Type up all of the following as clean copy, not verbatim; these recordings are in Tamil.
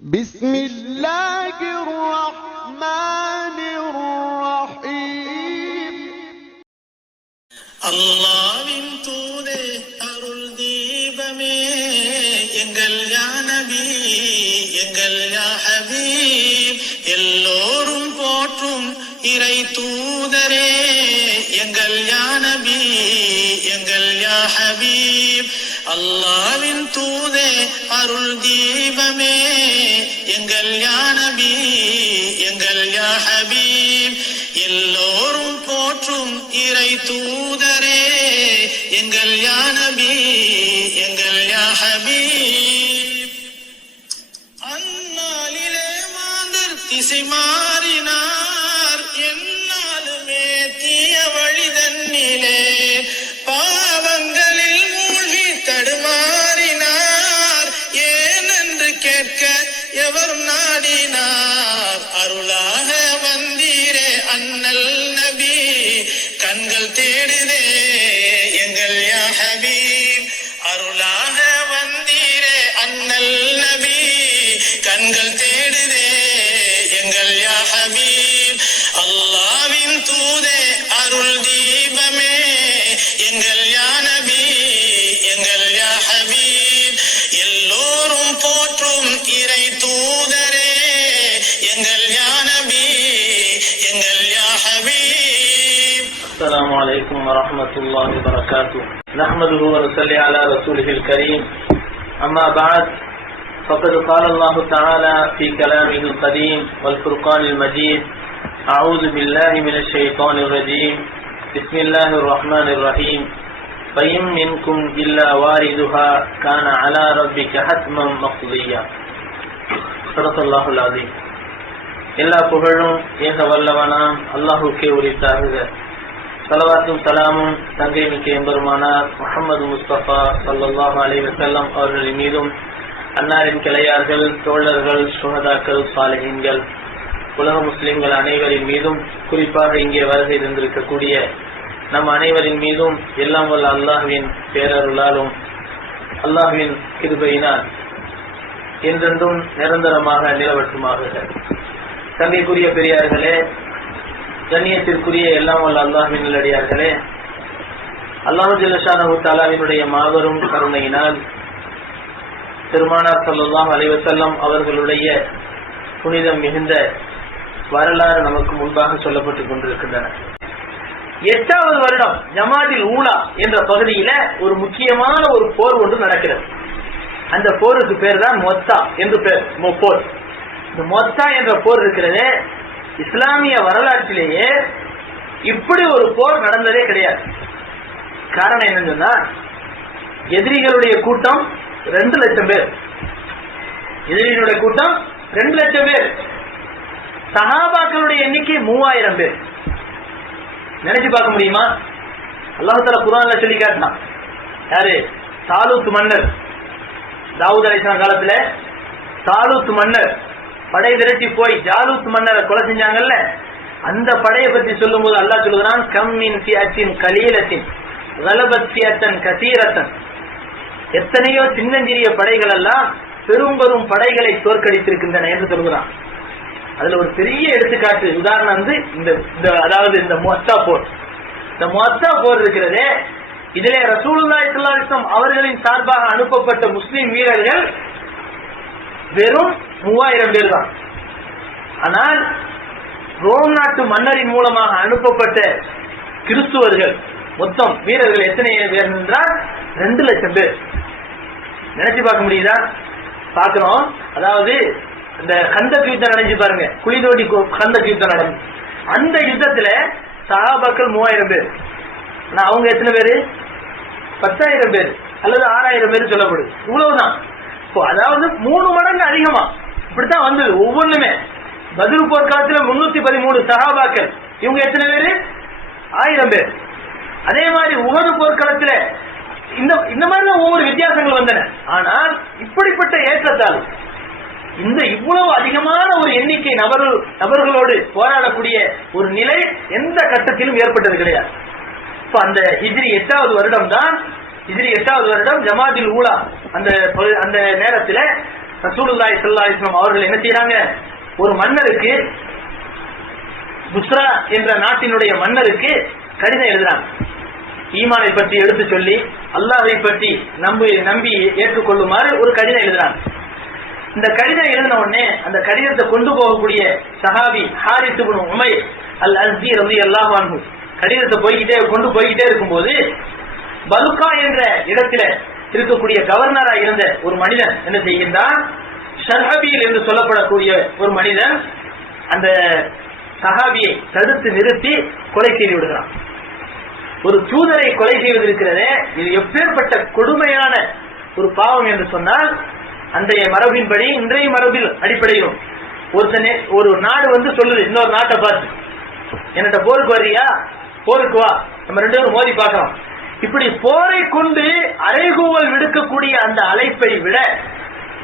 بسم الله الرحمن الرحيم. அல்லாஹ்வின் தூதே அருள் தீபமே எங்கள் யா நபி எங்கள் யா ஹபீப் எல்லோரும் போற்றும் இறை தூதரே எங்கள் யா நபி எங்கள் யா ஹபீப் அல்லாஹ்வின் தூதே அருள் தீபமே எங்கள் யா நபி எங்கள் யா ஹபீப் எல்லோரும் போற்றும் இறை தூதரே எங்கள் யா நபி எங்கள் யா ஹபீப். அந்நாளிலே மாந்தர் திசை மாறினார், எந்நாளுமே தீய வழி தன்னிலே பாவங்களில் மூழ்கி தடுமாறினார். ஏனென்று கேட்க எவர் நாடினார், அருளாக வந்தீரே அண்ணல் நபி கண்கள் தேடுதே எங்கள் யா ஹபீப். அருளாக வந்தீரே அண்ணல் நபி கண்கள் தேடுதே எங்கள் யா ஹபீப். அல்லாஹ்வின் தூதே அருள் தீபமே எங்கள் யா நபி எங்கள் யா ஹபீப் எல்லோரும் போற்றும் இறை தூதரே எங்கள் யா நபி எங்கள் யா ஹபீப். السلام عليكم ورحمة الله وبركاته. نحمده ونصلي على رسوله الكريم. أما بعد فقد قال الله تعالى في كلامه القديم والفرقان المجيد: أعوذ بالله من الشيطان الرجيم. بسم الله الرحمن الرحيم. فإن منكم إلا واردها كان على ربك حتما مقضيا. صدق الله العظيم. எல்லா புகழும் ஏக வல்லவனாம் அல்லாஹுக்கே உரித்தாகுக. ஸலவாத்தும் சலாமும் தங்கை மிக்க எம்பெருமானார் முஹம்மது முஸ்தபா ஸல்லல்லாஹு அலைஹி வஸல்லம் அவர்களின் மீதும், அன்னாரின் கிளையார்கள், தோழர்கள், சுஹதாக்கள், சாலிஹீன்கள், உலக முஸ்லிம்கள் அனைவரின் மீதும், குறிப்பாக இங்கே வருகை இருந்திருக்கக்கூடிய நம் அனைவரின் மீதும் எல்லாம் வல்ல அல்லாஹ்வின் பேரருளாலும் அல்லாஹ்வின் கிருபையினால் என்றென்றும் நிரந்தரமாக நிலவட்டுமாக. தங்கைக்குரிய பெரியார்களே, கண்ணியத்திற்குரிய எல்லாம் வல்ல அல்லாஹ்வின் நல்லடியார்களே, அல்லாஹ் ஜல்லஷானஹு தஆலாவினுடைய மாபெரும் கருணையினால் பெருமானார் ஸல்லல்லாஹு அலைஹி வஸல்லம் அவர்களுடைய புனிதம் மிகுந்த வரலாறு நமக்கு முன்பாக சொல்லப்பட்டுக் கொண்டிருக்கின்றன. 8வது வருடம் ஜமாதில் ஊலா என்ற பகுதியில ஒரு முக்கியமான ஒரு போர் ஒன்று நடக்கிறது. அந்த போருக்கு பேர் தான் மொத்தா என்று பேர். போர், இந்த மொத்தா என்ற போர் இருக்கிறதே, இஸ்லாமிய வரலாற்றிலேயே இப்படி ஒரு போர் நடந்ததே கிடையாது. காரணம் என்னன்னு சொன்னா, எதிரிகளுடைய கூட்டம் 2 லட்சம் பேர். எதிரிகளுடைய கூட்டம் 2 லட்சம் பேர். சஹாபாக்களுடைய எண்ணிக்கை 3000 பேர். நினைச்சு பார்க்க முடியுமா? அல்லாஹ் தஆலா குர்ஆன்ல சொல்லி காட்டினான். யாரு? தாலூத் மன்னர். தாவூத் அலைஹிஸ்ஸலாம் காலத்துல தாலூத் மன்னர் படை விரட்டி போய் ஜாலூத் மன்னரை கொலை செஞ்சாங்கல்ல, அந்த படையை பத்தி சொல்லும் போது அல்லாஹ் சொல்லுகிறான், கம் மின் ஃபியத்தின் கலீலத்தின் கலபத் ஃபியத்தன் கஸீரத்தன். எத்தனையோ சின்னஞ்சிறிய படைகள் எல்லாம் பெரும் பெரும் படைகளை தோற்கடித்திருக்கின்றன என்று சொல்கிறான். அதுல ஒரு பெரிய எடுத்துக்காட்டு உதாரணம் வந்து அதாவது இந்த மொத்தா போர். இந்த மொத்தா போர் இருக்கிறதே, இதிலே ரசூலுல்லாஹி ஸல்லல்லாஹு அலைஹி வஸல்லம் அவர்களின் சார்பாக அனுப்பப்பட்ட முஸ்லிம் வீரர்கள் வெறும் 3000 பேர் தான். ஆனால் ரோம் நாட்டு மன்னரின் மூலமாக அனுப்பப்பட்ட கிறிஸ்துவர்கள் மொத்தம் வீரர்கள் எத்தனை பேர் என்றால் 2 லட்சம் பேர். நினைச்சு பார்க்க முடியுதா? பார்க்கிறோம். அதாவது இந்த கந்தக் யுத்தம் நடந்து பாருங்க, குளிதோடி கந்தக் யுத்தம் நடந்து, அந்த யுத்தத்துல சஹாபாக்கள் 3000 பேர். ஆனா அவங்க எத்தனை பேரு? 10,000 பேர் அல்லது 6000 பேர் சொல்லப்படுது. இவ்வளவுதான். அதாவது 3 மடங்கு அதிகமா இப்படித்தான் வந்தது ஒவ்வொன்றுமே. பத்ர் போர்க்காலத்துல 313 சஹாபாக்கள், இவங்க எத்தனை பேரு? 1000 பேர். அதே மாதிரி உஹது போர்க்களத்துல இந்த மாதிரி ஒவ்வொரு வித்தியாசங்கள் வந்தன. ஆனால் இப்படிப்பட்ட ஏற்றத்தால் இந்த இவ்வளவு அதிகமான ஒரு எண்ணிக்கை நபர்களோடு போராடக்கூடிய ஒரு நிலை எந்த கட்டத்திலும் ஏற்பட்டது கிடையாது. அந்த ஹிஜ்ரி 8வது வருடம் தான், ஹிஜ்ரி 8வது வருடம் ஜமாதில் ஊலா அந்த நேரத்தில் ரசூலுல்லாஹி ஸல்லல்லாஹு அலைஹி வஸல்லம் அவர்கள் என்ன செய்றாங்க, ஒரு மன்னருக்கு, புஸ்ரா என்ற நாட்டினுடைய மன்னருக்கு கடிதம் எழுதுறாங்க. ஈமானை பற்றி எடுத்து சொல்லி அல்லாஹ்வை பற்றி நம்பி ஏற்றுக்கொள்ளுமாறு ஒரு கடிதம் எழுதுறாங்க. இந்த கடிதம் எழுதின உடனே அந்த கடிதத்தை கொண்டு போகக்கூடிய சஹாபி ஹாரிஸ் இப்னு உமைர் அல் அஸ்தி ரலியல்லாஹு அன்ஹு கடிதத்தை கொண்டு போய்கிட்டே இருக்கும்போது பல்கா என்ற இடத்துல இருக்கக்கூடிய கவர்னரா இருந்த ஒரு மனிதன் என்ன செய்கின்றான், ஷர்ஹபீல் என்று சொல்லப்படக்கூடிய ஒரு மனிதன் அந்த சஹாபியை தடுத்து நிறுத்தி கொலை செய்து விடுகிறான். ஒரு தூதரை கொலை செய்வது இருக்கிறதே, இது எப்பேற்பட்ட கொடுமையான ஒரு பாவம் என்று சொன்னால், அன்றைய மரபின்படி இன்றைய மரபில் அடிப்படையிலும் ஒரு நாடு சொல்லுது இன்னொரு நாட்டை பார்த்து, என்னட்ட போருக்கு வர்றியா, போருக்கு வா, நம்ம ரெண்டு பேரும் மோதி பார்க்கலாம். இப்படி போரை கொண்டு அறைகூவல் விடுக்கக்கூடிய அந்த அழைப்பை விட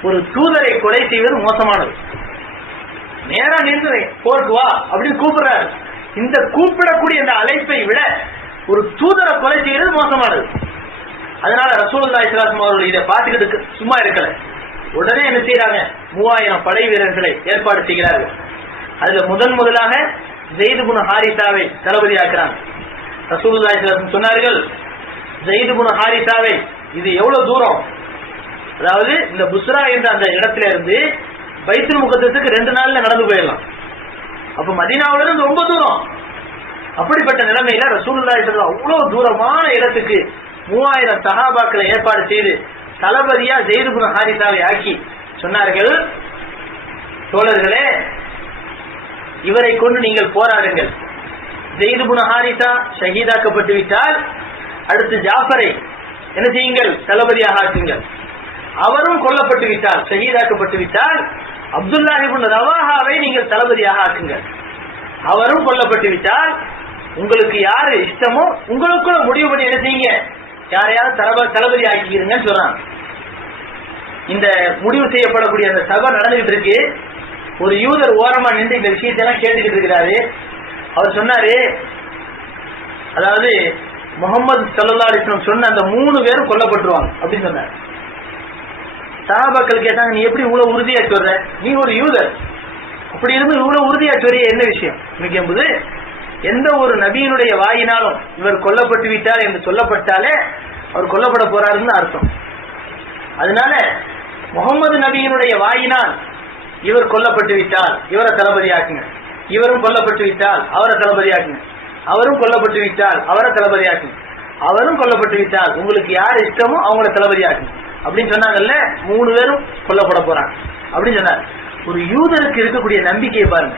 ஒரு தூதரை கொலை செய்வது மோசமானது. நேரா நின்று போருக்கு வா அப்படின்னு கூப்பிடுறாரு. இந்த கூப்பிடக்கூடிய அந்த அழைப்பை விட ஒரு தூதரை கொலை செய்வது மோசமானது. அதனால ரசூலுல்லாஹி ஸல்லல்லாஹு அலைஹி வஸல்லம் அவர்கள் இதை பார்த்துக்கிட்டு சும்மா இருக்கல. உடனே என்ன செய்யறாங்க, 3000 படை வீரர்களை ஏற்பாடு செய்கிறார்கள். அதுல முதலாக ஸைத் இப்னு ஹாரிஸாவை தளபதியாக்குறாங்க. ரசூலுல்லாஹி ஸல்லல்லாஹு அலைஹி வஸல்லம் சொன்னார்கள், ஸைத் இப்னு ஹாரிஸாவை, இது எவ்வளவு தூரம், அதாவது இந்த புஸ்ரா என்ற அந்த இடத்துல இருந்து பைத்துல் முகத்தஸுக்கு 2 நாள்ல நடந்து போயிடலாம். அப்ப மதீனாவில இருந்து ரொம்ப தூரம். அப்படிப்பட்ட நிலைமையில ரசூலுல்லாஹி ஸல்லல்லாஹு அலைஹி வஸல்லம் அவ்வளவு தூரமான இடத்துக்கு 3000 சஹாபாக்களை ஏற்பாடு செய்து தளபதியா ஸைத் இப்னு ஹாரிஸாவை ஆக்கி சொன்னார்கள், தோழர்களே, இவரை கொண்டு நீங்கள் போராடுங்கள். ஸைத் இப்னு ஹாரிஸா ஷஹீதாக்கப்பட்டு விட்டால் அடுத்து ஜாஃபரை என்ன செய்யுங்கள், தளபதியாக ஆக்குங்கள். அவரும் கொல்லப்பட்டு விட்டால், ஷஹீதாக்கப்பட்டு விட்டால் அப்துல்லாஹ் இப்னு ரவாஹாவை நீங்கள் தளபதியாக ஆக்குங்கள். அவரும் கொல்லப்பட்டு விட்டால் உங்களுக்கு யாரு இஷ்டமோ உங்களுக்குள்ள முடிவு பண்ணி என்ன செய்யுங்க, யாரையாவது தளபதி ஆக்கிக்கிறீங்கன்னு சொல்றாங்க. இந்த முடிவு செய்யப்படக்கூடிய அந்த சபை நடந்துகிட்டு இருக்கு. ஒரு யூதர் ஓரமா நின்று இந்த விஷயத்தெல்லாம் கேட்டுக்கிட்டு இருக்கிறாரு. அவர் சொன்னாரு, அதாவது முஹம்மது ஸல்லல்லாஹு அலைஹி வஸல்லம் சொன்ன அந்த 3 பேரும் கொல்லப்பட்டுருவாங்க அப்படின்னு சொன்னார். சஹாபாக்கள் கேட்டாங்க, நீ எப்படி இவ்வளவு உறுதியா சொல்ற, நீ ஒரு யூதர், அப்படி இருந்து இவ்வளவு உறுதியா சொல்றிய, என்ன விஷயம் என்பது, எந்த ஒரு நபியினுடைய வாயினாலும் இவர் கொல்லப்பட்டு விட்டார் என்று சொல்லப்பட்டாலே அவர் கொல்லப்பட போறாருன்னு அர்த்தம். அதனால முகமது நபியினுடைய வாயினால் இவர் கொல்லப்பட்டு விட்டால் இவரை தளபதியாக்குங்க, இவரும் கொல்லப்பட்டு விட்டால் அவரை தளபதியாக்குங்க, அவரும் கொல்லப்பட்டு விட்டால் அவரை தளபதியாக்குங்க, அவரும் கொல்லப்பட்டு விட்டால் உங்களுக்கு யார் இஷ்டமோ அவங்கள தளபதியாக்குங்க அப்படின்னு சொன்னாங்கல்ல. 3 பேரும் கொல்லப்பட போறாங்க அப்படின்னு சொன்னார். ஒரு யூதருக்கு இருக்கக்கூடிய நம்பிக்கையை பாருங்க.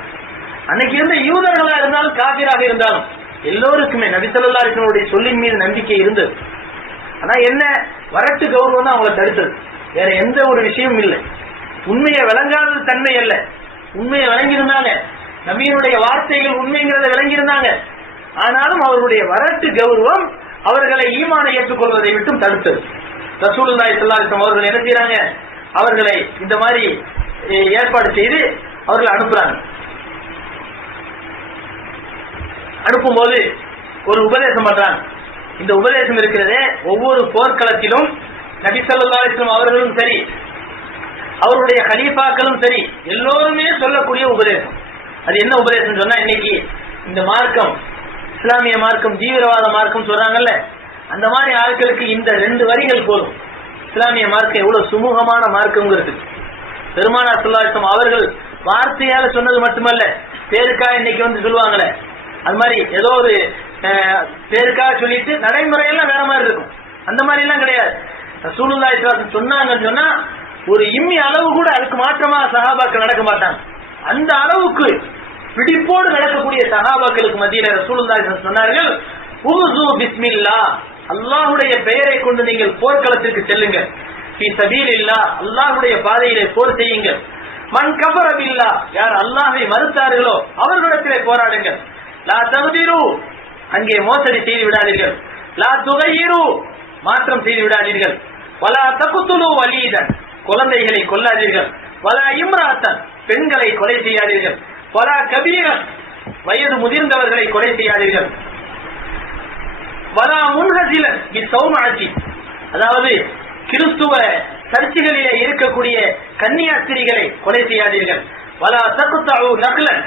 அன்னைக்கு இருந்த யூதர்களா இருந்தாலும் காபிராக இருந்தாலும் எல்லோருக்குமே நபி ஸல்லல்லாஹு அலைஹி வஸல்லம் சொல்லின் மீது நம்பிக்கை இருந்தது. ஆனா என்ன, வரட்டு கௌரவம் தான் அவங்களை தடுத்தது, வேற எந்த ஒரு விஷயமும் இல்லை. உண்மையை விளங்காத தன்மை அல்ல, உண்மையை விளங்கியிருந்தாங்க, நபியினுடைய வார்த்தைகள் உண்மைங்கிறத விளங்கியிருந்தாங்க. ஆனாலும் அவர்களுடைய வரட்டு கௌரவம் அவர்களை ஈமானை ஏற்றுக்கொள்வதை விட்டும் தடுத்தது. ரசூலுல்லாஹி ஸல்லல்லாஹு அலைஹி வஸல்லம் அவர்கள் என்ன செய்யறாங்க, அவர்களை இந்த மாதிரி ஏற்பாடு செய்து அவர்களை அனுப்புறாங்க. அனுப்பும்போது ஒரு உபதேசம் பண்றாங்க. இந்த உபதேசம் இருக்கிறதே, ஒவ்வொரு போர்க்களத்திலும் நபி ஸல்லல்லாஹு அலைஹி வஸல்லம் அவர்களும் சரி, அவருடைய கலீஃபாக்களும் சரி, எல்லோருமே சொல்லக்கூடிய உபதேசம். அது என்ன உபதேசம் சொன்னா, இன்னைக்கு இந்த மார்க்கம், இஸ்லாமிய மார்க்கம் தீவிரவாத மார்க்கம் சொல்றாங்கல்ல, அந்த மாதிரி ஆட்களுக்கு இந்த 2 வரிகள் போதும். இஸ்லாமிய மார்க்கம் எவ்வளவு சுமூகமான மார்க்கம்ங்கிறது. பெருமானார் ஸல்லல்லாஹு அலைஹி வஸல்லம் அவர்கள் வார்த்தையால சொன்னது மட்டுமல்ல, பேருக்கா இன்னைக்கு சொல்லுவாங்களே, அது மாதிரி ஏதோ ஒரு பேருக்காக சொல்லிட்டு நடைமுறையெல்லாம் வேற மாதிரி இருக்கும். அந்த மாதிரி எல்லாம் கிடையாது. ரசூலுல்லாஹி ஸல்லல்லாஹு அலைஹி வஸல்லம் சொன்னாங்கன்னு சொன்னா ஒரு இம்மி அளவு கூட அதுக்கு மாற்றமா சஹாபாக்கள் நடக்க மாட்டாங்க. அந்த அளவுக்கு பிடிப்போடு நடக்கக்கூடிய சஹாபாக்களுக்கு மத்தியில ரசூலுல்லாஹி ஸல்லல்லாஹு அலைஹி வஸல்லம் சொன்னார்கள், உஸு பிஸ்மில்லாஹ், அல்லாஹ்வுடைய பெயரை கொண்டு நீங்கள் போர்க்களத்திற்கு செல்லுங்கள். ஃபீ சபீலில்லாஹ், அல்லாஹ்வுடைய பாதையிலே போர் செய்யுங்கள். மன் கஃபர பில்லாஹ், யார் அல்லாஹ்வை மறுத்தார்களோ அவர்களிடத்திலே போராடுங்கள். லா தக்திரு, அங்கே மோசடி செய்து விடாதீர்கள். லா துகையிரு, மாற்றம் செய்து விடாதீர்கள். வலா தக்துலு வலீதன், குழந்தைகளை கொல்லாதீர்கள். வலா இம்ராத்தன், பெண்களை கொலை செய்யாதீர்கள். வலா கபீரன், வயது முதிர்ந்தவர்களை கொலை செய்யாதீர்கள். வலா முன்ஹசிலன் பிஸ்ஸௌமஅத்தி, அதாவது கிறிஸ்துவ சர்ச்சுகளிலே இருக்கக்கூடிய கன்னியாஸ்திரிகளை கொலை செய்யாதீர்கள். வலா தக்தஉ நக்லன்,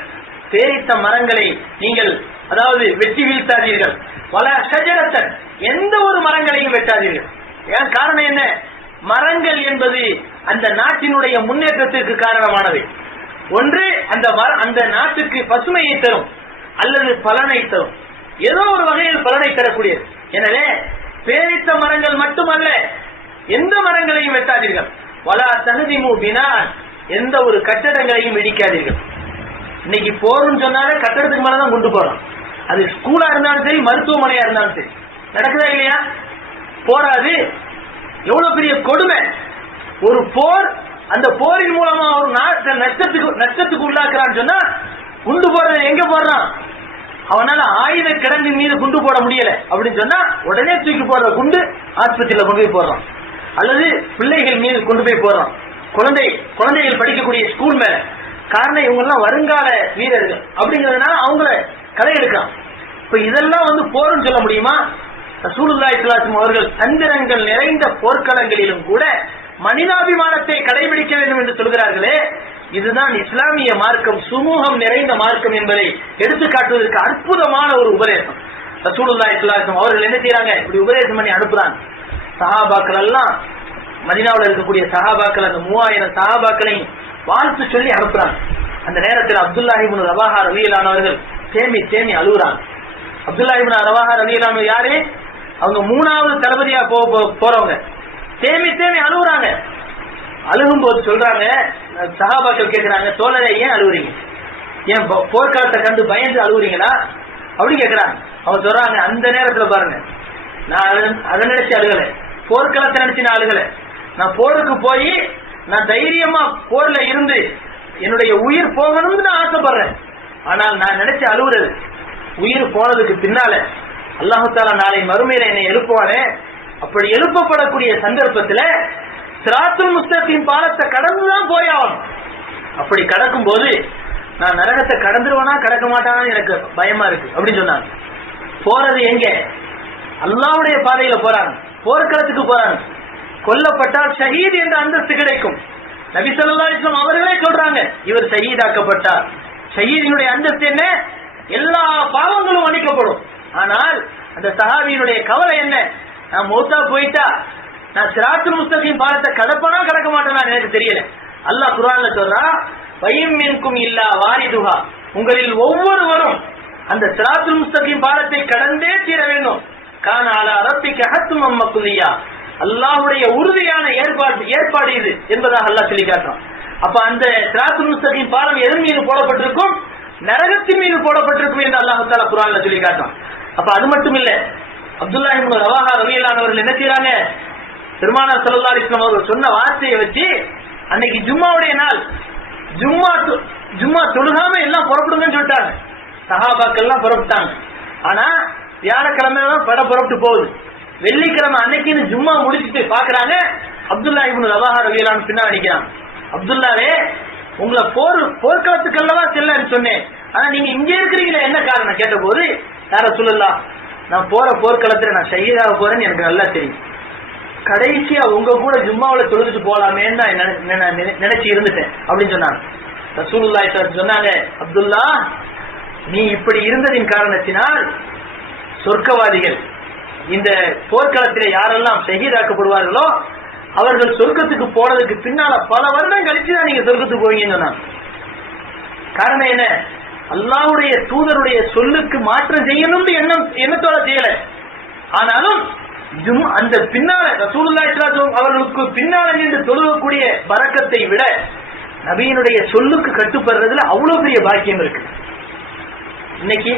பேரித்த மரங்களை நீங்கள் அதாவது வெட்டி வீழ்த்தாதீர்கள். வலா ஷஜரத்தன், எந்த ஒரு மரங்களையும் வெட்டாதீர்கள். ஏன் காரணம் என்ன? மரங்கள் என்பது அந்த நாட்டினுடைய முன்னேற்றத்திற்கு காரணமானவை. ஒன்று அந்த நாட்டுக்கு பசுமையை தரும் அல்லது பலனை தரும், ஏதோ ஒரு வகையில் பலனை தரக்கூடியது. எனவே பேரித்த மரங்கள் மட்டுமல்ல, எந்த மரங்களையும் வெட்டாதீர்கள். வலா தஹ்திமு பினான், எந்த ஒரு கட்டடங்களையும் இடிக்காதீர்கள். இன்னைக்கு போறோம்னு சொன்னாலே கட்டடத்துக்கு மேலதான் கொண்டு போறோம். அது ஸ்கூலா இருந்தாலும் சரி, மருத்துவமனையா இருந்தாலும் சரி. நடக்குதா இல்லையா? போராது. எவ்வளவு பெரிய கொடுமை! ஒரு போர், அந்த போரின் மூலமா ஒரு நாட்டை நஷ்டத்துக்கு உள்ளாக்குறான்னு சொன்னா குண்டு போடுறது எங்க போடுறான்? அவனால ஆயுத கிடங்கின் மீது குண்டு போட முடியல அப்படின்னு சொன்னா உடனே தூக்கி போடுற குண்டு ஆஸ்பத்திரியில கொண்டு போய் போடுறான், அல்லது பிள்ளைகள் மீது கொண்டு போய் போடுறான், குழந்தைகள் படிக்கக்கூடிய ஸ்கூல் மேல. காரணம் இவங்க எல்லாம் வருங்கால வீரர்கள் அப்படிங்கிறதுனால அவங்கள களை எடுக்கலாம். இப்ப இதெல்லாம் போர்னு சொல்ல முடியுமா? ரசூலுல்லாஹி ஸல்லல்லாஹு அலைஹி வஸல்லம் அவர்கள் தந்திரங்கள் நிறைந்த போர்க்களங்களிலும் கூட மனிதாபிமானத்தை கடைபிடிக்க வேண்டும் என்று சொல்கிறார்களே, இதுதான் இஸ்லாமிய மார்க்கம், சுமூகம் நிறைந்த மார்க்கம் என்பதை எடுத்து காட்டுவதற்கு அற்புதமான ஒரு உபதேசம். ரசூலுல்லாஹி ஸல்லல்லாஹு அலைஹி வஸல்லம் அவர்கள் என்ன செய்யறாங்க? இப்படி உபதேசம் பண்ணி அனுப்புறாங்க. சஹாபாக்கள் எல்லாம், மதீனாவுல இருக்கக்கூடிய சஹாபாக்கள், அந்த 3000 சஹாபாக்களையும் வாழ்த்து சொல்லி அனுப்புறாங்க. அந்த நேரத்தில் அப்துல்லாஹ் இப்னு ரவாஹா ரலியல்லாஹு அன்ஹு அவர்கள் தேமி அழுகுறாங்க. அப்துல்லாஹ் இப்னு ரவாஹா ரலியல்லாஹு அன்ஹு யாரு? அவங்க 3வது தளபதியா போறவங்க. தேமி அழுகுறாங்க. அழுகும் போது சொல்றாங்க, சஹாபாக்கள் கேட்கிறாங்க, தோழரே ஏன் அழுகுறீங்க? ஏன் போர்க்காலத்தை கண்டு பயந்து அழுகுறீங்களா அப்படி கேட்கிறாங்க. அவங்க சொல்றாங்க, அந்த நேரத்துல பாருங்க, நான் அதை நினைச்சு அழுகல, போர்க்களத்தை நினைச்சு நான் அழுகல. நான் போருக்கு போய் நான் தைரியமா போர்ல இருந்து என்னுடைய உயிர் போகணும்னு நான் ஆசைப்படுறேன். ஆனால் நான் நினைச்சு அழுகுறது, உயிர் போனதுக்கு பின்னால அல்லாஹ் தஆலா நாளை மறுமையில என்னை எழுப்புவானே, அப்படி எழுப்பப்படக்கூடிய சந்தர்ப்பத்தில் சிராத்துல் முஸ்தகீம் பாலத்தை கடந்துதான் போயாகணும். அப்படி கடக்கும் போது நான் நரகத்தை கடந்துருவானா கடக்க மாட்டானான்னு எனக்கு பயமா இருக்கு அப்படின்னு சொன்னாங்க. போறது எங்க? அல்லாஹ்வுடைய பாதையில போறாங்க, போர்க்களத்துக்கு போறாங்க. கொல்லப்பட்டால் ஷஹீத் என்ற அந்தஸ்து கிடைக்கும். நபி ஸல்லல்லாஹு அலைஹி வஸல்லம் அவர்களே சொல்றாங்க, இவர் ஷஹீதாக்கப்பட்டார். ஷஹீதினுடைய அந்தஸ்து என்ன? எல்லா பாவங்களும் மன்னிக்கப்படும். ஆனால் அந்த சஹாபியினுடைய கவலை என்ன? நான் மௌத்தா போயிட்டா நான் சிராத்துல் முஸ்தகீம் பாலத்தை கடப்பனா கடக்க மாட்டேனா எனக்கு தெரியல. அல்லாஹ் குர்ஆன்ல சொல்றான், வயம் மின்கும் இல்லா வாரிதுஹா, உங்களில் ஒவ்வொருவரும் அந்த சிராத்துல் முஸ்தகீம் பாலத்தை கடந்தே தீர வேண்டும். கான அலா ரப்பிக ஹத்மம் மக்தியா, அல்லாஹ்வுடைய உறுதியான ஏற்பாடு இது என்பதாக அல்லாஹ் சொல்லி காட்டுறான். அப்ப அந்த சிராத்துல் முஸ்தகீம் பாலம் எதன் மீது போடப்பட்டிருக்கும்? நரகத்தின் மீது போடப்பட்டிருக்கும் என்று அல்லாஹ் தஆலா குர்ஆன்ல சொல்லி காட்டுறான். அப்ப அது மட்டும் இல்ல, அப்துல்லாஹ் இப்னு ரவாஹா ரலியல்லாஹு அன்ஹு அவர்கள் என்ன செய்றாங்க? பெருமானார் ஸல்லல்லாஹு அலைஹி வஸல்லம் அவர்கள் சொன்ன வார்த்தையை வச்சு அன்னைக்கு ஜும்மாவுடைய நாள், ஜும்மா தொழுகாம எல்லாம் புறப்படுங்கன்னு சொல்லிட்டாங்க. சஹாபாக்கள் எல்லாம் புறப்பட்டாங்க. ஆனா வியாழக்கிழமை தான் புறப்பட்டு போகுது. வெள்ளிக்கிழமை அன்னைக்குன்னு ஜும்மா முடிச்சுட்டு பாக்குறாங்க, அப்துல்லாஹ் இப்னு ரவாஹா ரலியல்லாஹு அன்ஹு பின்னாடி நிக்கிறாங்க. அப்துல்லாவே, உங்களை போர்க்களத்துக்கு அல்லவா செல்லன்னு சொன்னேன், ஆனா நீங்க இங்கே இருக்கிறீங்களே, என்ன காரணம் கேட்ட போது, யார சொல்லலாம், நான் போற போர்க்களத்துல நான் ஷஹீதாக போறேன்னு எனக்கு நல்லா தெரியும். கடைசியா உங்க கூட ஜும்மாவுல தொழுதுட்டு போலாமேன்னு நான் நினைச்சு இருந்துட்டேன் அப்படின்னு சொன்னாங்க. ரசூலுல்லாஹி ஸல்லல்லாஹு அலைஹி வஸல்லம் சொன்னாங்க, அப்துல்லா, நீ இப்படி இருந்ததின் காரணத்தினால் சொர்க்கவாதிகள், இந்த போர்க்களத்திலே யாரெல்லாம் ஷஹீதாக்கப்படுவார்களோ அவர்கள் சொர்க்கத்துக்கு போனதுக்கு பின்னால பல வருடம் கழிச்சுதான் நீங்க சொர்க்கத்துக்கு போவீங்கன்னு சொன்னாங்க. காரணம் என்ன? அல்லாஹ்வுடைய தூதருடைய சொல்லுக்கு மாற்றம் செய்யணும்னு எண்ணத்தோட செய்யல. ஆனாலும் அந்த பின்னால ரசூலுல்லாஹி ஸல்லல்லாஹு அலைஹி வஸல்லம் அவர்களுக்கு பின்னால நின்று தொழுகக்கூடிய பரக்கத்தை விட நபியினுடைய சொல்லுக்கு கட்டுப்படுறதுல அவ்வளவு பெரிய பாக்கியம் இருக்கு. இன்னைக்கு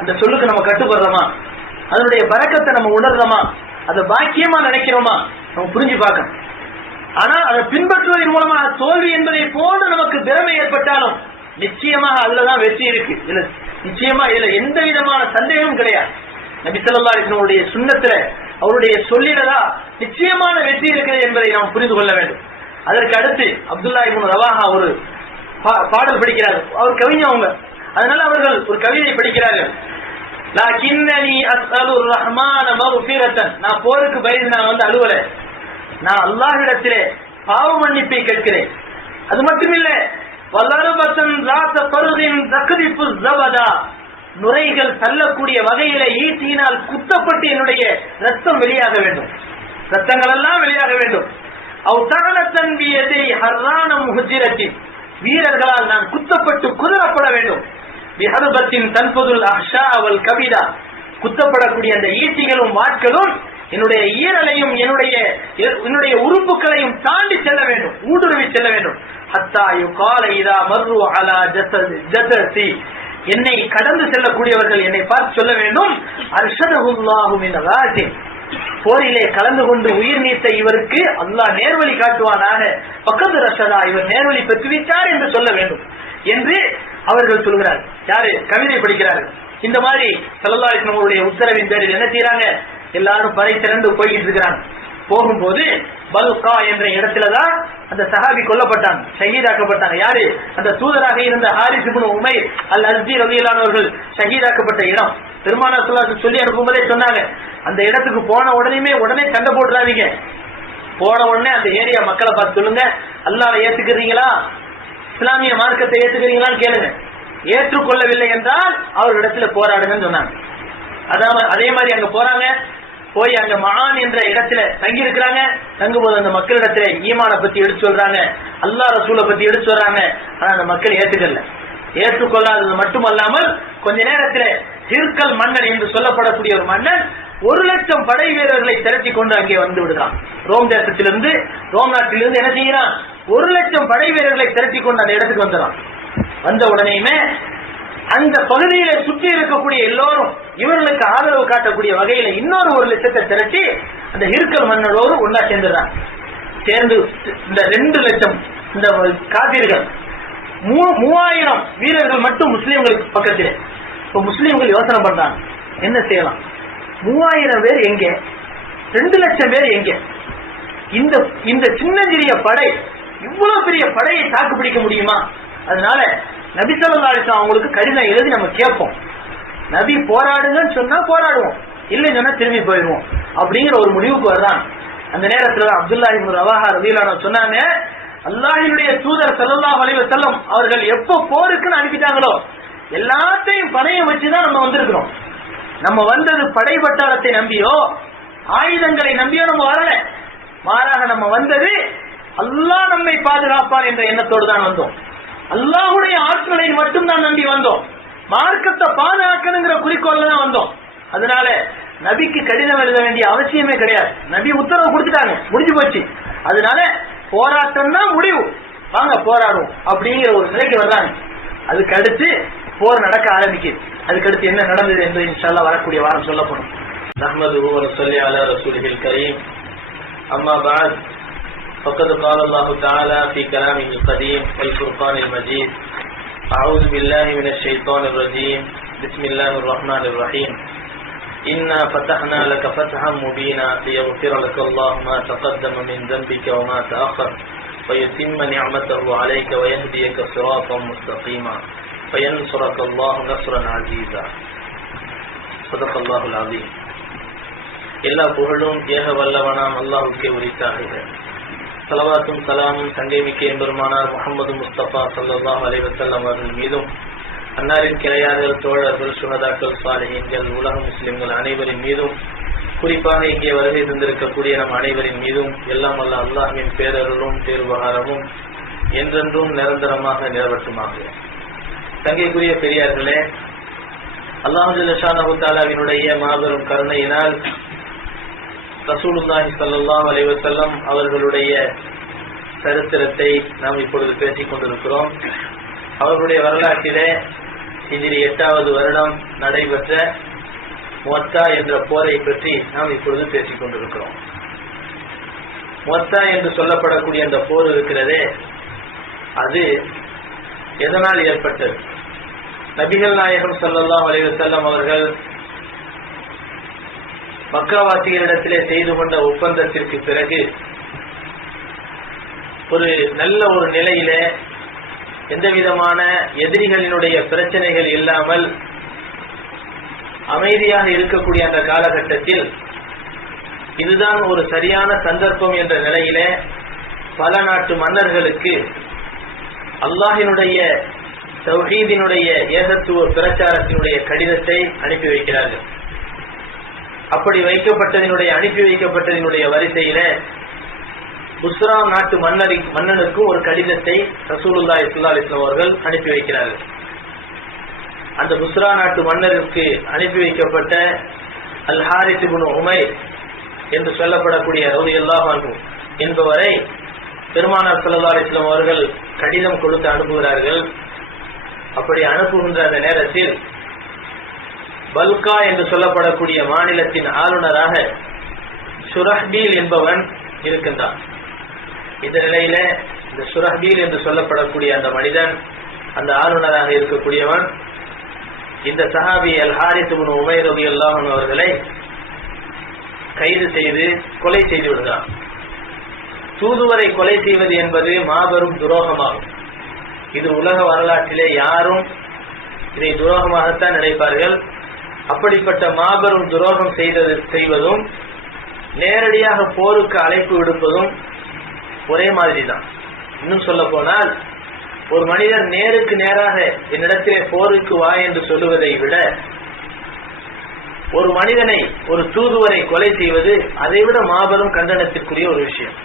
அந்த சொல்லுக்கு நம்ம கட்டுப்படுறோமா? அதனுடைய பரக்கத்தை நம்ம உணர்றோமா? அதை பாக்கியமா நினைக்கிறோமா? நம்ம புரிஞ்சு பார்க்கணும். ஆனா அதை பின்பற்றுவதன் மூலமா தோல்வி என்பதை போன்று நமக்கு திறமை ஏற்பட்டாலும் நிச்சயமாக அதுலதான் வெற்றி இருக்கு. நிச்சயமா இதுல எந்த விதமான சந்தேகமும் கிடையாது. நபி ஸல்லல்லாஹு அலைஹி வஸல்லம் உடைய சுன்னத்துல அவருடைய சொல்லிடதா நிச்சயமான வெற்றி இருக்கிறது என்பதை நாம் புரிந்து கொள்ள வேண்டும். அதற்கு அடுத்து அப்துல்லாஹ் இப்னு ரவாஹா ஒரு பாடல் படிக்கிறார்கள். அவர் கவிஞர், அதனால அவர்கள் ஒரு கவிதை படிக்கிறார்கள். லாக்கின்னனி அஸ்அலுர் ரஹ்மான மக்ஃபிரத்தன், நான் போருக்கு பயந்து நான் அழுவல. நான் அல்லாஹ்விடத்திலே பாவ மன்னிப்பை கேட்கிறேன். அது மட்டுமில்ல, வல்லரபத்தன் ராச பருதின் தக்ரிப்பு ஜபதா, நுரைகள் தள்ளக்கூடிய வகையில ஈட்டியினால் குத்தப்பட்டு என்னுடைய ரத்தம் வெளியாக வேண்டும், ரத்தங்கள் எல்லாம் வெளியாக வேண்டும். அவ் தகனத்தன் பியதை ஹர்ரான முஹஜிரத்தின், வீரர்களால் நான் குத்தப்பட்டு குதிரப்பட வேண்டும். பிஹர்பத்தின் தன்பதுல் அஹ்ஷா அவல் கபிதா, குத்தப்படக்கூடிய அந்த ஈட்டிகளும் வாட்களும் என்னுடைய ஈரலையும் என்னுடைய உறுப்புகளையும் தாண்டி செல்ல வேண்டும், ஊடுருவி செல்ல வேண்டும். ஹத்தா யுகால இதா மர்ரு அலா ஜஸதி, என்னை கடந்து செல்லக்கூடியவர்கள் என்னை பார்த்து சொல்ல வேண்டும், அர்ஷதஹுல்லாஹு மின் ராஜின், போரிலே கலந்து கொண்டு உயிர் நீத்த இவருக்கு அல்லாஹ் நேர்வழி காட்டுவானாக, பக்கத்து ரஷதா, இவர் நேர்வழி பெற்றுவிட்டார் என்று சொல்ல வேண்டும் என்று அவர்கள் சொல்கிறார்கள். யாரு? கவிதை படிக்கிறார்கள். இந்த மாதிரி ஸல்லல்லாஹு அலைஹி வஸல்லம் அவருடைய உத்தரவின் பேரில் என்ன செய்யறாங்க, எல்லாரும் படை திரண்டு போய்கிட்டு இருக்கிறாங்க. போகும்போது பல்கா என்ற இடத்துலதான் அந்த சஹாபி கொல்லப்பட்டாங்க, ஷஹீதாக்கப்பட்டாங்க. யாரு? அந்த தூதராக இருந்த ஹாரிஸ் இப்னு உமைர் அல் அஸ்தி ரலியல்லாஹு அன்ஹு அவர்கள் ஷஹீதாக்கப்பட்ட இடம். பெருமானார் ஸல்லல்லாஹு அலைஹி வஸல்லம் சொல்லி அனுப்பும்போதே சொன்னாங்க, அந்த இடத்துக்கு போன உடனே சண்டை போட்டுறாதீங்க. போன உடனே அந்த ஏரியா மக்களை பார்த்து சொல்லுங்க, அல்லாஹ்வை ஏத்துக்கிறீங்களா, இஸ்லாமிய மார்க்கத்தை ஏத்துக்கிறீங்களான்னு கேளுங்க. ஏற்றுக்கொள்ளவில்லை என்றால் அவர்களிடத்துல போராடுங்கன்னு சொன்னாங்க. அதே மாதிரி அங்க போறாங்க, போய் அங்க மகான் என்ற இடத்துல தங்கி இருக்கிறாங்க. தங்கும்போது அந்த மக்களிடத்துல ஈமான பத்தி எடுத்து சொல்றாங்க, அல்லாஹ் ரசூலை பத்தி எடுத்து சொல்றாங்க. ஆனா அந்த மக்கள் ஏற்றுக்கொள்ளாதது மட்டுமல்லாமல் கொஞ்ச நேரத்தில் ஹிர்கல் மன்னன் என்று சொல்லப்படக்கூடிய ஒரு மன்னன் 1,00,000 படை வீரர்களை திரட்டி கொண்டு அங்கே வந்து விடுறான். ரோம் நாட்டிலிருந்து என்ன செய்யறான், 1,00,000 படை வீரர்களை திரட்டி கொண்டு அந்த இடத்துக்கு வந்துடுறான். வந்த உடனேயுமே அந்த பகுதியில சுற்றி இருக்கக்கூடிய எல்லோரும் இவர்களுக்கு ஆதரவு காட்டக்கூடிய வகையில இன்னொரு 1,00,000 திரட்டி அந்த ஹிர்கல் மன்னனோடு ஒன்னா சேர்ந்துடுறாங்க. சேர்ந்து இந்த 2,00,000 இந்த காபிர்கள் 3,000 வீரர்கள் மட்டும் முஸ்லீம்களுக்கு பக்கத்தில். இப்ப முஸ்லீம்கள் யோசனை பண்றாங்க, என்ன செய்யலாம், 3,000 பேர் எங்க, 2,00,000 பேர் எங்க, இந்த சின்னஞ்சிறிய படை இவ்வளவு பெரிய படையை தாக்கு பிடிக்க முடியுமா? அதனால நபி ஸல்லல்லாஹு அலைஹி வஸல்லம் அவங்களுக்கு கடிதம் எழுதி நம்ம கேட்போம். நபி போராடுங்கன்னு சொன்னா போராடுவோம், இல்லைன்னு சொன்னா திரும்பி போயிடுவோம் அப்படிங்கிற ஒரு முடிவுக்கு வர்றாங்க. அந்த நேரத்துல அப்துல்லாஹ் இப்னு ரவாஹா ரலியல்லாஹு அன்ஹு சொன்னாங்க, அல்லாஹ்வுடைய தூதர் ஸல்லல்லாஹு அலைஹி வஸல்லம் அவர்கள் எப்போ போருக்குன்னு அனுப்பிட்டாங்களோ எல்லாத்தையும் பணையம் வச்சுதான் நம்ம வந்திருக்கிறோம். நம்ம வந்தது படை பட்டாளத்தை நம்பியோ ஆயுதங்களை நம்பியோ நம்ம வரல. மாறாக நம்ம வந்தது அல்லாஹ் நம்மை பாதுகாப்பார் என்ற எண்ணத்தோடு தான் வந்தோம். அல்லாஹ்வுடைய ஆற்றலை மட்டும் தான் நம்பி வந்தோம். மார்க்கத்தை பாதுகாக்கணுங்கிற குறிக்கோள்ல தான் வந்தோம். அதனால நபிக்கு கடிதம் எழுத வேண்டிய அவசியமே கிடையாது. நபி உத்தரவு கொடுத்துட்டாங்க, முடிஞ்சு போச்சு. அதனால போராட்டம் தான் முடிவு, வாங்க போராடுவோம் அப்படிங்கிற ஒரு நிலைக்கு வர்றாங்க. அதுக்கு அடுத்து போர் நடக்க ஆரம்பிக்குது. அதுக்கடுத்து என்ன நடந்தது என்று இன்ஷா அல்லாஹ் வரக்கூடிய வாரம் சொல்லப்படும். நஹ்மதுஹு வ நுஸல்லி அலா ரசூலிஹில் கரீம். அம்மா பஅத். فقد قال الله تعالى في كلامه القديم والفرقان المجيد: أعوذ بالله من الشيطان الرجيم. بسم الله الرحمن الرحيم. إنا فتحنا لك فتحا مبينا ليغفر لك الله ما تقدم من ذنبك وما تأخر ويتم نعمته عليك ويهديك صراطا مستقيما فينصرك الله نصرا عزيزا. صدق الله العظيم. எல்லா புகழும் ஏக வல்லவனாம் அல்லாஹ்வுக்கே உரித்தாகுக. ஸலவாத்தும் சலாமும் சங்கைமிக்க எம்பெருமானார் முஹம்மது முஸ்தபா ஸல்லல்லாஹு அலைஹி வஸல்லம் அவர்கள் மீதும், அன்னாரின் கிளையார்கள், தோழர்கள், சுஹதாக்கள், சாலிஹீன்கள், உலக முஸ்லிம்கள் அனைவரின் மீதும், குறிப்பாக இங்கே வருகை தந்திருக்கக்கூடிய நம் அனைவரின் மீதும் எல்லாம் வல்ல அல்லாஹ்வின் பேரருளும் பேருபகாரமும் என்றென்றும் நிரந்தரமாக நிலவட்டுமாக. தங்கைக்குரிய பெரியார்களே, அல்லாஹ் ஜல்ல ஷானஹு தஆலாவினுடைய மாபெரும் கருணையினால் ரசூலுல்லாஹி ஸல்லல்லாஹு அலைஹி வஸல்லம் அவர்களுடைய சரித்திரத்தை நாம் இப்பொழுது பேசிக் கொண்டிருக்கிறோம். அவர்களுடைய வரலாற்றிலே ஹிஜ்ரி 8வது வருடம் நடைபெற்ற முஅத்தா என்ற போரை பற்றி நாம் இப்பொழுது பேசிக் கொண்டிருக்கிறோம். முஅத்தா என்று சொல்லப்படக்கூடிய அந்த போர் இருக்கிறதே, அது எதனால் ஏற்பட்டது? நபிகள் நாயகம் ஸல்லல்லாஹு அலைஹி வஸல்லம் அவர்கள் மக்காவாசிகளிடத்திலே செய்து கொண்ட ஒப்பந்தத்திற்கு பிறகு ஒரு நல்ல ஒரு நிலையிலே எந்த விதமான எதிரிகளினுடைய பிரச்சனைகள் இல்லாமல் அமைதியாக இருக்கக்கூடிய அந்த காலகட்டத்தில் இதுதான் ஒரு சரியான சந்தர்ப்பம் என்ற நிலையிலே பல நாட்டு மன்னர்களுக்கு அல்லாஹினுடைய தௌஹீதினுடைய ஏகத்துவ பிரச்சாரத்தினுடைய கடிதத்தை அனுப்பி வைக்கிறார்கள். அப்படி அனுப்பி வைக்கப்பட்டதினுடைய வரிசையில புஸ்ரா நாட்டு மன்னனுக்கும் ஒரு கடிதத்தை ரசூலுல்லாஹி ஸல்லல்லாஹு அலைஹி வஸல்லம் அவர்கள் அனுப்பி வைக்கிறார்கள். அந்த புஸ்ரா நாட்டு மன்னருக்கு அனுப்பி வைக்கப்பட்ட அல் ஹாரிஸ் இப்னு உமைர் என்று சொல்லப்படக்கூடிய ரலியல்லாஹு அன்ஹு என்பவரை பெருமானார் ஸல்லல்லாஹு அலைஹி வஸல்லம் அவர்கள் கடிதம் கொடுத்து அனுப்புகிறார்கள். அப்படி அனுப்புகின்ற அந்த நேரத்தில் பல்கா என்று சொல்லப்படக்கூடிய மாநிலத்தின் ஆளுநராக சுரஹ்பீல் என்பவன் இருக்கின்றான். இந்த நிலையில இந்த சுரஹ்பீல் என்று சொல்லப்படக்கூடிய அந்த மனிதன், அந்த ஆளுநராக இருக்கக்கூடியவன், இந்த சஹாபி அல் ஹாரிஸ் இப்னு உமைர் ரலியல்லாஹு அன்ஹு அவர்களை கைது செய்து கொலை செய்து விடுகிறான். தூதுவரை கொலை செய்வது என்பது மாபெரும் துரோகமாகும். இது உலக வரலாற்றிலே யாரும் இதை துரோகமாகத்தான் நினைப்பார்கள். அப்படிப்பட்ட மாபெரும் துரோகம் செய்வதும் நேரடியாக போருக்கு அழைப்பு விடுப்பதும் ஒரே மாதிரி தான். இன்னும் சொல்ல போனால் ஒரு மனிதர் நேருக்கு நேராக என்னிடத்திலே போருக்கு வா என்று சொல்லுவதை விட ஒரு மனிதனை, ஒரு தூதுவரை கொலை செய்வது அதைவிட மாபெரும் கண்டனத்திற்குரிய ஒரு விஷயம்.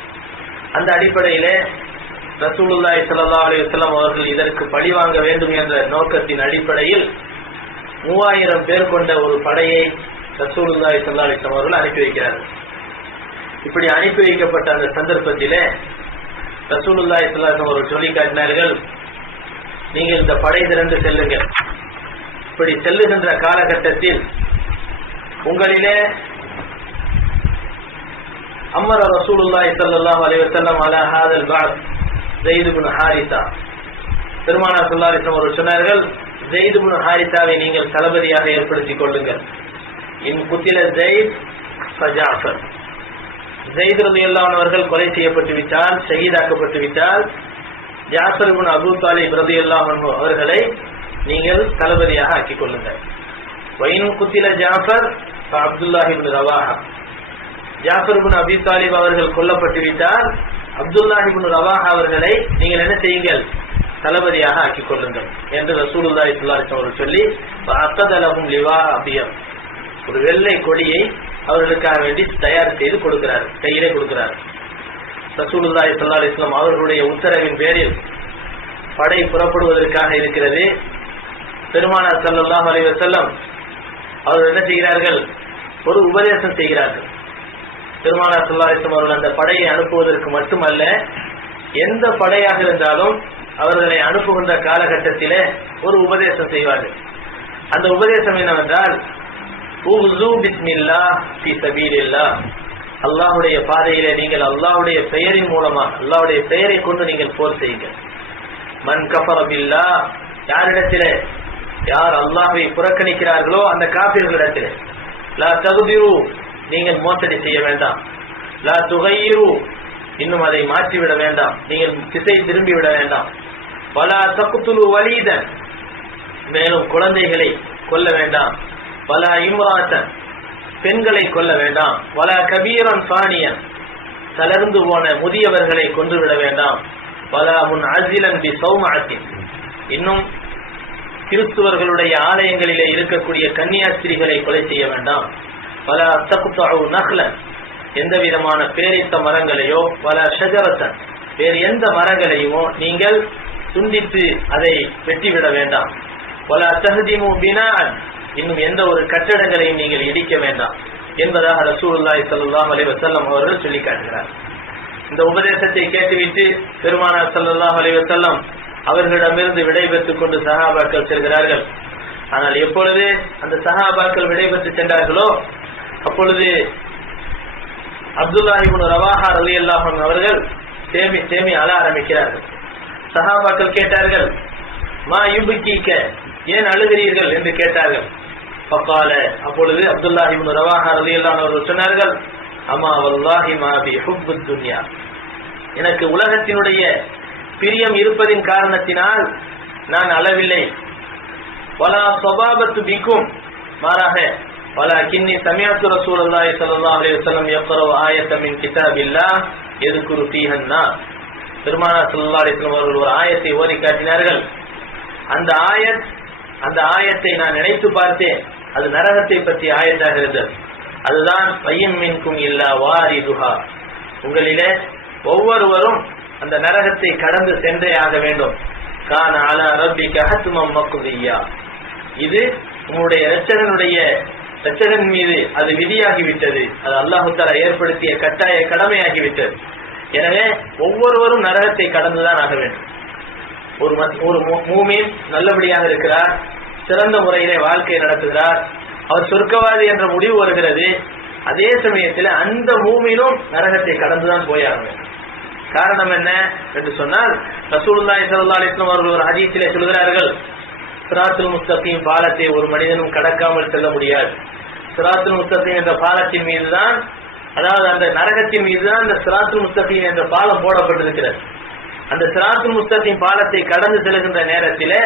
அந்த அடிப்படையிலே ரசூலுல்லாஹி ஸல்லல்லாஹு அலைஹி வஸல்லம் அவர்கள் இதற்கு பழி வாங்க வேண்டும் என்ற நோக்கத்தின் அடிப்படையில் 3000 பேர் கொண்ட ஒரு படையை ரசூலுல்லாஹி ஸல்லல்லாஹு அலைஹி வஸல்லம் அவர்கள் அனுப்பி வைக்கிறார்கள். இப்படி அனுப்பி வைக்கப்பட்ட அந்த சந்தர்ப்பத்திலே ரசூலுல்லாஹி ஸல்லல்லாஹு அலைஹி வஸல்லம் அவர்கள் சொல்லி காட்டினார்கள், நீங்கள் இந்த படை திரண்டு செல்லுங்கள். இப்படி செல்லுகின்ற காலகட்டத்தில் உங்களிலே அமர ரசூலுல்லாஹி ஸல்லல்லாஹு அலைஹி வஸல்லம் அலா ஹாதல் பஅத் ஸைத் இப்னு ஹாரிஸா, பெருமானார் ஸல்லல்லாஹு அலைஹி வஸல்லம் அவர்கள் சொன்னார்கள், ஸைத் இப்னு ஹாரிஸாவை நீங்கள் தளபதியாக ஏற்படுத்திக் கொள்ளுங்கள். இன் குத்தில ஸைத் ஃபஜாஃபர், ஸைத் ரலியல்லாஹு அன்ஹு அவர்கள் கொலை செய்யப்பட்டு விட்டால், ஷஹீதாக்கப்பட்டு விட்டால், ஜாஃபர் இப்னு அபூ தாலிப் ரலியல்லாஹு அன்ஹு அவர்களை நீங்கள் தளபதியாக ஆக்கிக் கொள்ளுங்கள். வைன் குத்தில ஜாஃபர் அப்துல்லாஹ் இப்னு ரவாஹா, ஜாஃபர் இப்னு அபீ தாலிப் அவர்கள் கொல்லப்பட்டு விட்டால் அப்துல்லாஹ் இப்னு ரவாஹா அவர்களை நீங்கள் என்ன செய்யுங்கள், தளபதியாக ஆக்கிக் கொள்ளுங்கள் என்று ரசூலுல்லாஹி ஸல்லல்லாஹு அலைஹி வஸல்லம் சொல்லி அத்ததலஹும் லிவா அபியம், ஒரு வெள்ளை கொடியை அவர்களுக்காக வேண்டி தயார் செய்து கொடுக்கிறார், கையிலே கொடுக்கிறார். ரசூலுல்லாஹி ஸல்லல்லாஹு அலைஹி வஸல்லம் அவர்களுடைய உத்தரவின் பேரில் படை புறப்படுவதற்காக இருக்கிறது. பெருமானார் ஸல்லல்லாஹு அலைஹி வஸல்லம் அவர்கள் என்ன செய்கிறார்கள், ஒரு உபதேசம் செய்கிறார்கள். பெருமானார் ஸல்லல்லாஹு அலைஹி வஸல்லம் அவர்கள் அந்த படையை அனுப்புவதற்கு மட்டுமல்ல, எந்த படையாக இருந்தாலும் அவர்களை அனுப்புகின்ற காலகட்டத்திலே ஒரு உபதேசம் செய்வார்கள். அந்த உபதேசம் என்னவென்றால், அல்லாஹ்வுடைய பாதையிலே நீங்கள் அல்லாஹ்வுடைய பெயரின் மூலமாக, அல்லாஹ்வுடைய பெயரை கொண்டு நீங்கள் போர் செய்யுங்கள். மன் கஃபர பில்லாஹ், யாரிடத்திலே யார் அல்லாஹ்வை புறக்கணிக்கிறார்களோ அந்த காபிர்களிடத்திலே, லா தகுதிரு, நீங்கள் மோசடி செய்ய வேண்டாம், லா துகையிரு, இன்னும் அதை மாற்றிவிட வேண்டாம், நீங்கள் திசை திரும்பி விட வேண்டாம், வலா தக்துலு வலீதன், மேலும் குழந்தைகளை கொல்ல வேண்டாம், வலா இம்ராத்தன், பெண்களை கொல்ல வேண்டாம், வலா கபீரன் ஃபானியன், தளர்ந்து போன முதியவர்களை கொன்றுவிட வேண்டாம், வலா முன் அசிலன் பி சௌமஅத்தின், இன்னும் கிறிஸ்துவர்களுடைய ஆலயங்களிலே இருக்கக்கூடிய கன்னியாஸ்திரிகளை கொலை செய்ய வேண்டாம், வலா தக்தஉ நஹ்லன், எந்த விதமான பேரித்த மரங்களையோ, வலா ஷஜரத்தன், வேறு எந்த மரங்களையுமோ நீங்கள் துண்டித்து அதை வெட்டிவிட வேண்டாம், வலா தஹ்திமு பினாஅன், இன்னும் எந்த ஒரு கட்டடங்களையும் நீங்கள் இடிக்க வேண்டாம் என்பதாக ரசூலுல்லாஹி ஸல்லல்லாஹு அலைஹி வஸல்லம் அவர்கள் சொல்லி காட்டுகிறார். இந்த உபதேசத்தை கேட்டுவிட்டு பெருமானார் ஸல்லல்லாஹு அலைஹி வஸல்லம் அவர்களிடமிருந்து விடைபெற்றுக் கொண்டு சஹாபாக்கள் செல்கிறார்கள். ஆனால் எப்பொழுது அந்த சஹாபாக்கள் விடைபெற்று சென்றார்களோ அப்பொழுது அப்துல்லாஹ் இப்னு ரவாஹா ரலியல்லாஹு அன்ஹு அவர்கள் தேமி அழ ஆரம்பிக்கிறார்கள். சஹாபாக்கள் கேட்டார்கள், மா யுப்கீக, ஏன் அழுகிறீர்கள் என்று கேட்டார்கள். ஃபகால, அப்பொழுது அப்துல்லாஹ் இப்னு ரவாஹா ரலியல்லாஹு அன்ஹு அவர்கள் சொன்னார்கள், அமா வல்லாஹி மா பி ஹுப்புத் துன்யா, எனக்கு உலகத்தினுடைய பிரியம் இருப்பதின் காரணத்தினால் நான் அளவில்லை, வலா ஸபாபத்து பிக்கும், மாறாக வலக்கின்னி சமிஅத்து ரசூலுல்லாஹி ஸல்லல்லாஹு அலைஹி வஸல்லம் யக்ரவு ஆயத்தன் மின் கிதாபில்லாஹ் யذ்குரு ஃபீஹன்னா. பெருமானார் ஸல்லல்லாஹு அலைஹி வஸல்லம் அவர்கள் ஒரு ஆயத்தை ஓதி காட்டினார்கள். அந்த ஆயத்தை நான் நினைத்து பார்த்தேன். அது நரகத்தை பற்றி ஆயத்தாக இருந்தது. அதுதான் வய்யம் மின்கும் இல்லா வாரிதுஹா, உங்களிலே ஒவ்வொருவரும் அந்த நரகத்தை கடந்து சென்றே ஆக வேண்டும். கான அலா ரப்பிக ஹத்மம் மக்தியா, இது உங்களுடைய இரட்சகன் மீது அது விதியாகிவிட்டது. அது அல்லாஹ் தஆலா ஏற்படுத்திய கட்டாய கடமையாகிவிட்டது. எனவே ஒவ்வொருவரும் நரகத்தை கடந்துதான் ஆக வேண்டும். ஒரு மூமின் நல்லபடியாக இருக்கிறார், சிறந்த முறையிலே வாழ்க்கை நடத்துகிறார், அவர் சொர்க்கவாதி என்ற முடிவு வருகிறது. அதே சமயத்தில் அந்த மூமினும் நரகத்தை கடந்துதான் போயாக வேண்டும். காரணம் என்ன என்று சொன்னால், ரசூலுல்லாஹி ஸல்லல்லாஹு அலைஹி வஸல்லம் அவர்கள் ஒரு ஹதீஸிலே சொல்கிறார்கள், சிராத்துல் முஸ்தகீம் பாலத்தை ஒரு மனிதனும் கடக்காமல் செல்ல முடியாது. சிராத்துல் முஸ்தகீம் என்ற பாலத்தின் மீதுதான், அதாவது அந்த நரகத்தின் மீதுதான் இந்த சிராத்துல் முஸ்தகீம் என்ற பாலம் போடப்பட்டிருக்கிறது. அந்த சிராத்துல் முஸ்தகீம் பாலத்தை கடந்து செல்கின்ற நேரத்தில்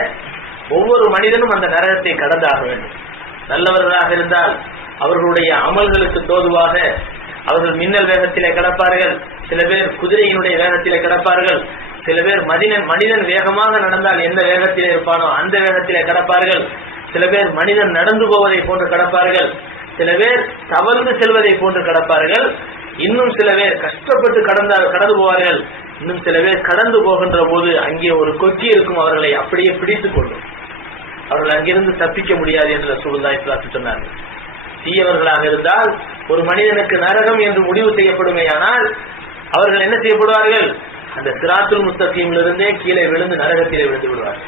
ஒவ்வொரு மனிதனும் அந்த நரகத்தை கடந்தாக வேண்டும். நல்லவர்களாக இருந்தால் அவர்களுடைய அமல்களுக்கு தோதுவாக அவர்கள் மின்னல் வேகத்திலே கடப்பார்கள், சில பேர் குதிரையினுடைய வேகத்திலே கடப்பார்கள், சில பேர் மனிதன் வேகமாக நடந்தால் எந்த வேகத்திலே இருப்பானோ அந்த வேகத்திலே கடப்பார்கள், சில பேர் மனிதன் நடந்து போவதை போன்று கடப்பார்கள், சில பேர் தவழ்ந்து செல்வதை போன்று கடப்பார்கள், இன்னும் சில பேர் கஷ்டப்பட்டு கடந்து போவார்கள், இன்னும் சில பேர் கடந்து போகின்ற போது அங்கே ஒரு கொக்கி இருக்கும், அவர்களை அப்படியே பிடித்துக் கொள்ளும், அவர்கள் அங்கிருந்து தப்பிக்க முடியாது என்று ரசூலுல்லாஹி ஸல்லல்லாஹு அலைஹி வஸல்லம் சொன்னார்கள். தீயவர்களாக இருந்தால் ஒரு மனிதனுக்கு நரகம் என்று முடிவு செய்யப்படுமையானால் அவர்கள் என்ன செய்யப்படுவார்கள்? அந்த சிராத்துல் முஸ்தகீமிலிருந்தே கீழே விழுந்து நரகத்திலே விழுந்து விடுவார்கள்.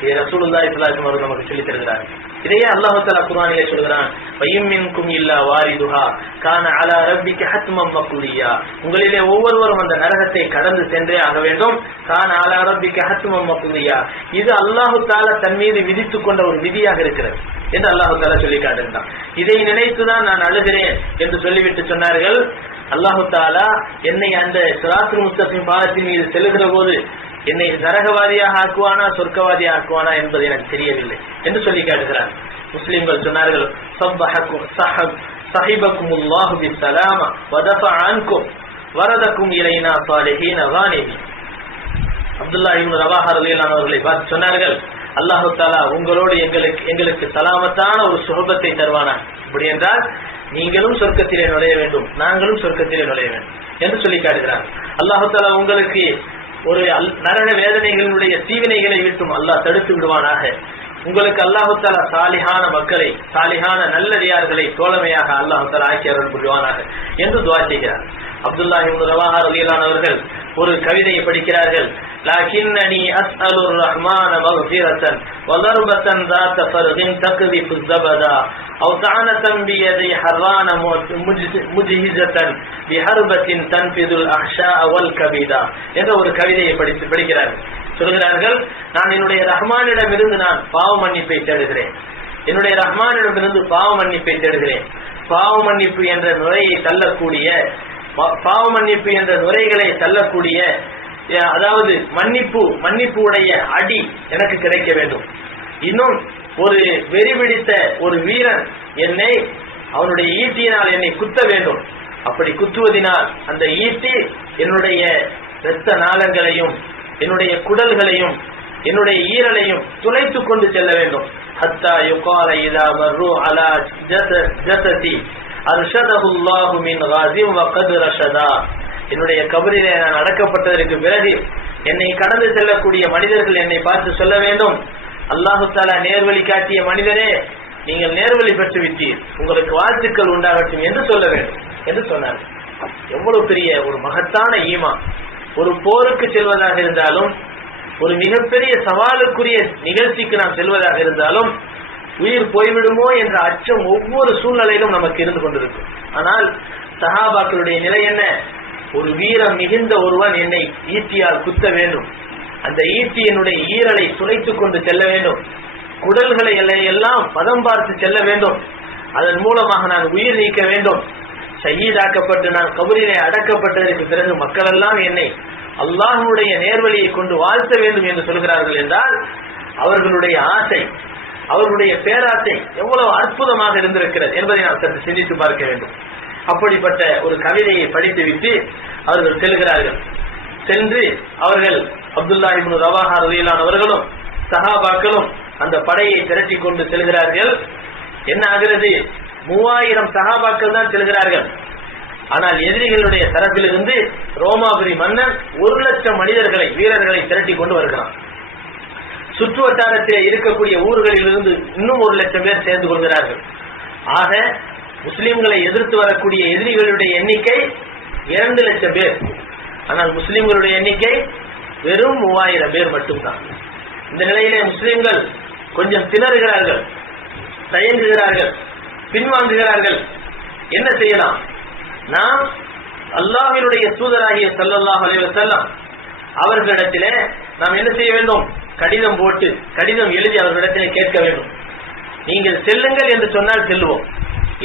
இதை ரசூலுல்லாஹி ஸல்லல்லாஹு அலைஹி வஸல்லம் நமக்கு சொல்லித் தருகிறார். இதையே அல்லாஹ் தஆலா குர்ஆனிலே சொல்கிறான், வய்யம் மின்கும் இல்லா வாரிதுஹா கான அலா ரப்பிக ஹத்மம் மக்தியா, உங்களிலே ஒவ்வொருவரும் அந்த நரகத்தை கடந்து சென்றே ஆக வேண்டும். கான அலா ரப்பிக ஹத்மம் மக்தியா, இது அல்லாஹ் தஆலா தன் மீது விதித்துக் கொண்ட ஒரு விதியாக இருக்கிறது என்று அல்லாஹ் தஆலா சொல்லி காட்டுகிறான். இதை நினைத்துதான் நான் அழுகிறேன் என்று சொல்லிவிட்டு சொன்னார்கள், அல்லாஹ் தஆலா என்னை அந்த சிராத்துல் முஸ்தகீம் பாலத்தின் மீது செல்லுகிற போது என்னை நரகவாதியாக ஆக்குவானா சொர்க்கவாதியாக ஆக்குவானா என்பது எனக்கு தெரியவில்லை என்று சொல்லி காட்டுகிறார். முஸ்லிம்கள் சொன்னார்கள், சஹிபக்குமுல்லாஹு பிஸ்ஸலாம வதஃபஅ அன்கும் வரதக்கும் இலைனா சாலிஹீன கானிமி. அப்துல்லாஹ் இப்னு ரவாஹா ரலியல்லாஹு அன்ஹு அவர்களை பார்த்து சொன்னார்கள், அல்லாஹ் தஆலா உங்களோடு எங்களுக்கு சலாமத்தான ஒரு சுஹபத்தை தருவானா, இப்படி என்றால் நீங்களும் சொர்க்கத்திலே நுழைய வேண்டும், நாங்களும் சொர்க்கத்திலே நுழைய வேண்டும் என்று சொல்லி காட்டுகிறார். அல்லாஹ் தஆலா உங்களுக்கு ஒரு நரக வேதனைகளுடைய தீவினைகளை விட்டும் அல்லாஹ் தடுத்து விடுவானாக, உங்களுக்கு அல்லாஹ் தஆலா சாலிஹான மக்களை, சாலிஹான நல்லடியார்களை தோழமையாக அல்லாஹ் தஆலா ஆக்கி அருள் புரிவானாக என்று துஆ செய்கிறார். அப்துல்லாஹ் இப்னு ரவாஹா ரலியல்லாஹு அன்ஹு அவர்கள் ஒரு கவிதையை படிக்கிறார்கள், லக்கின்னனி அஸ்அலுர் ரஹ்மான மக்ஃபிரத்தன் வதர்பத்தன் ذات فرغ تقذف الزبدا او طعنة بيدي حران مجهزة بحربة تنفذ الاحشاء والكبدا என்ற ஒரு கவிதையை படிக்கிறார்கள். சொல்கிறார்கள், நான் என்னுடைய ரஹ்மானிடமிருந்து நான் பாவ மன்னிப்பை தேடுகிறேன், என்னுடைய ரஹ்மானிடமிருந்து பாவ மன்னிப்பை தேடுகிறேன். பாவ மன்னிப்பு என்ற நுரையை தள்ளக்கூடிய, பாவ மன்னிப்பு என்ற நுரைகளை தள்ளக்கூடிய, அதாவது மன்னிப்பு உடைய அடி எனக்கு கிடைக்க வேண்டும். இன்னும் ஒரு வெறி பிடித்த ஒரு வீரன் என்னை அவனுடைய ஈட்டியினால் என்னை குத்த வேண்டும். அப்படி குத்துவதினால் அந்த ஈட்டி என்னுடைய இரத்த நாளங்களையும் என்னுடைய குடல்களையும் என்னுடைய ஈரலையும் துளைத்து கொண்டு செல்ல வேண்டும். ஹத்தா யுகால இதா மர்ரு அலா ஜஸதி அர்ஷதஹுல்லாஹு மின் காஸிம் வகத் ரஷதா. என்னுடைய கபரிலே நான் அடக்கப்பட்டதற்கு பிறகு என்னை கடந்து செல்லக்கூடிய மனிதர்கள் என்னை பார்த்து சொல்ல வேண்டும், அல்லாஹு தஆலா நேர்வழி காட்டிய மனிதரே, நீங்கள் நேர்வழி பெற்று விட்டீர், உங்களுக்கு வாழ்த்துக்கள் உண்டாகட்டும் என்று சொல்ல வேண்டும் என்று சொன்னார். எவ்வளவு பெரிய ஒரு மகத்தான ஈமான்! ஒரு போருக்கு செல்வதாக இருந்தாலும், ஒரு மிகப்பெரிய சவாலுக்குரிய நிகழ்ச்சிக்கு நாம் செல்வதாக இருந்தாலும், உயிர் போய்விடுமோ என்ற அச்சம் ஒவ்வொரு சூழ்நிலையிலும் நமக்கு இருந்து கொண்டிருக்கும். ஆனால் சஹாபாக்களுடைய நிலை என்ன? ஒரு வீரம் மிகுந்த ஒருவன் என்னை ஈட்டியால் குத்த வேண்டும், அந்த ஈட்டி என்னுடைய ஈரலை துளைத்துக் கொண்டு செல்ல வேண்டும், குடல்களை எல்லாம் பதம் பார்த்து செல்ல வேண்டும், அதன் மூலமாக நான் உயிர் நீக்க வேண்டும், ஷஹீதாக்கப்பட்டு நான் கபரிலே அடக்கப்பட்டதற்கு பிறகு மக்கள் எல்லாம் என்னை அல்லாஹ்வுடைய நேர்வழியை கொண்டு வாழ்த்த வேண்டும் என்று சொல்கிறார்கள் என்றால் அவர்களுடைய ஆசை, அவர்களுடைய பேராசை எவ்வளவு அற்புதமாக இருந்திருக்கிறது என்பதை நாம் சற்று சிந்தித்து பார்க்க வேண்டும். அப்படிப்பட்ட ஒரு கவிதையை படித்துவிட்டு அவர்கள் செல்கிறார்கள். சென்று அவர்கள் அப்துல்லாஹ் இப்னு ரவாஹா ரலியல்லாஹு அவர்களும் சஹாபாக்களும் அந்த படையை திரட்டி கொண்டு செல்கிறார்கள். என்ன ஆகிறது? 3000 சஹாபாக்கள் தான் செல்கிறார்கள். ஆனால் எதிரிகளுடைய தரப்பிலிருந்து ரோமாபுரி மன்னன் 1,00,000 மனிதர்களை, வீரர்களை திரட்டி கொண்டு வருகிறான். சுற்று வட்டாரத்தில் இருக்கக்கூடிய ஊர்களில் இருந்து இன்னும் 1,00,000 பேர் சேர்ந்து கொள்கிறார்கள். ஆக முஸ்லிம்களை எதிர்த்து வரக்கூடிய எதிரிகளுடைய எண்ணிக்கை 2,00,000 பேர். ஆனால் முஸ்லிம்களுடைய எண்ணிக்கை வெறும் 3000 பேர் மட்டும்தான். இந்த நிலையிலே முஸ்லிம்கள் கொஞ்சம் திணறுகிறார்கள், தயங்குகிறார்கள், பின்வாங்குகிறார்கள். என்ன செய்யலாம்? நாம் அல்லாஹ்வினுடைய தூதராகிய ஸல்லல்லாஹு அலைஹி வஸல்லம் அவர்களிடத்திலே நாம் என்ன செய்ய வேண்டும்? கடிதம் போட்டு, கடிதம் எழுதி அவர்களிடத்திலே கேட்க வேண்டும். நீங்கள் செல்லுங்கள் என்று சொன்னால் செல்லுவோம்,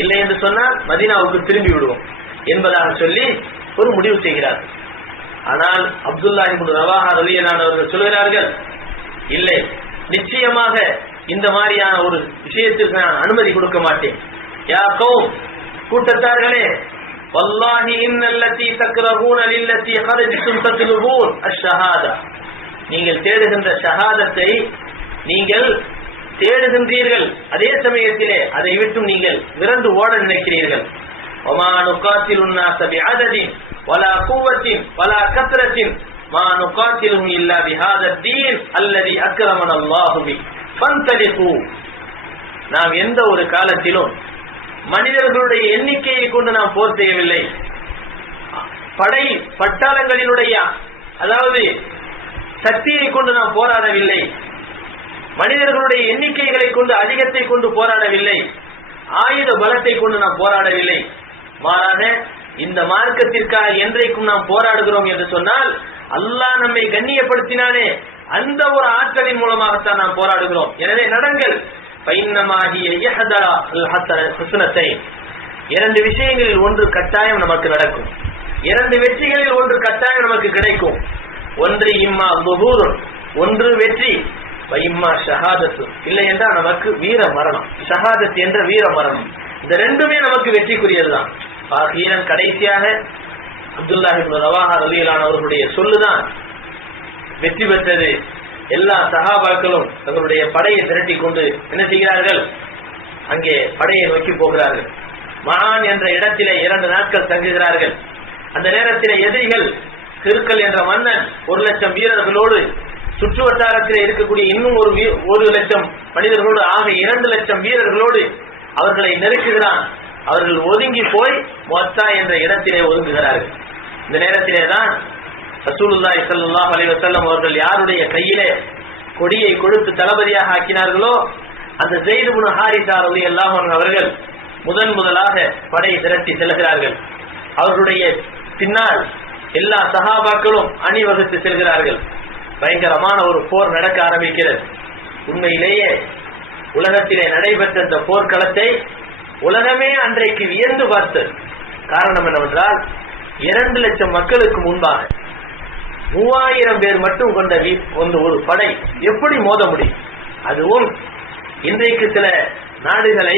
இல்லை என்று சொன்னால் மதீனாவுக்கு திரும்பி விடுவோம் என்பதாக சொல்லி ஒரு முடிவு செய்கிறார்கள். ஆனால் அப்துல்லாஹ் இப்னு ரவாஹா ரலியல்லாஹு அவர்கள் சொல்கிறார்கள், இல்லை, நிச்சயமாக இந்த மாதிரியான ஒரு விஷயத்திற்கு நான் அனுமதி கொடுக்க மாட்டேன். யா கௌம், கூட்டத்தார்களே, வல்லாஹி இன்னல்லதி தக்ரஹூன லில்லதி கரஜ்தும் தத்லுபூன் அஷ்ஷஹாதா, நீங்கள் தேடுகின்ற ஷஹாதத்தை நீங்கள் தேடுகின்றீர்கள், அதே சமயத்திலே அதை விட்டு நீங்கள் விரண்டு ஓட நினைக்கிறீர்கள். வமா நுகாத்திலுன் நாஸ பிஅததின் வலா குவத்தின் வலா கத்ரத்தின் மா நுகாத்திலுஹும் இல்லா பிஹாதா தீன் அல்லதி அக்ரமன அல்லாஹு பி ஃபந்தலிகு. நாம் எந்த ஒரு காலத்திலும் மனிதர்களுடைய எண்ணிக்கையை கொண்டு நாம் போர் செய்யவில்லை, படை பட்டாளங்களினுடைய அதாவது சக்தியை கொண்டு நாம் போராடவில்லை, மனிதர்களுடைய எண்ணிக்கைகளை கொண்டு அதிகத்தை கொண்டு போராடவில்லை, ஆயுத பலத்தை கொண்டு நாம் போராடவில்லை. மாறாக இந்த மார்க்கத்திற்காக என்றைக்கும் நாம் போராடுகிறோம் என்று சொன்னால் அல்லாஹ் நம்மை கண்ணியப்படுத்தினானே அந்த ஒரு ஆற்றலின் மூலமாகத்தான் நாம் போராடுகிறோம். எனவே நடங்கள். இரண்டு விஷயங்களில் ஒன்று கட்டாயம் நமக்கு நடக்கும், இரண்டு வெற்றிகளில் ஒன்று கட்டாயம் நமக்கு கிடைக்கும். ஒன்று இம்மா துஹூர், ஒன்று வெற்றி, இம்மா ஷஹாதத்து, இல்லை என்றால் நமக்கு வீர மரணம். ஷஹாதத் என்ற வீர மரணம், இந்த ரெண்டுமே நமக்கு வெற்றிக்குரியதுதான். ஆகியன் கடைசியாக அப்துல்லாஹ் இப்னு ரவாஹா ரலியல்லாஹு அவர்களுடைய சொல்லுதான் வெற்றி பெற்றது. எல்லா சஹாபாக்களும் தங்களுடைய படையை திரட்டி கொண்டு என்ன செய்கிறார்கள்? அங்கே படையை நோக்கி போகிறார்கள். மகான் என்ற இடத்திலே 2 நாட்கள் தங்குகிறார்கள். அந்த நேரத்திலே எதிரிகள் திருக்கல் என்ற மன்னன் 1,00,000 வீரர்களோடு சுற்று வட்டாரத்தில் இருக்கக்கூடிய இன்னும் 1,00,000 மனிதர்களோடு ஆக 2,00,000 வீரர்களோடு அவர்களை நெருக்குகிறான். அவர்கள் ஒதுங்கி போய் மொத்தா என்ற இடத்திலே ஒதுங்குகிறார்கள். இந்த நேரத்திலே தான் ரசூலுல்லாஹி ஸல்லல்லாஹு அலைஹி வஸல்லம் அவர்கள் யாருடைய கையிலே கொடியை கொடுத்து தளபதியாக ஆக்கினார்களோ அந்த ஸைத் இப்னு ஹாரிஸா ரலியல்லாஹு அன்ஹு அவர்கள் முதலாக படை திரட்டி செல்கிறார்கள். அவர்களுடைய பின்னால் எல்லா சஹாபாக்களும் அணிவகுத்து செல்கிறார்கள். பயங்கரமான ஒரு போர் நடக்க ஆரம்பிக்கிறது. உண்மையிலேயே உலகத்திலே நடைபெற்ற இந்த போர்க்களத்தை உலகமே அன்றைக்கு வியந்து பார்த்தது. காரணம் என்னவென்றால் 2,00,000 மக்களுக்கு முன்பாக 3000 பேர் மட்டும் கொண்ட ஒரு படை எப்படி மோத முடியும்? அதுவும் இன்றைக்கு சில நாடுகளை,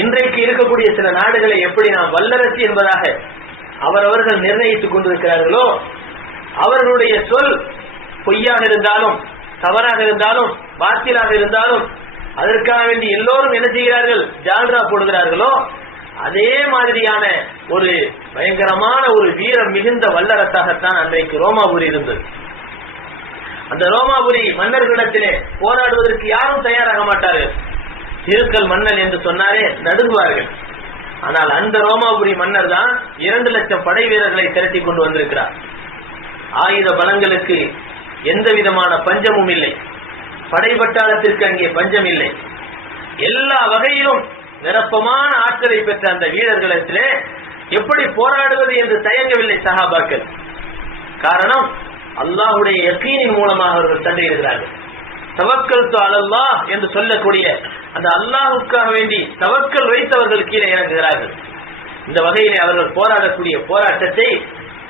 இன்றைக்கு இருக்கக்கூடிய சில நாடுகளை எப்படி நாம் வல்லரசு என்பதாக அவரவர்கள் நிர்ணயித்துக் கொண்டிருக்கிறார்களோ அவர்களுடைய சொல் பொய்யாக இருந்தாலும், தவறாக இருந்தாலும், பாத்திலாக இருந்தாலும் அதற்காக வேண்டி எல்லோரும் என்ன செய்கிறார்கள்? ஜால்ரா போடுகிறார்களோ அதே மாதிரியான ஒரு பயங்கரமான ஒரு வீரம் மிகுந்த வல்லரசாகத்தான் அன்றைக்கு ரோமாபுரி இருந்தது. அந்த ரோமாபுரி மன்னர்களிடத்திலே போராடுவதற்கு யாரும் தயாராக மாட்டார்கள். திருக்கல் மன்னன் என்று சொன்னாரே நடுங்குவார்கள். ஆனால் அந்த ரோமாபுரி மன்னர் தான் 2,00,000 படை வீரர்களை திரட்டி கொண்டு வந்திருக்கிறார். ஆயுத பலங்களுக்கு எந்த விதமான பஞ்சமும் இல்லை, படைபட்டாளத்திற்கு அங்கே பஞ்சம் இல்லை. எல்லா வகையிலும் நிரப்பமான ஆற்றலை பெற்ற அந்த வீரர்களிடத்திலே எப்படி போராடுவது என்று தயங்கவில்லை சஹாபாக்கள். காரணம், அல்லாஹ்வுடைய யகீனின் மூலமாக அவர்கள் சண்டையிடுகிறார்கள். தவக்கல்து அலல்லாஹ் என்று சொல்லக்கூடிய அந்த அல்லாஹ்வுக்காக வேண்டி தவக்கல் வைத்தவர்கள் கீழே இறங்குகிறார்கள். இந்த வகையிலே அவர்கள் போராடக்கூடிய போராட்டத்தை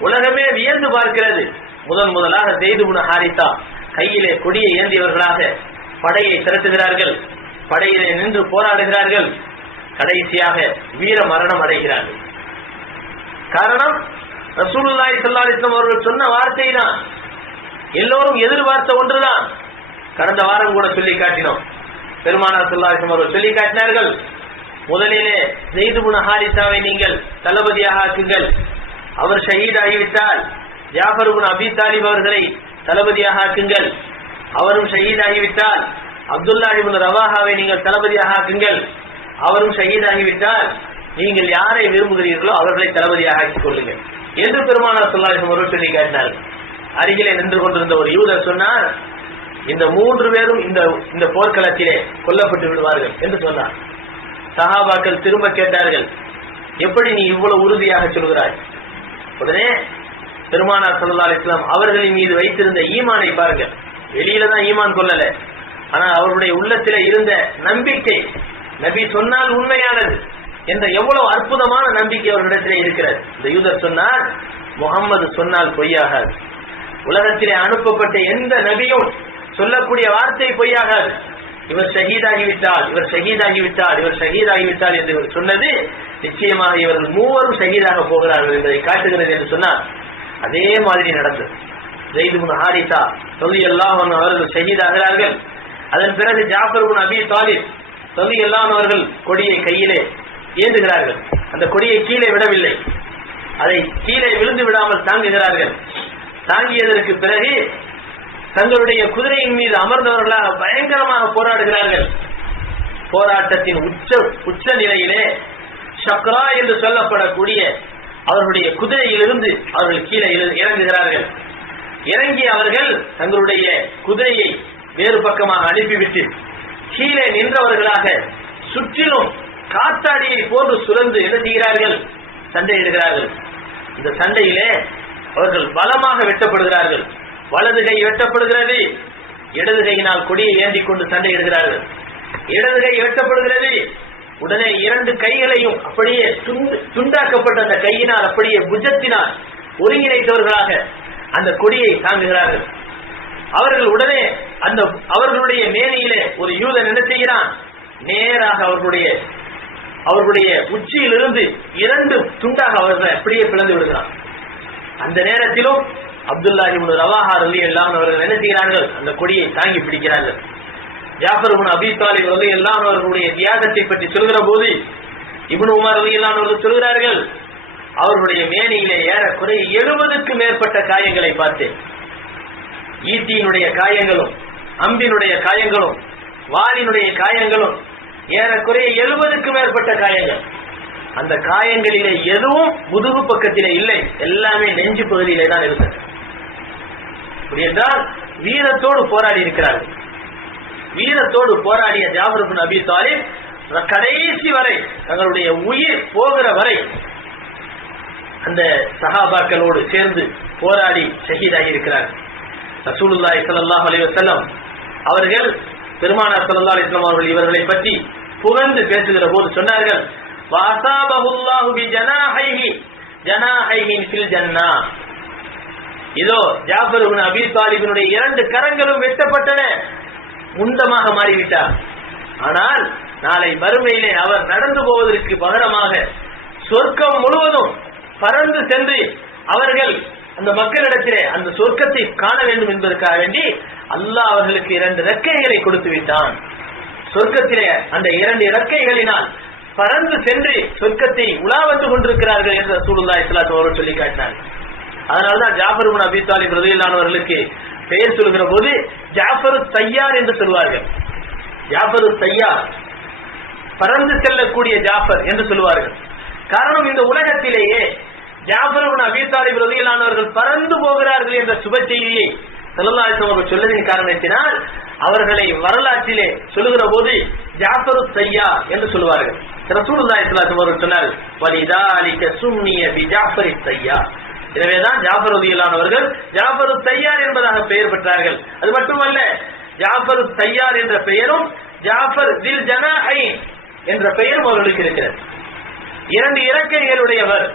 உலகமே வியந்து பார்க்கிறது. முதலாக ஸைத் இப்னு ஹாரிஸா கையிலே கொடியை ஏந்தியவர்களாக படையை திரட்டுகிறார்கள். படையிலே நின்று போராடுகிறார்கள். கடைசியாக வீர மரணம் அடைகிறார்கள். காரணம் ரசூலுல்லாஹி ஸல்லல்லாஹு அலைஹி வஸல்லம் அவர்கள் சொன்ன வார்த்தை தான், எல்லோரும் எதிர்பார்த்த ஒன்றுதான். கடந்த வாரம் கூட சொல்லி காட்டினோம். பெருமானார் ஸல்லல்லாஹு அலைஹி வஸல்லம் அவர்கள் சொல்லி காட்டினார்கள், முதலிலே ஸைத் இப்னு ஹாரிஸாவை நீங்கள் தளபதியாக ஆக்குங்கள். அவர் ஷஹீதாகிவிட்டால் ஜாஃபர் இப்னு அபீ தாலிப் அவர்களை தளபதியாக ஆக்குங்கள். அவரும் ஷஹீதாகிவிட்டால் அப்துல்லாஹ் இப்னு ரவாஹாவை நீங்கள் தளபதியாக ஆக்குங்கள். அவரும் ஷஹீதாகிவிட்டால் நீங்கள் யாரை விரும்புகிறீர்களோ அவர்களை தளபதியாக ஆக்கிக் கொள்ளுங்கள் என்று பெருமானார் ஸல்லல்லாஹு அலைஹி வஸல்லம் சொல்லி காட்டினார்கள். அருகிலே நின்று கொண்டிருந்த ஒரு யூதர் சொன்னார், இந்த 3 பேரும் இந்த போர்க்களத்திலே கொல்லப்பட்டு விடுவார்கள் என்று சொன்னார். சஹாபாக்கள் திரும்ப கேட்டார்கள், எப்படி நீ இவ்வளவு உறுதியாக சொல்கிறாய்? உடனே பெருமானார் ஸல்லல்லாஹு அலைஹி வஸல்லம் அவர்களின் மீது வைத்திருந்த ஈமானை பாருங்கள். வெளியில தான் ஈமான் கொள்ளல, ஆனால் அவருடைய உள்ளத்திலே இருந்த நம்பிக்கை, நபி சொன்னால் உண்மையானது என்ற எவ்வளவு அற்புதமான நம்பிக்கை அவர்களிடத்திலே இருக்கிறது. இந்த யூதர் சொன்னார், முகம்மது சொன்னால் பொய்யாகாது. உலகத்திலே அனுப்பப்பட்ட எந்த நபியும் சொல்லக்கூடிய வார்த்தை பொய்யாகாது. இவர் ஷஹீதாகிவிட்டால், இவர் ஷஹீதாகிவிட்டால், இவர் ஷஹீதாகிவிட்டால் என்று சொன்னது நிச்சயமாக இவர்கள் 3 ஷஹீதாக போகிறார்கள் என்பதை காட்டுகிறது என்று சொன்னார். அதே மாதிரி நடந்தது. ஸைத் இப்னு ஹாரிஸா ரலியல்லாஹு அன்ஹு அவர்கள் ஷஹீதாகிறார்கள். அதன் பிறகு ஜாஃபர் இப்னு அபீ தாலிப் ரலியல்லாஹு அன்ஹு அவர்கள் கொடியை கையிலே ஏந்துகிறார்கள். அந்த கொடியை கீழே விடவில்லை, அதை கீழே விழுந்து விடாமல் தாங்குகிறார்கள். தாங்கியதற்கு பிறகு தங்களுடைய குதிரையின் மீது அமர்ந்தவர்களாக பயங்கரமாக போராடுகிறார்கள். போராட்டத்தின் உச்ச நிலையிலே ஷக்ரா என்று சொல்லப்படக்கூடிய அவர்களுடைய குதிரையிலிருந்து அவர்கள் கீழே இறங்குகிறார்கள். இறங்கி அவர்கள் தங்களுடைய குதிரையை வேறு பக்கமாக அனுப்பிவிட்டு கீழே நின்றவர்களாக சுற்றிலும் காத்தாடியை போன்று சுழந்து எழுதுகிறார்கள், சண்டையிடுகிறார்கள். இந்த சண்டையிலே அவர்கள் பலமாக வெட்டப்படுகிறார்கள். வலது கை வெட்டப்படுகிறது, இடது கையினால் கொடியை ஏந்திக் கொண்டு சண்டையிடுகிறார்கள். இடது கை வெட்டப்படுகிறது, உடனே 2 கைகளையும் அப்படியே துண்டாக்கப்பட்ட அந்த கையினால் அப்படியே புஜத்தினால் ஒருங்கிணைத்தவர்களாக அந்த கொடியை தாங்குகிறார்கள். அவர்கள் உடனே அவர்களுடைய மேனியிலே ஒரு யூதன் என்ன செய்கிறான், நேராக அவர்களுடைய உச்சியிலிருந்து 2 துண்டாக அவர்களை அப்படியே பிளந்து விடுகிறான். அந்த நேரத்திலும் அப்துல்லாஹ் இப்னு ரவாஹா ரலியல்லாஹு அன்ஹு அவர்கள் என்ன செய்கிறார்கள், அந்த கொடியை தாங்கி பிடிக்கிறார்கள். ஜாஃபர் இப்னு அபீ தாலிப் ரலியல்லாஹு அன்ஹு அவர்களுடைய தியாகத்தை பற்றி சொல்கிற போது இப்னு உமர் ரலியல்லாஹு அன்ஹு அவர்கள் சொல்கிறார்கள், அவர்களுடைய மேனியிலே ஏறக்குறைய 70க்கு மேற்பட்ட காயங்களை பார்த்தேன். ஈட்டியினுடைய காயங்களும், அம்பினுடைய காயங்களும், வாளினுடைய காயங்களும், ஏறக்குறைய 70க்கு மேற்பட்ட காயங்கள். அந்த காயங்களிலே எதுவும் முதுகு பக்கத்திலே இல்லை, எல்லாமே நெஞ்சு பகுதியிலே தான் இருந்தது. என்றால் வீரத்தோடு போராடி இருக்கிறார்கள். வீரத்தோடு போராடிய ஜாஃபர் இப்னு அபீ தாலிப் கடைசி வரை, தங்களுடைய உயிர் போகிற வரை அந்த சஹாபாக்களோடு சேர்ந்து போராடி ஷஹீதாகி இருக்கிறார்கள். ரசூலுல்லாஹி ஸல்லல்லாஹு அலைஹி வஸல்லம் அவர்கள், பெருமானார் ஸல்லல்லாஹு அலைஹி வஸல்லம் அவர்கள் இவர்களை பற்றி புகழ்ந்து பேசுகிற போது சொன்னார்கள், வஸாபஹுல்லாஹு பிஜனாஹைஹி ஜனாஹைஹின் ஃபில் ஜன்னா. இதோ ஜாஃபர் இப்னு அபீ தாலிபினுடைய 2 கரங்களும் வெட்டப்பட்டன, முண்டமாக மாறிவிட்டார். ஆனால் நாளை மறுமையிலே அவர் நடந்து போவதற்கு பகரமாக சொர்க்கம் முழுவதும் பறந்து சென்று அவர்கள் அந்த மக்களிடத்திலே அந்த சொர்க்கத்தை காண வேண்டும் என்பதற்காக வேண்டி அல்லாஹ் அவர்களுக்கு 2 இறக்கைகளை கொடுத்து விட்டான். சொர்க்கத்திலே அந்த 2 இறக்கைகளினால் பறந்து சென்று சொர்க்கத்தை உலா வந்து கொண்டிருக்கிறார்கள் என்று ரசூலுல்லாஹி ஸல்லல்லாஹு அலைஹி வஸல்லம் சொல்லி காட்டினார்கள். அதனால்தான் ஜாஃபர் இப்னு அபீ தாலிப் ரலியல்லாஹு அன்ஹு அவர்களுக்கு பெயர் சொல்கிற போது ஜாஃபர் தையார் என்று சொல்வார்கள். ஜாஃபர் தையார், பறந்து செல்லக்கூடிய ஜாஃபர் என்று சொல்வார்கள். காரணம், இந்த உலகத்திலேயே ஜாஃபர் இப்னு அபீ தாலிப் ரலியல்லாஹு அன்ஹு அவர்கள் பறந்து போகிறார்கள் என்ற சுப செய்தியை ஸல்லல்லாஹு அலைஹி வஸல்லம் சொல்லதின் காரணத்தினால் அவர்களை வரலாற்றிலே சொல்லுகிற போது ஜாஃபர் தையார் என்று சொல்வார்கள். ரசூலுல்லாஹி ஸல்லல்லாஹு அலைஹி வஸல்லம் சொன்னார்கள், வலிதாலிக சும்மிய பிஜாஃபர் தையார். எனவேதான் ஜாஃபர் ரலியல்லாஹு அன்ஹு அவர்கள் ஜாஃபர் தையார் என்பதாக பெயர் பெற்றார்கள். அது மட்டுமல்ல, ஜாஃபர் தையார் என்ற பெயரும் ஜாஃபர் தில் ஜனாஹைன் என்ற பெயரும் அவர்களுக்கு இருக்கிறது. 2 இறக்கைகளுடையவர்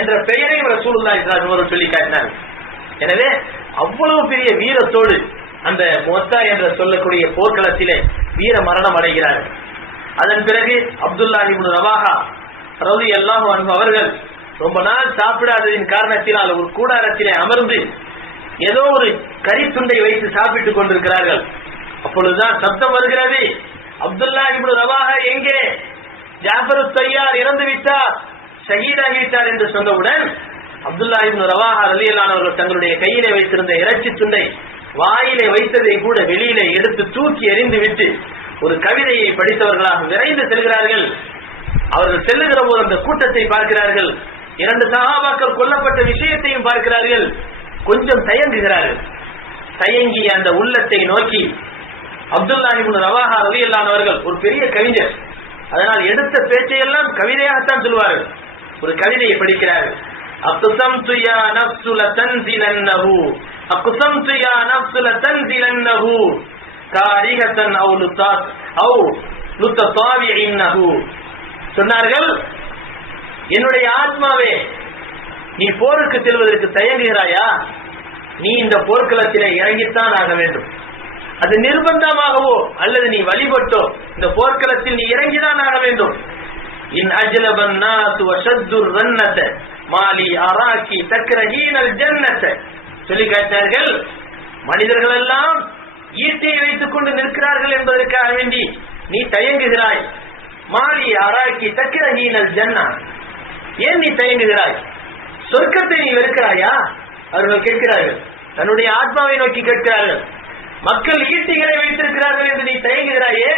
என்ற பெயரை ரசூலுல்லாஹி ஸல்லல்லாஹு அலைஹி வஸல்லம் சொல்லி காட்டினார்கள். எனவே அவ்வளவு பெரிய வீரத்தோடு அந்த முத்தா என்று சொல்லக்கூடிய போர்க்களத்திலே வீர மரணம் அடைகிறார்கள். அதன் பிறகு அப்துல்லாஹ் இப்னு ரவாஹா ரலியல்லாஹு அன்ஹு அவர்கள் ரொம்ப நாள் சாப்பிடாததின் காரணத்தினால் ஒரு கூடாரத்திலே அமர்ந்து ஏதோ ஒரு கரித்துண்டை வைத்து சாப்பிட்டுக் கொண்டிருக்கிறார்கள். அப்பொழுதுதான் சப்தம் வருகிறது, அப்துல்லாஹ் இப்னு ரவாஹா எங்கே? ஜாஃபர் தையார் இறந்து விட்டார், ஷஹீதாகிவிட்டார் என்று சொன்னவுடன் அப்துல்லாஹ் இப்னு ரவாஹா ரலியல்லாஹு அன்ஹு அவர்கள் தங்களுடைய கையிலே வைத்திருந்த இறைச்சி துண்டை வாயிலே வைத்ததை கூட வெளியிலே எடுத்து தூக்கி எறிந்து விட்டு ஒரு கவிதையை படித்தவர்களாக விரைந்து செல்கிறார்கள். அவர்கள் செல்லுகிற போது அந்த கூட்டத்தை பார்க்கிறார்கள், 2 சஹாபாக்கள் கொல்லப்பட்ட விஷயத்தையும் பார்க்கிறார்கள். கொஞ்சம் தயங்குகிறார்கள். தயங்கிய அந்த உள்ளத்தை நோக்கி அப்துல்லாஹ் இப்னு ரவாஹா ரலியல்லாஹு அவர்கள் ஒரு பெரிய கவிஞர், அதனால் எடுத்த பேச்சையெல்லாம் கவிதையாகத்தான் சொல்வார்கள். ஒரு கவிதையை படிக்கிறார்கள். அக்ஸம்து யா நஃப்ஸு லதன்ஸிலன்னஹு அக்ஸம்து யா நஃப்ஸு லதன்ஸிலன்னஹு காரிஹத்தன் அவ் லுதாத் அவ் லுததாவிஇன்னஹு. சொன்னார்கள், என்னுடைய ஆத்மாவே, நீ போருக்கு செல்வதற்கு தயங்குகிறாயா? நீ இந்த போர்க்களத்திலே இறங்கித்தான் ஆக வேண்டும். அது நிர்பந்தமாகவோ அல்லது நீ வழிபட்டோ இந்த போர்க்களத்தில் நீ இறங்கிதான் ஆக வேண்டும். இன் அஜ்லபன் நாஸ் வஷத்துர் ரன்னத மாலி அராக்கி தக்ரஹீனல் ஜன்னத. சொல்லி காட்டினார்கள், மனிதர்கள் எல்லாம் ஈட்டியை வைத்துக் கொண்டு நிற்கிறார்கள் என்பதற்காக வேண்டி நீ தயங்குகிறாய். மாலி அராக்கி தக்ரஹீனல் ஜன்னா, ஏன் நீ தயங்குகிறாய்? சொர்க்கத்தை நீ வெறுக்கிறாயா? அவர்கள் கேட்கிறார்கள், தன்னுடைய ஆத்மாவை நோக்கி கேட்கிறார்கள். மக்கள் ஈட்டிகளை வைத்திருக்கிறார்கள் என்று நீ தயங்குகிறாயே,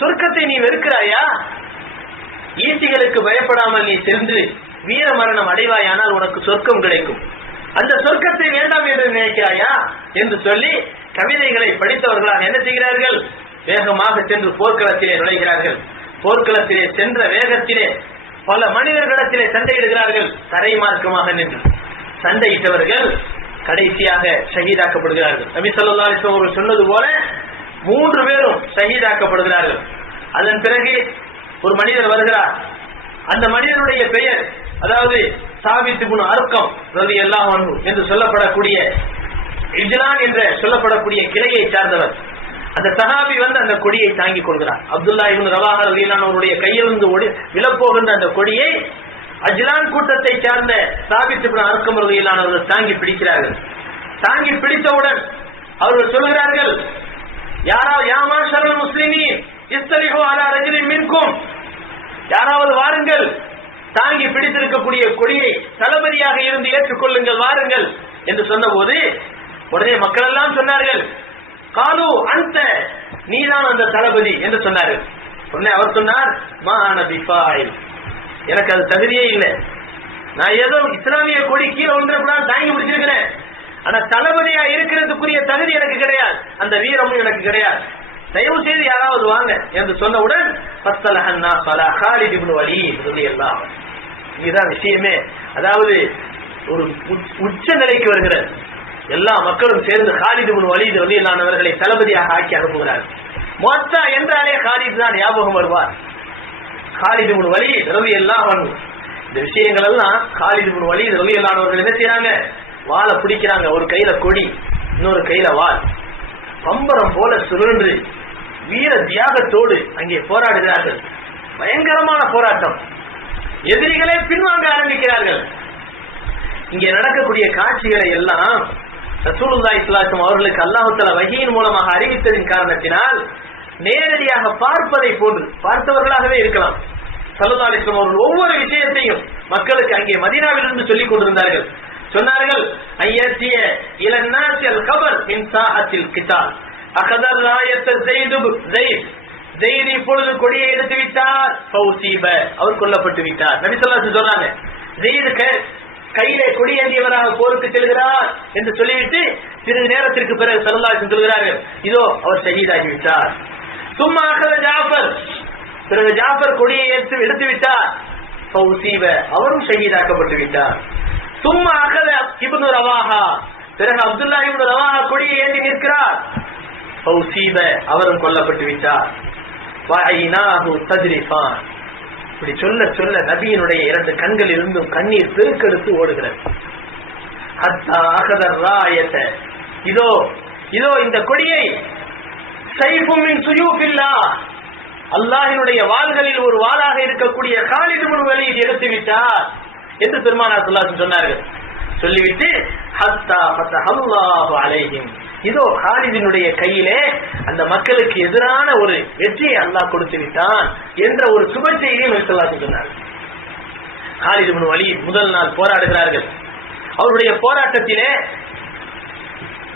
சொர்க்கத்தை நீ வெறுக்கிறாயா? ஈட்டிகளுக்கு பயப்படாமல் நீ சென்று வீர மரணம் அடைவாயானால் உனக்கு சொர்க்கம் கிடைக்கும். அந்த சொர்க்கத்தை வேண்டாம் என்று நினைக்கிறாயா என்று சொல்லி கவிதைகளை படித்தவர்களாக என்ன செய்கிறார்கள்? வேகமாக சென்று போர்க்களத்திலே நுழைகிறார்கள். போர்க்களத்திலே சென்ற வேகத்திலே பல மனிதர்களிடத்திலே சண்டையிடுகிறார்கள். தரை மார்க்கமாக நின்று சண்டையிட்டவர்கள் கடைசியாக ஷஹீதாக்கப்படுகிறார்கள். நபி ஸல்லல்லாஹு அலைஹி வஸல்லம் அவர்கள் சொன்னது போல 3 பேரும் ஷஹீதாக்கப்படுகிறார்கள். அதன் பிறகு ஒரு மனிதர் வருகிறார். அந்த மனிதனுடைய பெயர், அதாவது சாபித் இப்னு அர்கம் ரலியல்லாஹு அன்ஹு என்று சொல்லப்படக்கூடிய இஜ்லான் என்று சொல்லப்படக்கூடிய கிளையை சார்ந்தவர். அந்த சஹாபி வந்து அந்த கொடியை தாங்கிக் கொள்கிறார். அப்துல்லாஹ் இப்னு ரவாஹா ரலியல்லாஹு அவருடைய கையிலிருந்து விழப்போகின்ற அந்த கொடியை அஜ்லான் கூட்டத்தை சார்ந்த சாபித் இப்னு அர்கம் ரலியல்லாஹு அவர்கள் தாங்கி பிடிக்கிறார்கள். தாங்கி பிடித்தவுடன் அவர்கள் சொல்கிறார்கள், யா மாஷரல் முஸ்லிமீன் இஸ்தலிஹு அலா ரஜுலின் மின்கும், யாராவது வாருங்கள், தாங்கி பிடித்திருக்கக்கூடிய கொடியை தளபதியாக இருந்து ஏற்றுக்கொள்ளுங்கள், வாருங்கள் என்று சொன்னபோது உடனே மக்கள் எல்லாம் சொன்னார்கள், காலு அந்த நீதான் அந்த தளபதி என்று சொன்னார்கள். உடனே அவர் சொன்னார், மா அன பிஃபாயில், எனக்கு அது தகுதியே இல்லை. நான் ஏதோ இஸ்லாமிய கொடி கீழே ஒன்றக்கூடாது தாங்கி பிடிச்சிருக்கிறேன், ஆனா தளபதியா இருக்கிறதுக்குரிய தகுதி எனக்கு கிடையாது, அந்த வீரமும் எனக்கு கிடையாது, தயவு செய்து யாராவது வாங்க என்று சொன்னவுடன் காலித் இப்னு வலீத் ரலியல்லாஹு அன்ஹு. இதுதான் விஷயமே. அதாவது ஒரு உச்ச நிலைக்கு வருகிறது. எல்லா மக்களும் சேர்ந்து காலித் இப்னு வலீத் ரலியல்லாஹு அன்ஹு அவர்களை தளபதியாக ஆக்கி அனுப்புகிறார்கள். முஅத்தா என்றாலே காலித் தான் ஞாபகம் வருவார். காலித் இப்னு வலீத் ரலியல்லாஹு அன்ஹு. இந்த விஷயங்கள் எல்லாம் காலித் இப்னு வலீத் ரலியல்லாஹு அன்ஹு அவர்கள் என்ன செய்றாங்க? வாளை பிடிக்கிறாங்க. ஒரு கையில கொடி, இன்னொரு கையில வாள். பம்பரம் போல சுழன்று வீர தியாகத்தோடு அங்கே போராடுகிறார்கள். பயங்கரமான போராட்டம். எதிரிகளே பின்வாங்க ஆரம்பிக்கிறார்கள். இங்கே நடக்கக்கூடிய காட்சிகளை எல்லாம் ரசூலுல்லாஹி ஸல்லல்லாஹு அலைஹி வஸல்லம் அவர்களுக்கு அல்லாஹ் தஆலா வஹீயின் மூலமாக அறிவித்ததின் காரணத்தினால் நேரடியாக பார்ப்பதை போன்று பார்த்தவர்களாகவே இருக்கலாம். ஸல்லல்லாஹு அலைஹி வஸல்லம் அவர்கள் ஒவ்வொரு விஷயத்தையும் மக்களுக்கு அங்கே மதீனாவிலிருந்து சொல்லிக் கொண்டிருந்தார்கள். சொன்னார்கள், ஐயத்திய இலன்னாசில் கபர் மின் சாஅத்தில் கிதால் அகதர் ராயத்த ஸெய்த் இப்பொழுது கொடியை எடுத்து விட்டார், ஃபௌசீப அவர் கொல்லப்பட்டு விட்டார். நபி ஸல்லல்லாஹு அலைஹி வஸல்லம் சொல்றாங்க, ஸெய்த் கையிலே கொடியேந்தியவராக போருக்கு செல்கிறார் என்று சொல்லிவிட்டு சிறிது நேரத்திற்கு பிறகு ஸல்லல்லாஹு அலைஹி வஸல்லம் சொல்கிறார்கள், இதோ அவர் ஷஹீதாகி விட்டார். சும்மா அகத ஜாஃபர், பிறகு ஜாஃபர் கொடியை எடுத்து விட்டார், ஃபௌசீப அவரும் ஷஹீதாக்கப்பட்டு விட்டார். சும்மா அகத இப்னு ரவாஹா, பிறகு அப்துல்லாஹ் இப்னு ரவாஹா கொடியை ஏந்தி நிற்கிறார், ஃபௌசீப அவரும் கொல்லப்பட்டு விட்டார். வஐனாஹு தஜ்ரிஃபான், இப்படி சொல்ல சொல்ல நபியினுடைய 2 கண்களில் இருந்தும் கண்ணீர் பெருக்கெடுத்து ஓடுகிறது. ஹத்தா அகத ராயத, இதோ இதோ இந்த கொடியை ஸைஃபும் மின் ஸுயூஃபில்லாஹ், அல்லாஹ்வினுடைய வாள்களில் ஒரு வாளாக இருக்கக்கூடிய காலித் இப்னு வலீத் எடுத்து விட்டார் என்று பெருமானார் ஸல்லல்லாஹு அலைஹி வஸல்லம் சொன்னார்கள். சொல்லிவிட்டு ஹத்தா ஃபதஹல்லாஹு அலைஹிம், இதோ காலிதினுடைய கையிலே அந்த மக்களுக்கு எதிரான ஒரு வெற்றியை அல்லாஹ் கொடுத்து விட்டான் என்ற ஒரு சுப செய்தியை நபி ஸல்லல்லாஹு அலைஹி வஸல்லம் சொன்னார்கள். காலித் இப்னு வலீத் முதல் நாள் போராடுகிறார்கள். அவருடைய போராட்டத்திலே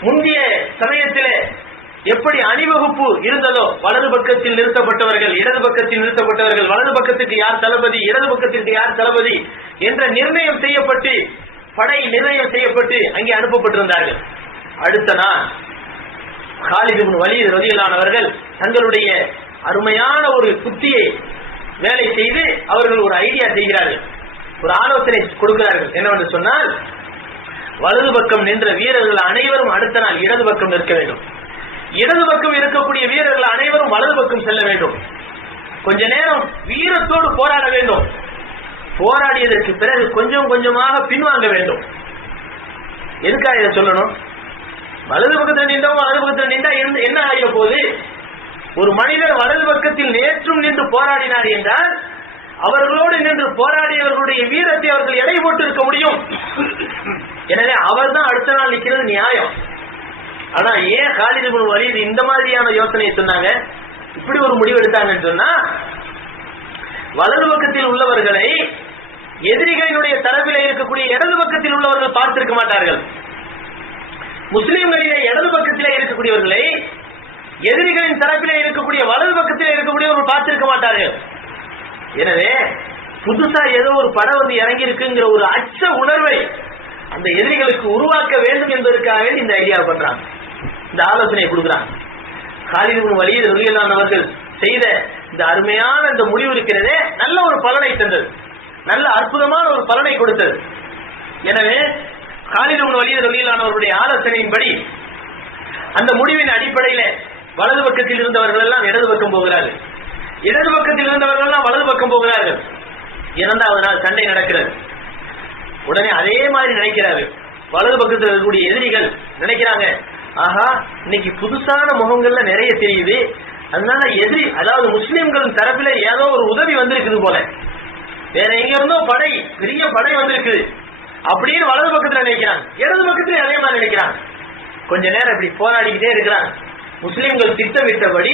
முந்தைய சமயத்திலே எப்படி அணிவகுப்பு இருந்ததோ, வலது பக்கத்தில் நிறுத்தப்பட்டவர்கள், இடது பக்கத்தில் நிறுத்தப்பட்டவர்கள், வலது பக்கத்துக்கு யார் தளபதி, இடது பக்கத்திற்கு யார் தளபதி என்ற நிர்ணயம் செய்யப்பட்டு, படை நிர்ணயம் செய்யப்பட்டு அங்கே அனுப்பப்பட்டிருந்தார்கள். அடுத்த நாள் காலித் இப்னு வலீத் ரலியல்லாஹு அன்ஹு அவர்கள் தங்களுடைய அருமையான ஒரு புத்தியை வேலை செய்து அவர்கள் ஒரு ஐடியா செய்கிறார்கள், ஒரு ஆலோசனை கொடுக்கிறார்கள். என்னவென்று சொன்னால், வலது பக்கம் நின்ற வீரர்கள் அனைவரும் அடுத்த நாள் இடது பக்கம் நிற்க வேண்டும், இடது பக்கம் இருக்கக்கூடிய வீரர்கள் அனைவரும் வலது பக்கம் செல்ல வேண்டும், கொஞ்ச நேரம் வீரத்தோடு போராட வேண்டும், போராடியதற்கு பிறகு கொஞ்சம் கொஞ்சமாக பின்வாங்க வேண்டும். எதுக்காக இதை சொல்லணும்? வலது பக்கத்தில் நின்றோம், வலது பக்கத்தில் நின்றா என்ன ஆகிய போது? ஒரு மனிதர் வலது பக்கத்தில் நேற்றும் நின்று போராடினார் என்றால் அவர்களோடு நின்று போராடியவர்களுடைய வீரத்தை அவர்கள் எடை போட்டு இருக்க முடியும். எனவே அவர் தான் அடுத்த நாள் நிற்கிறது நியாயம். ஆனா ஏன் காலித் இப்னு வலீத் இந்த மாதிரியான யோசனையை சொன்னாங்க, இப்படி ஒரு முடிவு எடுத்தாங்கன்னு சொன்னா, வலது பக்கத்தில் உள்ளவர்களை எதிரிகளினுடைய தரப்பில் இருக்கக்கூடிய இடது பக்கத்தில் உள்ளவர்கள் பார்த்திருக்க மாட்டார்கள். முஸ்லிம்களிலே இடது பக்கத்திலே இருக்கக்கூடியவர்களை எதிரிகளின் தரப்பிலே இருக்கக்கூடிய வலது பக்கத்திலே இருக்கக்கூடியவர்கள் பார்த்திருக்க மாட்டார்கள். எனவே புதுசா ஏதோ ஒரு படம் வந்து இறங்கி இருக்குங்கிற ஒரு அச்ச உணர்வை அந்த எதிரிகளுக்கு உருவாக்க வேண்டும் என்பதற்காக இந்த ஐடியா பண்றாங்க, இந்த ஆலோசனையை கொடுக்குறாங்க. காலித் இப்னு வலீத் ரலியல்லாஹு அன்ஹு அவர்கள் செய்த இந்த அருமையான இந்த முடிவு இருக்கிறதே நல்ல ஒரு பலனை தந்தது, நல்ல அற்புதமான ஒரு பலனை கொடுத்தது. எனவே காலித் இப்னு வலீத் ரலியல்லாஹு அன்ஹு அவருடைய ஆலோசனையின்படி அந்த முடிவின் அடிப்படையில் வலது பக்கத்தில் இருந்தவர்கள் எல்லாம் இடது பக்கம் போகிறார்கள், இடது பக்கத்தில் இருந்தவர்கள் எல்லாம் வலது பக்கம் போகிறார்கள். இரண்டாவது நாள் சண்டை நடக்கிறது. உடனே அதே மாதிரி நினைக்கிறார்கள் வலது பக்கத்தில் இருக்கக்கூடிய எதிரிகள், நினைக்கிறாங்க, ஆஹா இன்னைக்கு புதுசான முகங்கள்ல நிறைய தெரியுது, அதனால எதிரி அதாவது முஸ்லிம்களின் தரப்பில ஏதோ ஒரு உதவி வந்திருக்குது போல, வேற எங்க இருந்தோ படை பெரிய படை வந்திருக்குது அப்படின்னு வலது பக்கத்துல நினைக்கிறாங்க, இடது பக்கத்துல அதே மாதிரி நினைக்கிறாங்க. கொஞ்ச நேரம் இப்படி போராடிக்கிட்டே இருக்கிறாங்க. முஸ்லிம்கள் திட்டமிட்டபடி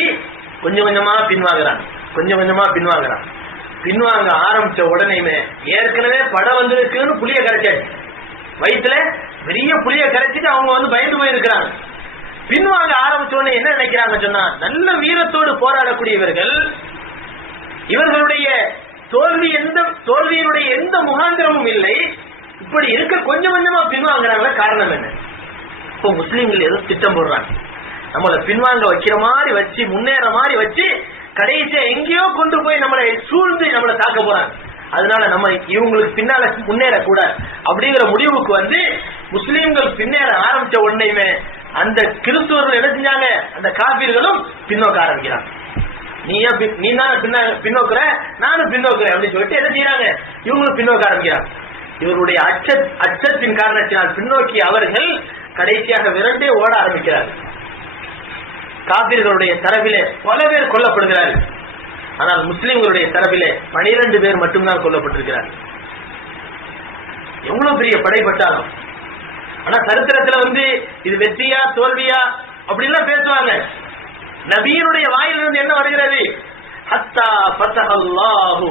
கொஞ்சம் கொஞ்சமா பின்வாங்குறாங்க, கொஞ்சம் கொஞ்சமா பின்வாங்குறாங்க. பின்வாங்க ஆரம்பிச்ச உடனேயுமே ஏற்கனவே படம் வந்திருக்குன்னு புளிய கரைச்சாச்சு, வயிற்றுல பெரிய புளிய கரைச்சிட்டு அவங்க வந்து பயந்து போயிருக்கிறாங்க. பின்வாங்க ஆரம்பிச்ச உடனே என்ன நினைக்கிறாங்க சொன்னா, நல்ல வீரத்தோடு போராடக்கூடியவர்கள், இவர்களுடைய தோல்வியினுடைய எந்த முகாந்திரமும் இல்லை, இப்படி இருக்க கொஞ்சம் கொஞ்சமா பின்வாங்குறாங்க. காரணம் என்ன? இப்போ முஸ்லீம்கள் ஏதோ திட்டம் போடுறாங்க, நம்மளை பின்வாங்க வைக்கிற மாதிரி வச்சு, முன்னேற மாதிரி வச்சு, கடைசியா எங்கேயோ கொண்டு போய் நம்மளை சூழ்ந்து நம்மளை தாக்க போறாங்க. அதனால நம்ம இவங்களுக்கு பின்னால முன்னேறக்கூடாது அப்படிங்கிற முடிவுக்கு வந்து முஸ்லீம்கள் பின்னேற ஆரம்பிச்ச உடனேயுமே அந்த கிறிஸ்துவர்கள் என்ன செஞ்சாங்க, அந்த காபீர்களும் பின்னோக்க ஆரம்பிக்கிறாங்க. நீ தானே பின்னோக்குற, நானும் பின்னோக்குறேன் அப்படின்னு சொல்லிட்டு என்ன செய்யறாங்க, இவங்களும் பின்னோக்க ஆரம்பிக்கிறாங்க. இவருடைய அச்சத்தின் காரணத்தினால் பின்னோக்கி அவர்கள் கடைசியாக விரண்டே ஓட ஆரம்பிக்கிறார்கள். காபிர்களுடைய தரப்பிலே பல பேர் கொல்லப்படுகிறார்கள். ஆனால் முஸ்லிம்களுடைய தரப்பிலே 12 பேர் மட்டும்தான் கொல்லப்பட்டிருக்கிறார்கள். எவ்வளவு பெரிய படைப்பட்டாலும். ஆனா சரித்திரத்துல வந்து இது வெற்றியா தோல்வியா அப்படின்லாம் பேசுவாங்க. நபியினுடைய வாயிலிருந்து என்ன வருகிறது, ஹத்தா ஃபதஹல்லாஹு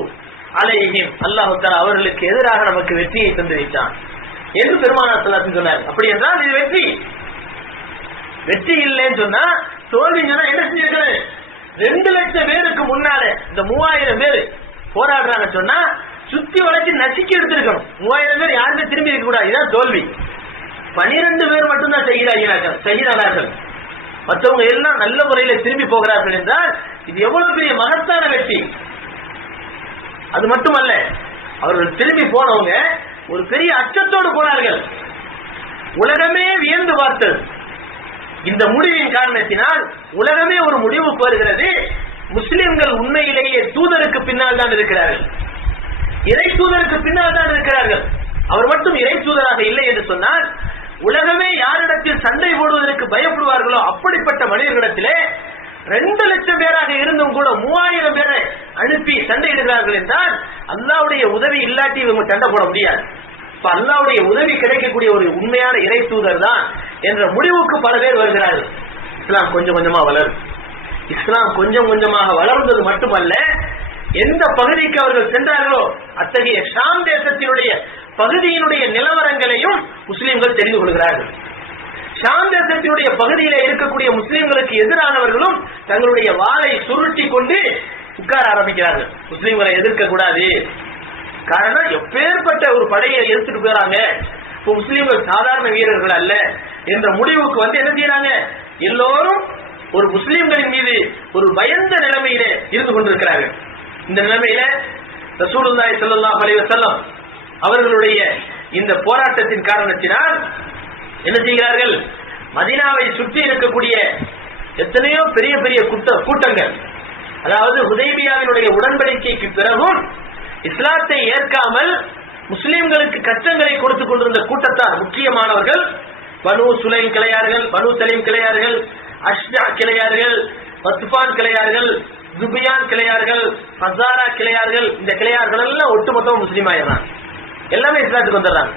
அலைஹிம், அல்லாஹ் தஆலா அவர்களுக்கு எதிராக நமக்கு வெற்றியை தந்து வைத்தான் என்று பெருமானார் ஸல்லல்லாஹு அலைஹி வஸல்லம் சொன்னார். அப்படி என்றால் இது வெற்றி. வெற்றி இல்லைன்னு சொன்னா, தோல்வி சொன்னா என்ன செஞ்சிருக்கணும், 2 லட்சம் பேருக்கு முன்னால இந்த 3000 பேர் போராடுறாங்க சொன்னா சுத்தி வளைச்சு நசுக்கி எடுத்திருக்கணும். 3000 பேர் யாருமே திரும்பி இருக்க கூடாது. இதான் தோல்வி. 12 பேர் மட்டும்தான் ஷஹீதானார்கள். மற்றவங்க எல்லாம் நல்ல முறையில திரும்பி போகிறார்கள் என்றால் இது எவ்வளவு பெரிய மகத்தான வெற்றி. அது மட்டுமல்ல, அவர்கள் திரும்பி போனவங்க ஒரு பெரிய அச்சத்தோடு போனார்கள். உலகமே வியந்து பார்த்தது. இந்த முடிவின் காரணத்தினால் உலகமே ஒரு முடிவுக்கு வருகிறது, முஸ்லிம்கள் உண்மையிலேயே தூதருக்கு பின்னால் தான் இருக்கிறார்கள், இறை தூதருக்கு பின்னால் தான் இருக்கிறார்கள். அவர் மட்டும் இறை தூதராக இல்லை என்று சொன்னால் உலகமே யாரிடத்தில் சண்டை போடுவதற்கு பயப்படுவார்களோ அப்படிப்பட்ட மனிதர்களிடத்திலே 2 லட்சம் பேராக இருந்தும் கூட 3000 பேரை அனுப்பி சண்டையிடுகிறார்கள் என்றால் அல்லாஹ்வுடைய உதவி இல்லாட்டி இவங்க சண்டை போட முடியாது. இப்ப அல்லாஹ்வுடைய உதவி கிடைக்கக்கூடிய ஒரு உண்மையான இறை தூதர் தான் என்ற முடிவுக்கு பல பேர் வருகிறார்கள். இஸ்லாம் கொஞ்சம் கொஞ்சமா வளரும். இஸ்லாம் கொஞ்சம் கொஞ்சமாக வளர்ந்தது மட்டுமல்ல, எந்த பகுதிக்கு அவர்கள் சென்றார்களோ அத்தகைய ஷாம் தேசத்தினுடைய பகுதியினுடைய நிலவரங்களையும் முஸ்லிம்கள் தெரிந்து கொள்கிறார்கள். ஷாம் தேசத்தினுடைய பகுதியில இருக்கக்கூடிய முஸ்லிம்களுக்கு எதிரானவர்களும் தங்களுடைய வாளை சுருட்டி கொண்டு உட்கார ஆரம்பிக்கிறார்கள். முஸ்லிம்களை எதிர்க்க கூடாது. காரணம், எப்பேற்பட்ட ஒரு படையை எடுத்துட்டு போறாங்க, இப்ப முஸ்லிம்கள் சாதாரண வீரர்கள் அல்ல என்ற முடிவுக்கு வந்து என்ன செய்யறாங்க, எல்லோரும் ஒரு முஸ்லிம்களின் மீது ஒரு பயந்த நிலைமையிலே இருந்து கொண்டிருக்கிறார்கள். இந்த நிலைமையில ரசூலுல்லாஹி ஸல்லல்லாஹு அலைஹி வஸல்லம் அவர்களுடைய இந்த போராட்டத்தின் காரணத்தினால் என்ன செய்கிறார்கள், மதீனாவை சுற்றி இருக்கக்கூடிய எத்தனையோ பெரிய பெரிய கூட்டங்கள், அதாவது ஹுதைபியாவினுடைய உடன்படிக்கைக்கு பிறகும் இஸ்லாத்தை ஏற்காமல் முஸ்லிம்களுக்கு கஷ்டங்களை கொடுத்துக் கொண்டிருந்த கூட்டத்தார் முக்கியமானவர்கள் பனு சுலைம் கிளையார்கள், பனு சலீம் கிளையார்கள், அஷ்ஜா கிளையார்கள், பத்பான் கிளையார்கள், துபியான் கிளையார்கள், ஃபஸாரா கிளையார்கள். இந்த கிளையார்கள் எல்லாம் ஒட்டுமொத்தம் முஸ்லீம் ஆயிடுறாங்க, எல்லாமே இஸ்லாத்துக்கு வந்துடுறாங்க.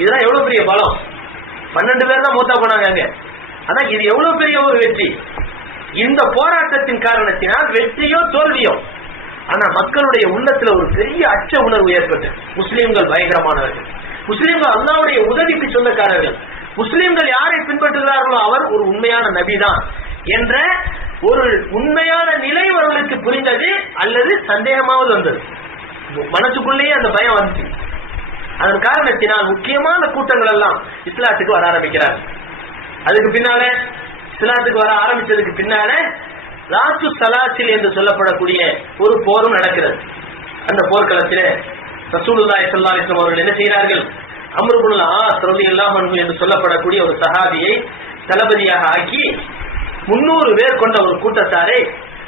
இதெல்லாம் எவ்வளவு பெரிய பலம். 12 பேர் தான் மூத்தா போனாங்க அங்க. அதான் இது எவ்வளவு பெரிய ஒரு வெற்றி. இந்த போராட்டத்தின் காரணத்தினால் வெற்றியோ தோல்வியோ, ஆனா மக்களுடைய உள்ளத்துல ஒரு பெரிய அச்ச உணர்வு ஏற்பட்டு, முஸ்லிம்கள் பயங்கரமானவர்கள், முஸ்லிம்கள் அல்லாஹ்வுடைய உதவிக்கு சொந்தக்காரர்கள், முஸ்லிம்கள் யாரை பின்பற்றுகிறார்களோ அவர் ஒரு உண்மையான நபிதான் என்ற ஒரு உண்மையான நிலை அவர்களுக்கு புரிந்தது, அல்லது சந்தேகமாவது வந்தது. மனசுக்குள்ளேயே அந்த பயம் வந்துச்சு. அதன் காரணத்தினால் முக்கியமான கூட்டங்கள் எல்லாம் இஸ்லாத்துக்கு வர ஆரம்பிக்கிறார்கள். அதுக்கு பின்னால இஸ்லாத்துக்கு வர ஆரம்பிச்சதுக்கு பின்னால ராசு சலாசில் என்று சொல்லப்படக்கூடிய ஒரு போரும் நடக்கிறது. அந்த போர்க்களத்தில் ரசூலுல்லாஹி ஸல்லல்லாஹு அலைஹி வஸல்லம் அவர்கள் என்ன செய்கிறார்கள், அம்ர் இப்னு ஆஸ் ரலியல்லாஹு அன்ஹு என்று சொல்லப்படக்கூடிய ஒரு சஹாபியை தளபதியாக ஆக்கி 300 பேர் கொண்ட ஒரு கூட்டத்தாரை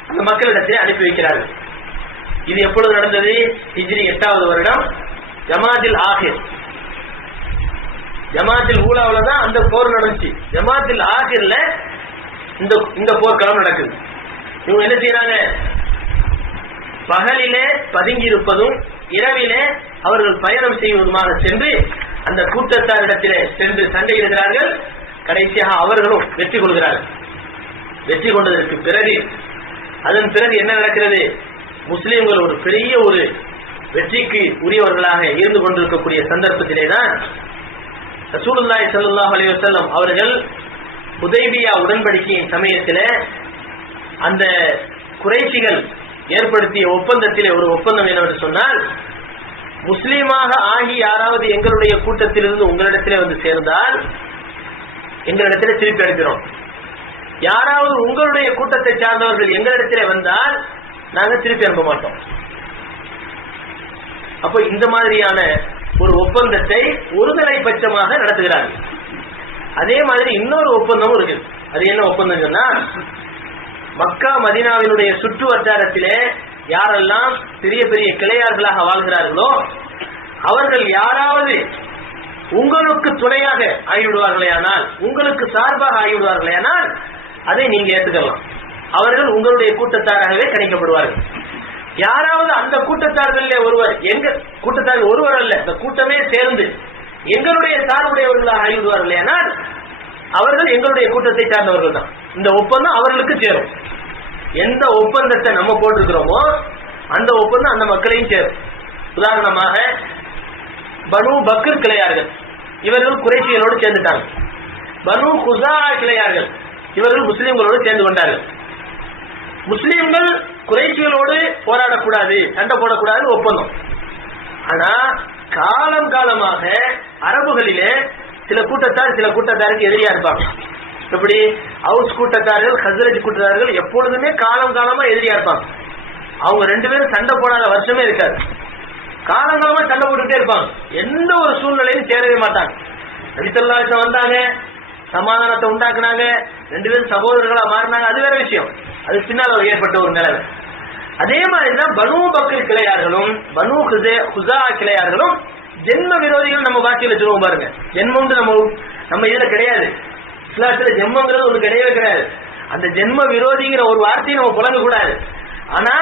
அந்த மக்களிடத்திலே அனுப்பி வைக்கிறார்கள். இது எப்பொழுது நடந்தது, ஹிஜ்ரி 8வது வருடம் ஜமாத்தில் ஆகிர், ஜமாத்தில் ஊலாவில் தான் அந்த போர் நடந்துச்சு. ஜமாத்தில் ஆகிர்ல இந்த போர்க்களம் நடக்குது. இவங்க என்ன செய்யறாங்க, பகலிலே பதுங்கி இருப்பதும் இரவிலே அவர்கள் பயணம் செய்வதுமாக சென்று அந்த கூட்டத்தாரிடத்திலே சென்று சண்டையிடுகிறார்கள். கடைசியாக அவர்களும் வெற்றி கொள்கிறார்கள். வெற்றி கொண்டதற்கு பிறகு அதன் பிறகு என்ன நடக்கிறது, முஸ்லிம்கள் ஒரு பெரிய ஒரு வெற்றிக்கு உரியவர்களாக இருந்து கொண்டிருக்கக்கூடிய சந்தர்ப்பத்திலே தான் ரசூலுல்லாஹி ஸல்லல்லாஹு அலைஹி வஸல்லம் அவர்கள் ஹுதைபியா உடன்படிக்கையின் சமயத்திலே அந்த குறைஷிகள் ஏற்படுத்திய ஒப்பந்தத்திலே ஒரு ஒப்பந்தம் என்னவென்று சொன்னால், முஸ்லீமாக ஆகி யாராவது எங்களுடைய கூட்டத்திலிருந்து உங்களிடத்திலே வந்து சேர்ந்தால் எங்களிடத்திலே திருப்பி அனுப்பினோம், யாராவது உங்களுடைய கூட்டத்தை சார்ந்தவர்கள் எங்களிடத்திலே வந்தால் நாங்கள் திருப்பி அனுப்ப மாட்டோம். அப்ப இந்த மாதிரியான ஒரு ஒப்பந்தத்தை ஒருதலை பட்சமாக நடத்துகிறார்கள். அதே மாதிரி இன்னொரு ஒப்பந்தமும் இருக்கு. அது என்ன ஒப்பந்தம் சொன்னா, மக்கா மதீனாவினுடைய சுற்று வட்டாரத்திலே யாரெல்லாம் பெரிய பெரிய கிளையார்களாக வாழ்கிறார்களோ அவர்கள் யாராவது உங்களுக்கு துணையாக ஆகிவிடுவார்களேயானால், உங்களுக்கு சார்பாக ஆகிவிடுவார்களேயானால் அதை நீங்க ஏற்றுக்கலாம். அவர்கள் உங்களுடைய கூட்டத்தாராகவே கணிக்கப்படுவார்கள். யாராவது அந்த கூட்டத்தார்கள் ஒருவர், எங்க கூட்டத்தார்கள் ஒருவர் அல்ல, இந்த கூட்டமே சேர்ந்து எங்களுடைய சார்புடையவர்களாக ஆகிவிடுவார்களேயானால் அவர்கள் எங்களுடைய கூட்டத்தை சார்ந்தவர்கள் தான். இந்த ஒப்பந்தம் அவர்களுக்கு சேரும். எந்த ஒப்பந்தத்தை நம்ம போட்டிருக்கிறோமோ அந்த ஒப்பந்தம் அந்த மக்களையும் சேரும். உதாரணமாக பனு பக்கர் கிளையார்கள், இவர்கள் குறைஷிகளோடு சேர்ந்துட்டாங்க. பனு குஸா கிளையார்கள், இவர்கள் முஸ்லிம்களோடு சேர்ந்து கொண்டார்கள். முஸ்லிம்கள் குறைஷிகளோடு போராடக்கூடாது, சண்டை போடக்கூடாது ஒப்பந்தம். ஆனா காலம் காலமாக அரபுகளிலே சில கூட்டத்தார் சில கூட்டத்தாருக்கு எதிரியா இருப்பாங்க. எப்படி ஹவுஸ் கூட்டத்தார்கள், ஹஸ்ரஜ் கூட்டத்தார்கள் எப்பொழுதுமே காலம் காலமா எதிரியா இருப்பாங்க. அவங்க 2 பேரும் சண்டை போடாத வருஷமே இருக்காது. காலங்காலமா சண்டை போட்டுட்டே இருப்பாங்க. எந்த ஒரு சூழ்நிலையும் சேரவே மாட்டாங்க. நபி ஸல்லல்லாஹு அலைஹி வஸல்லம் வந்தாங்க, சமாதானத்தை உண்டாக்குனாங்க, 2 பேரும் சகோதரர்களா மாறினாங்க, அது வேற விஷயம். அது பின்னால் ஏற்பட்ட ஒரு நிலைமை. அதே மாதிரிதான் பனு பக்கர் கிளையார்களும் பனு குஸா கிளையார்களும் ஜென்ம விரோதிகள். நம்ம பாக்கியில் வச்சிருவோம் பாருங்க, ஜென்மம் நம்ம நம்ம இதுல கிடையாது. இஸ்லாத்துல ஜென்மங்கிறது ஒண்ணு கிடையவே கிடையாது. அந்த ஜென்ம விரோதிங்கிற ஒரு வார்த்தையை நம்ம புழங்க கூடாது. ஆனா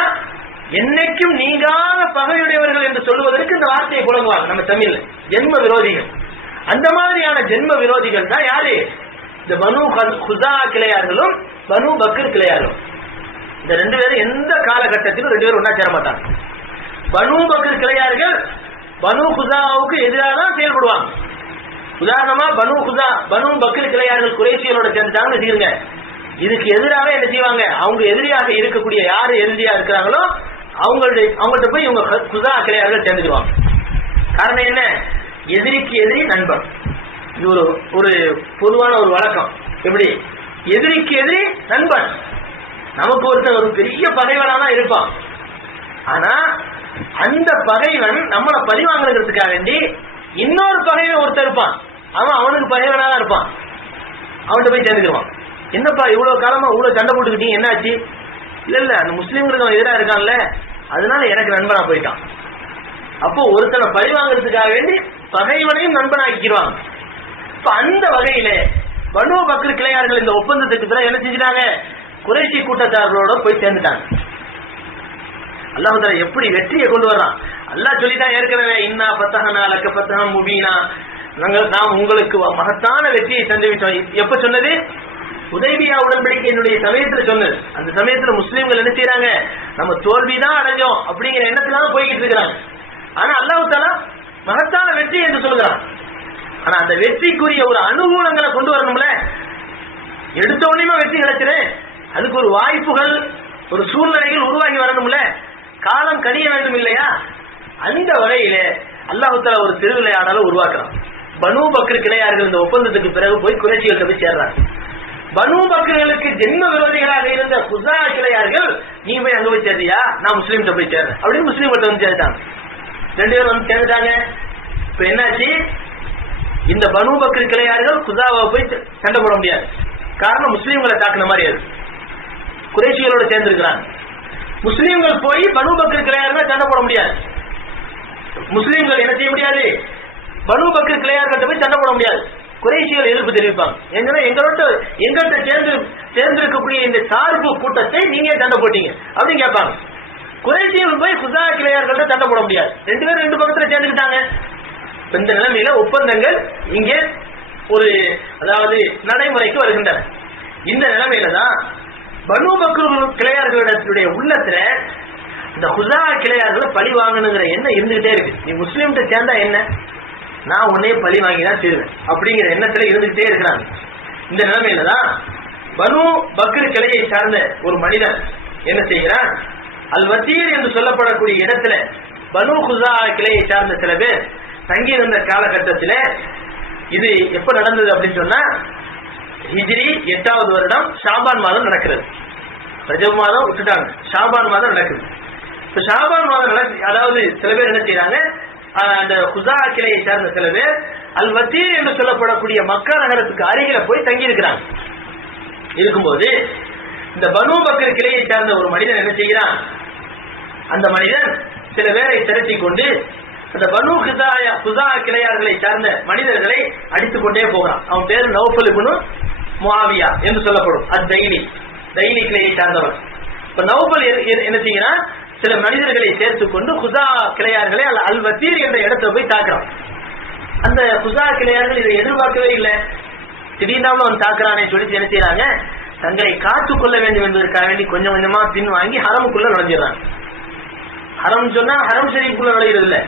என்னைக்கும் நீங்காத பகையுடையவர்கள் என்று சொல்லுவதற்கு இந்த வார்த்தையை புழங்குவாங்க நம்ம தமிழ்ல, ஜென்ம விரோதிகள். அந்த மாதிரியான ஜென்ம விரோதிகள் தான் யாரு? இந்த பனு குஸா கிளையார்களும் பனு பக்கர் கிளையார்களும். இந்த ரெண்டு பேரும் எந்த காலகட்டத்திலும் ரெண்டு பேரும் ஒன்னா சேர மாட்டாங்க. பனு பக்கர் கிளையார்கள் பனு குஸாவுக்கு எதிராக தான் செயல்படுவாங்க. உதாரணமா பனு பக்கர் கிளையார்கள் குறைஷிகளோட சேர்ந்துட்டாங்கன்னு வச்சுக்கிறீங்க, இதுக்கு எதிராக என்ன செய்வாங்க? அவங்க எதிரியாக இருக்கக்கூடிய யாரு எதிரியா இருக்கிறாங்களோ அவங்கள்ட்ட போய் இவங்க குஸா கிளையார்கள் சேர்ந்துடுவாங்க. காரணம் என்ன? எதிரிக்கு எதிரி நண்பன். இது ஒரு பொதுவான ஒரு வழக்கம். எப்படி? எதிரிக்கு எதிரி நண்பன். நமக்கு ஒருத்தர் ஒரு பெரிய பகைவனா தான் இருப்பான். ஆனா அந்த பகைவன் நம்மளை பழி வாங்குறதுக்காக வேண்டி இன்னொரு பகைவன் ஒருத்தர் இருப்பான், அவனுக்கு பகைவனா தான் இருப்பான். அவன்கிட்ட போய் சேர்ந்துக்குவான். என்னப்பா இவ்வளவு காலமா இவ்வளவு சண்டை போட்டுக்கிட்டீங்க, என்னாச்சு? இல்ல அந்த முஸ்லீம்களுக்கு அவன் எதிராக இருக்கான்ல, அதனால எனக்கு நண்பனா போயிட்டான். அப்போ ஒருத்தனை பழி வாங்குறதுக்காக வேண்டி பகைவனையும் நண்பனாக்கிடுவாங்க. இப்ப அந்த வகையில பனு பக்கர் கிளையார்கள் இந்த ஒப்பந்தத்துக்கு பிறகு என்ன செஞ்சிட்டாங்க? குறைஷி கூட்டத்தார்களோட போய் சேர்ந்துட்டாங்க. அல்லாஹ் தஆலா எப்படி வெற்றியை கொண்டு வர்றான்? அல்லாஹ் சொல்லிட்டான் ஏற்கனவே, இன்னா ஃபதஹனா லக ஃபதஹம் முபீனா, நாம் உங்களுக்கு மகத்தான வெற்றியை தந்துவிட்டோம். எப்ப சொன்னது? உதைபியா உடன்படிக்கையினுடைய சமயத்துல சொன்னது. அந்த சமயத்துல முஸ்லீம்கள் என்ன செய்யறாங்க? நம்ம தோல்விதான் அடைஞ்சோம் அப்படிங்கிற எண்ணத்துல போய்கிட்டு இருக்கிறாங்க. ஆனா அல்லாஹ் தஆலா மகத்தான வெற்றி என்று சொல்கிறான். ஆனா அந்த வெற்றிக்குரிய ஒரு அனுகூலங்களை கொண்டு வரணும்ல. எடுத்த உடனே வெற்றி கிடைச்சிரு, அதுக்கு ஒரு வாய்ப்புகள், ஒரு சூழ்நிலைகள் உருவாகி வரணும்ல, காலம் கடிய வேண்டும் இல்லையா? அந்த வகையில அல்லாஹ் தஆலா ஒரு திருவிளையாடலை உருவாக்குறான். பனு பக்கர் கிளையார்கள் இந்த ஒப்பந்தத்துக்கு பிறகு போய் குறைஷிகள்கிட்ட போய் சேர்றாங்க. பனு பக்கர்களுக்கு ஜென்ம விரோதிகளாக இருந்த குஸா கிளையார்கள், நீ போய் அங்க போய் சேர்றியா, நான் முஸ்லீம்கிட்ட போய் சேர்றேன் அப்படின்னு முஸ்லீம்கிட்ட வந்து சேர்த்தாங்க. ரெண்டு பேரும் வந்து சேர்ந்துட்டாங்க. இப்ப என்னாச்சு? இந்த பனு பக்கர் கிளையார்கள் குஸாவை போய் சண்டை போட முடியாது. காரணம் முஸ்லீம்களை தாக்குன மாதிரி அது. குறைஷிகளோட சேர்ந்திருக்கிறாங்க. முஸ்லீம்கள் போய் பனு பக்கர் கிளையார்கள் சண்டை போட முடியாது. முஸ்லீம்கள் என்ன செய்ய முடியாது? பனு பக்கர் கிளையார்கிட்ட போய் சண்டை போட முடியாது. குறைஷிகள் எதிர்ப்பு தெரிவிப்பாங்க. எங்கள்கிட்ட சேர்ந்திருக்கக்கூடிய இந்த சார்பு கூட்டத்தை நீங்க சண்டை போட்டீங்க அப்படின்னு கேட்பாங்க. குறைஷிகள் போய் குஸா கிளையார்கள்ட்ட சண்டை போட முடியாது. ரெண்டு பேரும் ரெண்டு பக்கத்துல சேர்ந்துக்கிட்டாங்க. இந்த நிலைமையில ஒப்பந்தங்கள் இங்கே ஒரு அதாவது நடைமுறைக்கு வருகின்றன. இந்த நிலைமையில தான் பனு பக்கர் கிளையார்களுடைய உள்ளத்துல இந்த குஸா கிளையார்களை பழி வாங்கணுங்கிற எண்ணம் இருந்துகிட்டே இருக்கு. நீ முஸ்லீம்கிட்ட சேர்ந்தா என்ன, நான் உன்னையே பழி வாங்கிதான் தீருவேன் அப்படிங்கிற எண்ணத்துல இருந்துகிட்டே இருக்கிறாங்க. இந்த நிலைமையில தான் பனு பக்கர் கிளையை சார்ந்த ஒரு மனிதன் என்ன செய்கிறான்? அல் வசீர் என்று சொல்லப்படக்கூடிய இடத்துல பனு குஸா கிளையை சார்ந்த சில பேர் தங்கி இருந்த காலகட்டத்தில் இது எப்ப நடந்தது அப்படின்னு சொன்னா, ஹிஜ்ரி 8வது வருடம் ஷாபான் மாதம் நடக்கிறது. ரஜப் மாதம் விட்டுட்டாங்க, ஷாபான் மாதம் நடக்குது. இப்ப ஷாபான் மாதம் அதாவது சில பேர் என்ன செய்யறாங்க? அந்த குஸா கிளையை சார்ந்த சில பேர் அல் வசீர் என்று சொல்லப்படக்கூடிய மக்கா நகரத்துக்கு அருகில போய் தங்கி இருக்கிறாங்க. இருக்கும்போது இந்த பனு பக்கர் கிளையை சார்ந்த ஒரு மனிதன் என்ன செய்கிறான்? அந்த மனிதன் சில பேரை திரட்டி கொண்டு அந்த பனு குஸா கிளையார்களை சார்ந்த மனிதர்களை அடித்துக் கொண்டே போகிறான். அவன் பேரு நௌஃபல் இப்னு முஆவியா என்று சொல்லப்படும். தைலி கிளையை சார்ந்தவர். இப்ப நௌஃபல் என்ன செய்கிறான்? சில மனிதர்களை சேர்த்துக் கொண்டு குஸா கிளையார்களை அல் வசீர் என்ற இடத்துல போய் தாக்குறான். அந்த குஸா கிளையார்கள் இதை எதிர்பார்க்கவே இல்லை. திடீர்னு அவன் தாக்குறானே சொல்லி என்ன செய்யறாங்க? தங்களை காத்துக் கொள்ள வேண்டும் என்பதற்காக வேண்டி கொஞ்சம் கொஞ்சமா பின் வாங்கி ஹரமுக்குள்ள நுழைஞ்சிடறாங்க. ஹரம் சொன்னா ஹரம் ஷரீஃப்குள்ள நுழைகிறது இல்ல.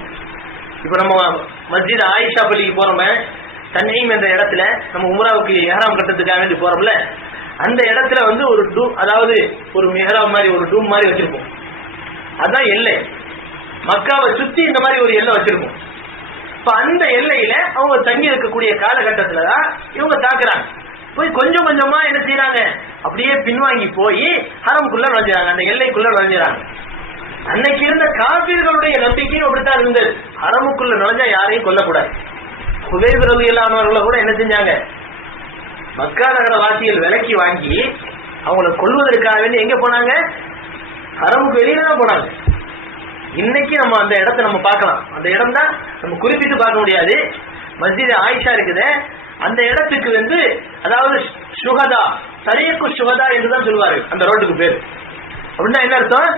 இப்ப நம்ம மஸ்ஜித் ஆயிஷா பள்ளிக்கு போறோம், தன்ஈம் என்ற இடத்துல நம்ம உம்ராவுக்கு இஹ்ராம் கட்டத்துக்காக வேண்டி போறோம்ல, அந்த இடத்துல வந்து ஒரு டூம், அதாவது ஒரு மிஹ்ராப் மாதிரி ஒரு டூம் மாதிரி வச்சிருப்போம். அதான் எல்லை. மக்காவை சுத்தி இந்த மாதிரி ஒரு எல்லை வச்சிருப்போம். இப்ப அந்த எல்லையில அவங்க தங்கி இருக்கக்கூடிய காலகட்டத்துலதான் இவங்க தாக்குறாங்க. போய் கொஞ்சம் கொஞ்சமா என்ன செய்யறாங்க? அப்படியே பின்வாங்கி போய் ஹரமுக்குள்ள நுழைஞ்சாங்க, அந்த எல்லைக்குள்ள நுழைஞ்சாங்க. அன்னைக்கு இருந்த காபீர்களுடைய நம்பிக்கையும் அப்படித்தான் இருந்தது. ஹரமுக்குள்ள நுழைஞ்சா யாரையும் கொல்லக்கூடாது. ஹுதைப் ரலியல்லாஹு அன்ஹு கூட என்ன செஞ்சாங்க? மக்கா நகர வாசிகள் விலைக்கு வாங்கி அவங்களை கொல்வதற்காக வேண்டி எங்க போனாங்க? ஹரமுக்கு வெளியில தான் போனாங்க. இன்னைக்கு நம்ம அந்த இடத்தை நம்ம பார்க்கலாம். அந்த இடம் தான் நம்ம குறிப்பிட்டு பார்க்க முடியாது. மஸ்ஜித் ஆயிஷா இருக்குது, அந்த இடத்துக்கு வந்து அதாவது சுகதா தரீக்கு சுகதா என்றுதான் சொல்லுவாரு அந்த ரோட்டுக்கு பேர். அப்படின்னா என்ன அர்த்தம்?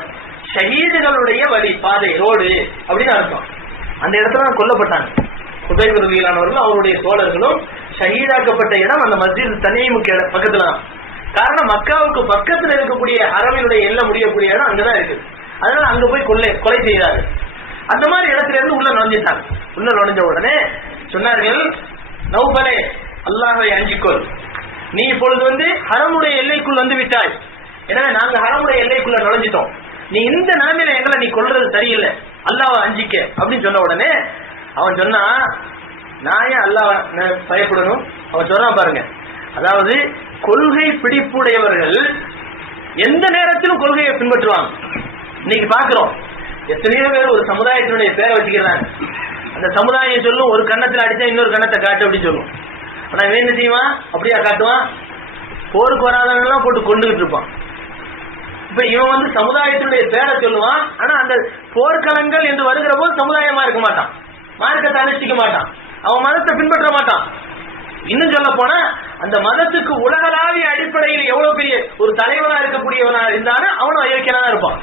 ஷஹீதுகளுடைய வழி பாதை ரோடு அப்படின்னு அர்த்தம். அந்த இடத்துல தான் கொல்லப்பட்டாங்க ஹுதைப் ரலியல்லாஹு அவருடைய தோழர்களும் ஷஹீதாக்கப்பட்ட இடம் அந்த மஸ்ஜித் தனீமுக்கு பக்கத்துல தான். காரணம் மக்காவுக்கு பக்கத்துல இருக்கக்கூடிய ஹரமினுடைய எல்லை முடியக்கூடிய இடம் அங்கதான் இருக்குது. அதனால அங்க போய் கொலை செய்தாரு. அந்த மாதிரி இடத்துல இருந்து உள்ள நுழைஞ்சிட்டாங்க. உள்ள நுழைஞ்ச உடனே சொன்னார்கள், நௌபலே அல்லாஹ்வை அஞ்சிக்கொள், நீ இப்பொழுது வந்து ஹரமுடைய எல்லைக்குள் வந்து விட்டாய், எனவே நாங்க ஹரமுடைய எல்லைக்குள்ள நுழைஞ்சிட்டோம், நீ இந்த நிலைமையில எங்களை நீ கொல்றது சரியில்லை, அல்லாஹ்வை அஞ்சிக்க அப்படின்னு சொன்ன உடனே அவன் சொன்னா, நான் ஏன் அல்லாஹ்வை பயப்படணும்? அவன் சொல்றான் பாருங்க, அதாவது கொள்கை பிடிப்புடையவர்கள் எந்த நேரத்திலும் கொள்கையை பின்பற்றுவாங்க. இன்னைக்கு பாக்குறோம் எத்தனையோ பேர் ஒரு சமுதாயத்தினுடைய பேரை வச்சுக்கிறாங்க. அந்த சமுதாயம் சொல்லும் ஒரு கண்ணத்துல அடிச்சா இன்னொரு கண்ணத்தை காட்டு அப்படின்னு சொல்லும். ஆனா இவன் என்ன செய்வான்? அப்படியா காட்டுவான்? போருக்கு வராதவங்கெல்லாம் போட்டு கொண்டுகிட்டு இருப்பான். இப்ப இவன் வந்து சமுதாயத்தினுடைய பேரை சொல்லுவான். ஆனா அந்த போர்க்களங்கள் என்று வருகிற போது சமுதாயமா இருக்க மாட்டான், மார்க்கத்தை அனுஷ்டிக்க மாட்டான், அவன் மதத்தை பின்பற்ற மாட்டான். இன்னும் சொல்ல போனா அந்த மதத்துக்கு உலகளாவிய அடிப்படையில் எவ்வளவு பெரிய ஒரு தலைவனா இருக்கக்கூடியவனா இருந்தானே அவனும் அயோக்கியனா இருப்பான்.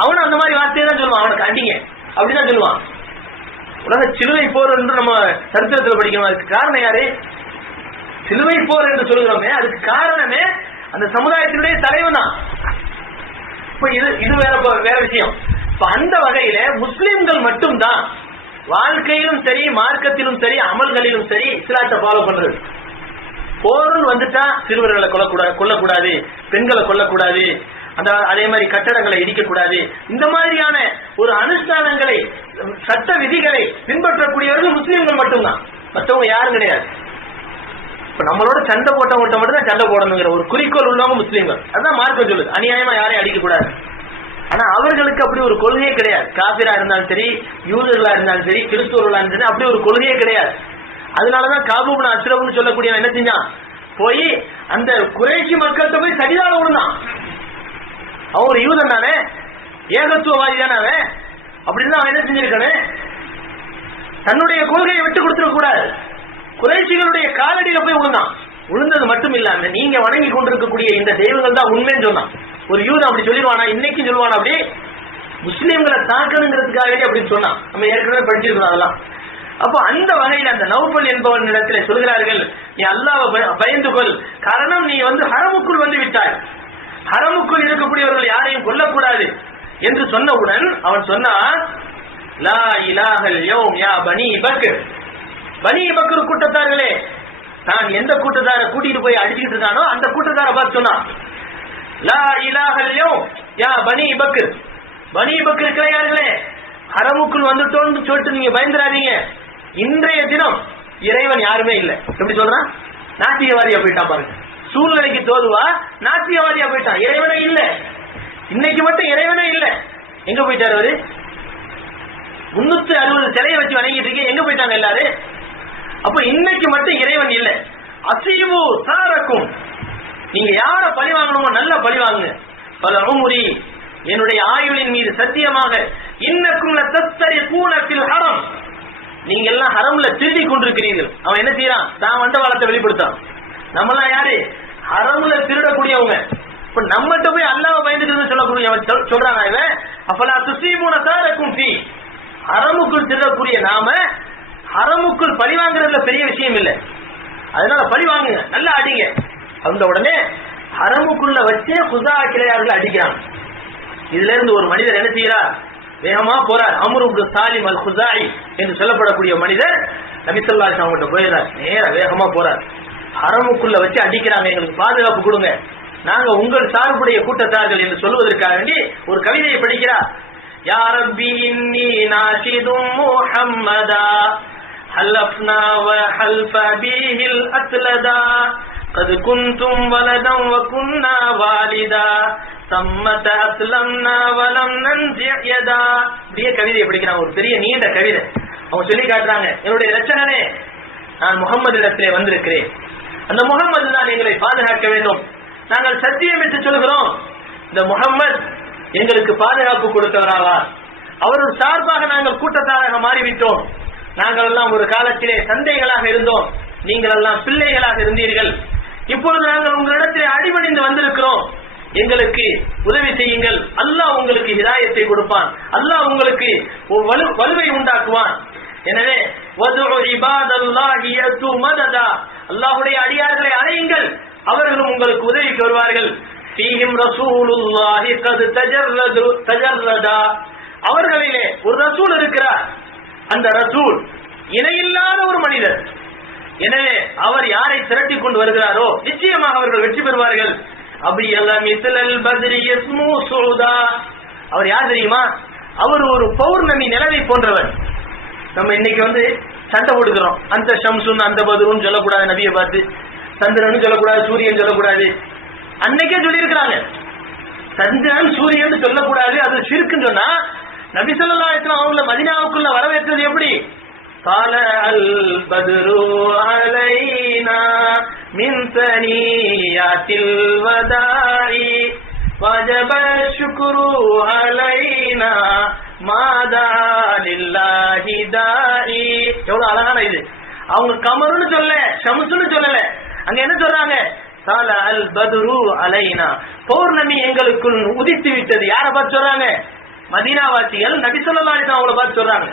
அவனும் அந்த மாதிரி வார்த்தையை தான் சொல்லுவான், அவனுக்கு அடிங்க அப்படிதான் சொல்லுவான். உலக சிலுவை போர் என்று நம்ம சரித்திரத்தில் படிக்கணும். அதுக்கு காரணம் யாரு? சிலுவை போர் என்று சொல்லுகிறோமே அதுக்கு காரணமே அந்த சமுதாயத்தினுடைய தலைவன் தான். இப்ப இது வேற விஷயம். இப்ப அந்த வகையில முஸ்லிம்கள் மட்டும்தான் வாழ்க்கையிலும் சரி மார்க்கத்திலும் சரி அமல்களிலும் சரி இஸ்லாத்தை ஃபாலோ பண்றது. போர்னு வந்துட்டா சிறுவர்களை கொல்லக்கூடாது, பெண்களை கொல்லக்கூடாது, அதே மாதிரி கட்டடங்களை இடிக்கக்கூடாது, இந்த மாதிரியான ஒரு அனுஷ்டானங்களை சட்ட விதிகளை பின்பற்றக்கூடியவர்கள் முஸ்லிம்கள் மட்டும்தான், மற்றவங்க யாரும் கிடையாது. இப்ப நம்மளோட சண்டை போட்டவங்கள்ட்ட மட்டும் தான் சண்டை போடணுங்கிற ஒரு குறிக்கோள் உள்ளவங்க முஸ்லிம்கள். அதுதான் மார்க்கம் சொல்லுது, அநியாயமா யாரையும் அடிக்கக்கூடாது. ஆனா அவர்களுக்கு அப்படி ஒரு கொள்கையே கிடையாது. காபிரா இருந்தாலும் சரி, யூதர்களா இருந்தாலும் சரி, கிறிஸ்துவர்களா இருந்தாலும் சரி, அப்படி ஒரு கொள்கையே கிடையாது. அதனாலதான் காபு இப்னு அஷ்ரப்னு சொல்லக்கூடியவன் என்ன செஞ்சான்? போய் அந்த குறைஷி மக்கள்கிட்ட போய் சஜிதால விழுந்தான். அவன் ஒரு யூதன் தானே, ஏகத்துவவாதி தானே அவன். அப்படின்னு அவன் என்ன செஞ்சிருக்கானே, தன்னுடைய கொள்கையை விட்டு கொடுத்துட கூடாது, குறைஷிகளுடைய காலடியில போய் விழுந்தான். விழுந்தது மட்டும் இல்லாம நீங்க வணங்கி கொண்டிருக்கக்கூடிய இந்த தெய்வங்கள் தான் உண்மைன்னு சொன்னான். ஒரு யூதன் அப்படி சொல்லிடுவானா? இன்னைக்கு சொல்லுவானா? அப்படி முஸ்லிம்களை தாக்கணுங்கிறதுக்காகவே அப்படின்னு சொன்னான். நம்ம ஏற்கனவே படிச்சிருக்கோம் அதெல்லாம். அப்போ அந்த வகையில் அந்த நௌபல் என்பவன் இடத்துல சொல்கிறார்கள், நீ அல்லாஹ்வை பயந்து கொள், காரணம் நீ வந்து ஹரமுக்குள் வந்து விட்டாய், ஹரமுக்குள் இருக்கக்கூடியவர்கள் யாரையும் கொல்லக்கூடாது என்று சொன்னவுடன் அவன் சொன்னான், லா இலாஹல் யௌம் யா பனி பக்ர். பனி பக்ர் கூட்டத்தார்களே, தான் எந்த கூட்டத்தாரை கூட்டிட்டு போய் அடிச்சுட்டு இருக்கானோ அந்த கூட்டத்தாரை பார்த்து சொன்னான், லா இலாஹல் யௌம் யா பனி பக்ர். பனி பக்ர் கிளையார்களே, ஹரமுக்குள் வந்துட்டோன்னு சொல்லிட்டு நீங்க பயந்துடாதீங்க, இன்றைய தினம் இறைவன் யாருமே இல்லை. எப்படி சொல்றான்? நாத்தியவாதியா போயிட்டான் பாருங்க. சூழ்நிலைக்கு தோதுவா நாத்தியவாதியா போயிட்டான், இறைவனே இல்லை. இன்னைக்கு மட்டும் இறைவனே இல்லை. எங்க போயிட்டாரு அவரு? 360 சிலையை வச்சு வணங்கிட்டு இருக்கீங்க, எங்க போயிட்டாங்க எல்லாரும்? அப்ப இன்னைக்கு மட்டும் இறைவன் இல்லை. அசீபு சாரக்கும், நீங்க யார பழி வாங்கணுமோ நல்ல பழி வாங்குங்க. பல உமுரி, என்னுடைய ஆயுளின் மீது சத்தியமாக, இன்னக்கும் லதஸ்தரிகூன ஃபில் ஹரம், நீங்க எல்லாம் ஹரம்ல திருடி கொண்டிருக்கிறீர்கள். அவன் என்ன செய்யறான்? தான் வண்டவாளத்தை வெளிப்படுத்தான். நம்மளாம் யாரு? ஹரம்ல திருடக்கூடியவங்க. இப்ப நம்மகிட்ட போய் அல்லாஹ்வை பயந்துக்கிறது சொல்லக்கூடிய சொல்றாங்க இவன். அப்பலா துஸீபூன சாரக்கும் ஃபீ, ஹரமுக்குள் திருடக்கூடிய நாம ஹரமுக்குள் பழி வாங்குறதுல பெரிய விஷயம் இல்லை, அதனால பழி வாங்குங்க, நல்லா அடிங்க. அந்த உடனே ஹரமுக்குள்ள வச்சே குஸா கிளையார்கள் அடிக்கிறாங்க. இதுல இருந்து ஒரு மனிதர் என்ன செய்யறார்? வேகமா போறார். அம்ரு இப்னு சாலிம் அல் குஸாஇ என்று சொல்லப்படக்கூடிய மனிதர் நபி ஸல்லல்லாஹு அலைஹி வஸல்லம் போயிறார். நேர வேகமா போறார். ஹரமுக்குள்ள வச்சு அடிக்கிறாங்க, எங்களுக்கு பாதுகாப்பு கொடுங்க, நாங்க உங்கள் சார்புடைய கூட்டத்தார்கள் என்று சொல்வதற்காக வேண்டி ஒரு கவிதையை படிக்கிறார். யா ரப்பி இன்னி நாஷிதும் முஹம்மதா ஹலஃப்னா வ ஹல்ஃப பிஹில் அத்லதா قد كنتم ولدا وكنا والدا ثمت اسلمنا ولم ننزع يدا. இப்படியே கவிதை படிக்கிறான், ஒரு பெரிய நீண்ட கவிதை. அவங்க சொல்லி காட்டுறாங்க, என்னுடைய இரட்சகனே, நான் முகம்மது இடத்திலே வந்திருக்கிறேன், அந்த முகம்மது தான் எங்களை பாதுகாக்க வேண்டும், நாங்கள் சத்தியம் என்று சொல்கிறோம், இந்த முகம்மது எங்களுக்கு பாதுகாப்பு கொடுத்தவராவார், அவர்கள் சார்பாக நாங்கள் கூட்டத்தாராக மாறிவிட்டோம், நாங்கள் எல்லாம் ஒரு காலத்திலே சந்தைகளாக இருந்தோம், நீங்கள் எல்லாம் பிள்ளைகளாக இருந்தீர்கள், இப்பொழுது நாங்கள் உங்களிடத்தில் அடிபணிந்து வந்திருக்கிறோம், எங்களுக்கு உதவி செய்யுங்கள், அல்லாஹ் உங்களுக்கு ஹிதாயத்தை கொடுப்பான், அல்லாஹ் உங்களுக்கு வலுவை உண்டாக்குவான். எனவே அல்லாஹ்வுடைய அடியார்களை அழையுங்கள், அவர்களும் உங்களுக்கு உதவிக்கு வருவார்கள். ஃபீஹிம் ரசூலுல்லாஹி கத் தஜர்ரதா, அவர்களிலே ஒரு ரசூல் இருக்கிறார், அந்த ரசூல் இணையில்லாத ஒரு மனிதர். எனவே அவர் யாரை திரட்டி கொண்டு வருகிறாரோ நிச்சயமாக அவர்கள் வெற்றி பெறுவார்கள். அவர் யார் தெரியுமா? அவர் ஒரு பௌர்ணமி நிலவை போன்றவர். நம்ம இன்னைக்கு சண்டை போடுக்கிறோம், அந்த ஷம்சுன் அந்த பதுருன்னு சொல்லக்கூடாது, நபியை பார்த்து சந்திரன் சொல்லக்கூடாது, சூரியன் சொல்லக்கூடாது. அன்னைக்கே சொல்லி இருக்கிறாங்க சந்திரன் சூரியன் சொல்லக்கூடாது, அது ஷிர்க்குன்னு சொன்னா நபி ஸல்லல்லாஹு அலைஹி வஸல்லம் அவங்கள மதீனாவுக்குள்ள வரவேற்றது எப்படி? طلع البدر علينا من ثنيات الوداع وجب الشكر علينا ما دعا لله داعي. எவ்வளவு அழகான இது. அவங்க கமருன்னு சொல்ல, ஷம்சுன்னு சொல்லல, அங்க என்ன சொல்றாங்க? طلع البدر علينا, பௌர்ணமி எங்களுக்குள் உதித்து விட்டது. யாரை பார்த்து சொல்றாங்க? மதீனாவாசிகள் நபி ஸல்லல்லாஹு அலைஹி வஸல்லம் அவங்கள பார்த்து சொல்றாங்க,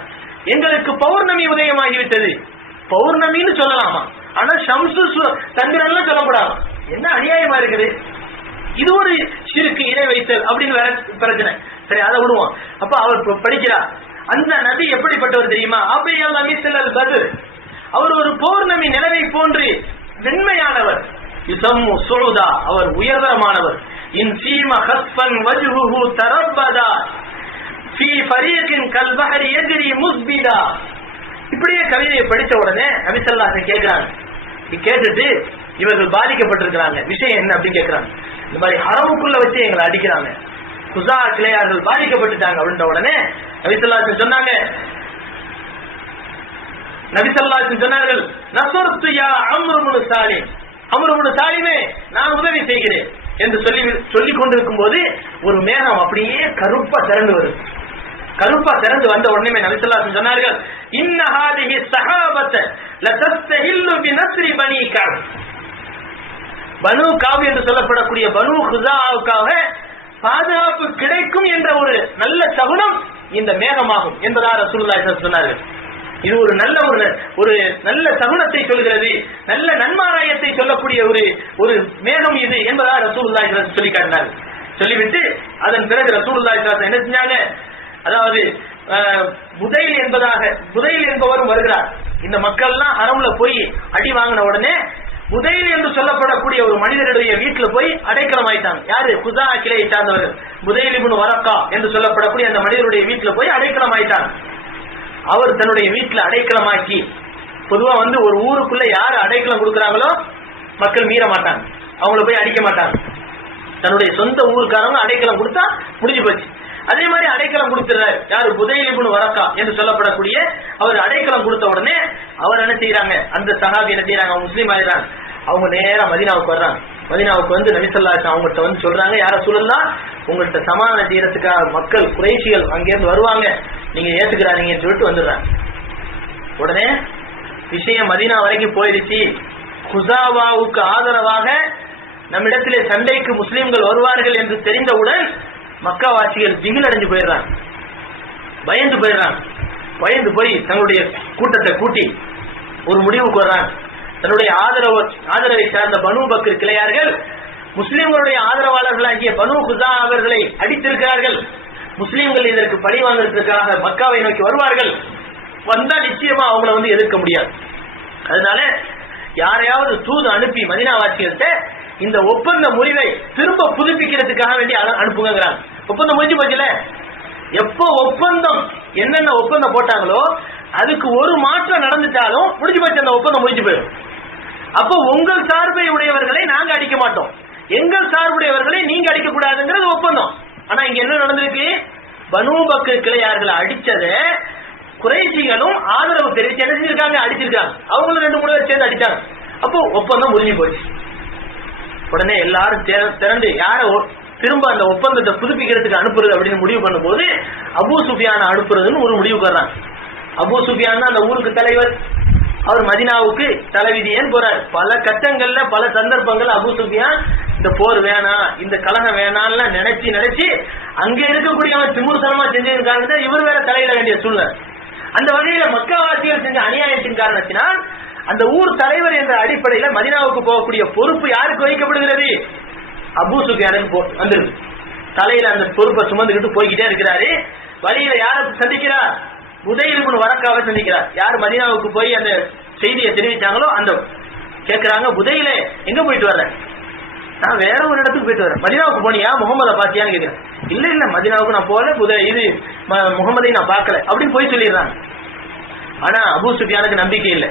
எங்களுக்கு பௌர்ணமி உதயமாகிவிட்டது. பௌர்ணமின்னு சொல்லலாமா? ஆனா ஷம்சு சந்திரன் சொல்லக்கூடாது. என்ன அநியாயமா இருக்குது இது! ஒரு ஷிர்க், இணை வைத்தல் அப்படின்னு வேற பிரச்சனை. சரி, அதை விடுவோம். அப்ப அவர் படிக்கிறார், அந்த நபி எப்படிப்பட்டவர் தெரியுமா? பத்ர், அவர் ஒரு பௌர்ணமி நிலவை போன்று வெண்மையானவர். யுசம்மு சுஉதா, அவர் உயர்தரமானவர். இன் சீம ஹஸ்பன் வஜ்ஹுஹு தரப்பதா ஃபீ ஃபரீகின் கல்பஹரி யஜ்ரி முஸ்பிதா. இப்படியே கவிதையை படித்த உடனே நபி ஸல்லல்லாஹு அலைஹி வஸல்லம் கேட்கிறாங்க. கேட்டுட்டு இவர்கள் பாதிக்கப்பட்டிருக்கிறாங்க, விஷயம் என்ன அப்படின்னு கேட்கிறாங்க. இந்த மாதிரி ஹரமுக்குள்ள வச்சு எங்களை அடிக்கிறாங்க, குஸா கிளையார்கள் பாதிக்கப்பட்டுட்டாங்க அப்படின்ற உடனே நபி ஸல்லல்லாஹு அலைஹி வஸல்லம் சொன்னாங்க, நபி ஸல்லல்லாஹு அலைஹி வஸல்லம் சொன்னார்கள், நஸர்து யா அம்ர் இப்னு சாலிம், அம்ர் இப்னு சாலிமே நான் உதவி செய்கிறேன் என்று சொல்லிக் கொண்டிருக்கும் போது ஒரு மேகம் அப்படியே கருப்பா திரண்டு வருது. கருப்பா திறந்து வந்த உடனே நபி ஸல்லல்லாஹு அலைஹி வஸல்லம் சொன்னார்கள், இன்ன ஹாதிஹி ஸஹாபத லதஸ்தஹில்லு பினஸ்ரி பனி கஅப். பனு கஅப் என்று சொல்லப்படக்கூடிய பனு குஸாவுக்காக பாதுகாப்பு கிடைக்கும் என்ற ஒரு நல்ல சகுனம் இந்த மேகமாகும் என்பதாக ரசூலுல்லாஹி ஸல்லல்லாஹு அலைஹி வஸல்லம் சொன்னார்கள். இது ஒரு நல்ல ஒரு நல்ல சகுனத்தை சொல்கிறது, நல்ல நன்மாராயத்தை சொல்லக்கூடிய ஒரு மேகம் இது என்பதாக ரசூலுல்லாஹி ஸல்லல்லாஹு அலைஹி வஸல்லம் சொல்லி காட்டினார். சொல்லிவிட்டு அதன் பிறகு ரசூலுல்லாஹி ஸல்லல்லாஹு அலைஹி வஸல்லம் என்ன செஞ்சாங்க? அதாவது புதைல் என்பவரும் வருகிறார். இந்த மக்கள்லாம் ஹரம்ல போய் அடி வாங்கின உடனே புதைல் என்று சொல்லப்படக்கூடிய ஒரு மனிதருடைய வீட்டுல போய் அடைக்கலம் ஆயிட்டாங்க. யாரு? குஸா கிளையை சார்ந்தவர்கள். புதைல் இப்னு வரக்கா என்று சொல்லப்படக்கூடிய அந்த மனிதருடைய வீட்டுல போய் அடைக்கலம் ஆயிட்டாங்க. அவர் தன்னுடைய வீட்டுல அடைக்கலமாக்கி, பொதுவா ஒரு ஊருக்குள்ள யாரு அடைக்கலம் கொடுக்கறாங்களோ மக்கள் மீற மாட்டாங்க, அவங்கள போய் அடிக்க மாட்டாங்க. தன்னுடைய சொந்த ஊருக்காரங்க அடைக்கலம் கொடுத்தா முடிஞ்சு போச்சு. அதே மாதிரி அடைக்கலம் கொடுத்துறாரு. யாரு? புதைல் இப்னு வரக்கா என்று சொல்லப்படக்கூடிய அவர் அடைக்கலம் கொடுத்த உடனே அவர் என்ன செய்யறாங்க? அந்த சஹாபி என்ன செய்யறாங்க? அவங்க முஸ்லீம் ஆயிடுறாங்க. அவங்க நேரா மதீனாவுக்கு வர்றாங்க. மதீனாவுக்கு நபி ஸல்லல்லாஹு அலைஹி வஸல்லம் அவங்கள்ட்ட சொல்றாங்க, யார சொல்லலாம், உங்கள்கிட்ட சமாதானம் செய்யறதுக்காக மக்கள் குறைஷிகள் அங்கிருந்து வருவாங்க, நீங்க ஏத்துக்கிறாங்கன்னு சொல்லிட்டு வந்துடுறாங்க. உடனே விஷயம் மதீனா வரைக்கும் போயிடுச்சு. குஸாவாவுக்கு ஆதரவாக நம்மிடத்திலே சண்டைக்கு முஸ்லிம்கள் வருவார்கள் என்று தெரிந்தவுடன் மக்காவாசிகள் திகில் அடைஞ்சு போயிடுறாங்க, பயந்து போயிடுறாங்க. பயந்து போய் தங்களுடைய கூட்டத்தை கூட்டி ஒரு முடிவுக்கு வர்றாங்க. தன்னுடைய ஆதரவை சார்ந்த பனு பக்ர் கிளையார்கள் முஸ்லிம்களுடைய ஆதரவாளர்களாகிய பனு குஸா அவர்களை அடித்திருக்கிறார்கள். முஸ்லிம்கள் இதற்கு பழி வாங்குறதுக்காக மக்காவை நோக்கி வருவார்கள். வந்தா நிச்சயமா அவங்கள எதிர்க்க முடியாது. அதனால யாரையாவது தூது அனுப்பி மதீனாவாசிகள்கிட்ட இந்த ஒப்பந்த முறிவை திரும்ப புதுப்பிக்கிறதுக்காக வேண்டி அனுப்புங்கிறாங்க. ஒப்பந்தம் முடிஞ்சு போச்சுல. எப்போ ஒப்பந்தம் என்னென்ன ஒப்பந்தம் போட்டாங்களோ அதுக்கு ஒரு மாற்றம் நடந்துட்டாலும் முடிஞ்சு போச்சு, அந்த ஒப்பந்தம் முடிஞ்சு போயிடும். அப்போ உங்கள் சார்பை உடையவர்களை நாங்க அடிக்க மாட்டோம், எங்கள் சார்புடையவர்களை நீங்க அடிக்க கூடாதுங்கிறது ஒப்பந்தம். ஆனா இங்க என்ன நடந்திருக்கு? பனு பக்ர் கிளையார்களை அடிச்சத குறைஷிகளும் ஆதரவு தெரிவிச்சு என்ன செஞ்சிருக்காங்க? அடிச்சிருக்காங்க. அவங்களும் 2-3 பேர் சேர்ந்து அடிச்சாங்க. அப்போ ஒப்பந்தம் முடிஞ்சு போச்சு. உடனே எல்லாரும் திரண்டு யார திரும்ப அந்த ஒப்பந்தத்தை புதுப்பிக்கிறதுக்கு அனுப்புறது அப்படின்னு முடிவு பண்ணும்போது அபூ சுஃபியான அனுப்புறதுன்னு ஒரு முடிவுக்கு வர்றாங்க. அபூ சுஃபியான் அந்த ஊருக்கு தலைவர். அவர் மதீனாவுக்கு தலைவிதியேன்னு போறாரு. பல கட்டங்கள்ல பல சந்தர்ப்பங்கள்ல அபூ சுஃபியான் இந்த போர் வேணாம், இந்த கலகம் வேணாம்னு நினைச்சு அங்க இருக்கக்கூடியவன் திமிர்த்தனமா செஞ்சதன் காரணத்தை இவர் வேற தலையிட வேண்டிய சூழ்நிலை. அந்த வகையில மக்காவாசிகள் செஞ்ச அநியாயத்தின் காரணத்தினால் அந்த ஊர் தலைவர் என்ற அடிப்படையில மதீனாவுக்கு போகக்கூடிய பொறுப்பு யாருக்கு வைக்கப்படுகிறது? அபூ சுஃபியானுக்கு வந்துருது. தலையில அந்த பொறுப்பை சுமந்துக்கிட்டு போய்கிட்டே இருக்கிறாரு. வழியில யாரை சந்திக்கிறார்? புதைல் இப்னு வரக்காவை சந்திக்கிறார். யார் மதீனாவுக்கு போய் அந்த செய்தியை தெரிவிச்சாங்களோ அந்த கேட்கிறாங்க, புதையிலே எங்க போயிட்டு வர்ற? நான் வேற ஒரு இடத்துக்கு போயிட்டு வரேன். மதீனாவுக்கு போனியா, முகமதை பாத்தியான்னு கேட்கிறேன். இல்ல மதீனாவுக்கு நான் போல, முகமதை நான் பார்க்கல அப்படின்னு போய் சொல்லிடுறாங்க. ஆனா அபூ சுஃபியானுக்கு நம்பிக்கை இல்லை.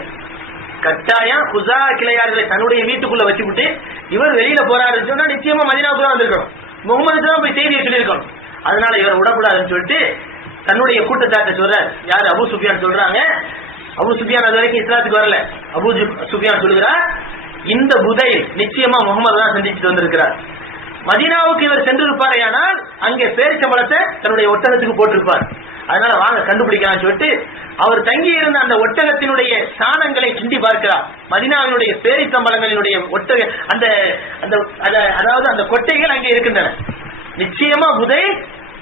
கட்டாயம் குஸா கிளையார்களை தன்னுடைய வீட்டுக்குள்ள வச்சுக்கிட்டு இவர் வெளியில போறாருன்னு சொன்னா நிச்சயமா மதீனாவுக்கு தான் வந்திருக்கணும், முகமதுக்கு தான் போய் செய்தியை சொல்லியிருக்கணும். அதனால இவர் விடக்கூடாதுன்னு சொல்லிட்டு தன்னுடைய கூட்டத்தாட்ட சொல்றார். யாரு? அபூ சுஃபியான் சொல்றாங்க. அபூ சுஃபியான் அது வரைக்கும் இஸ்லாத்துக்கு வரல. அபூ சுஃபியான் சொல்லுகிறார், இந்த புதைல் நிச்சயமா முகமது தான் சந்திச்சுட்டு வந்திருக்கிறார். மதீனாவுக்கு இவர் சென்றிருப்பாரே, ஆனால் அங்கே பேரிச்சம்பழத்தை தன்னுடைய ஒட்டகத்துக்கு போட்டிருப்பார். அதனால வாங்க கண்டுபிடிக்கலாம் சொல்லிட்டு அவர் தங்கி இருந்த அந்த ஒட்டகத்தினுடைய சாணங்களை கிண்டி பார்க்கிறார். மதீனாவினுடைய பேரிச்சம்பழங்களினுடைய ஒட்டக அதாவது அந்த கொட்டைகள் அங்கே இருக்கின்றன. நிச்சயமா புதைல்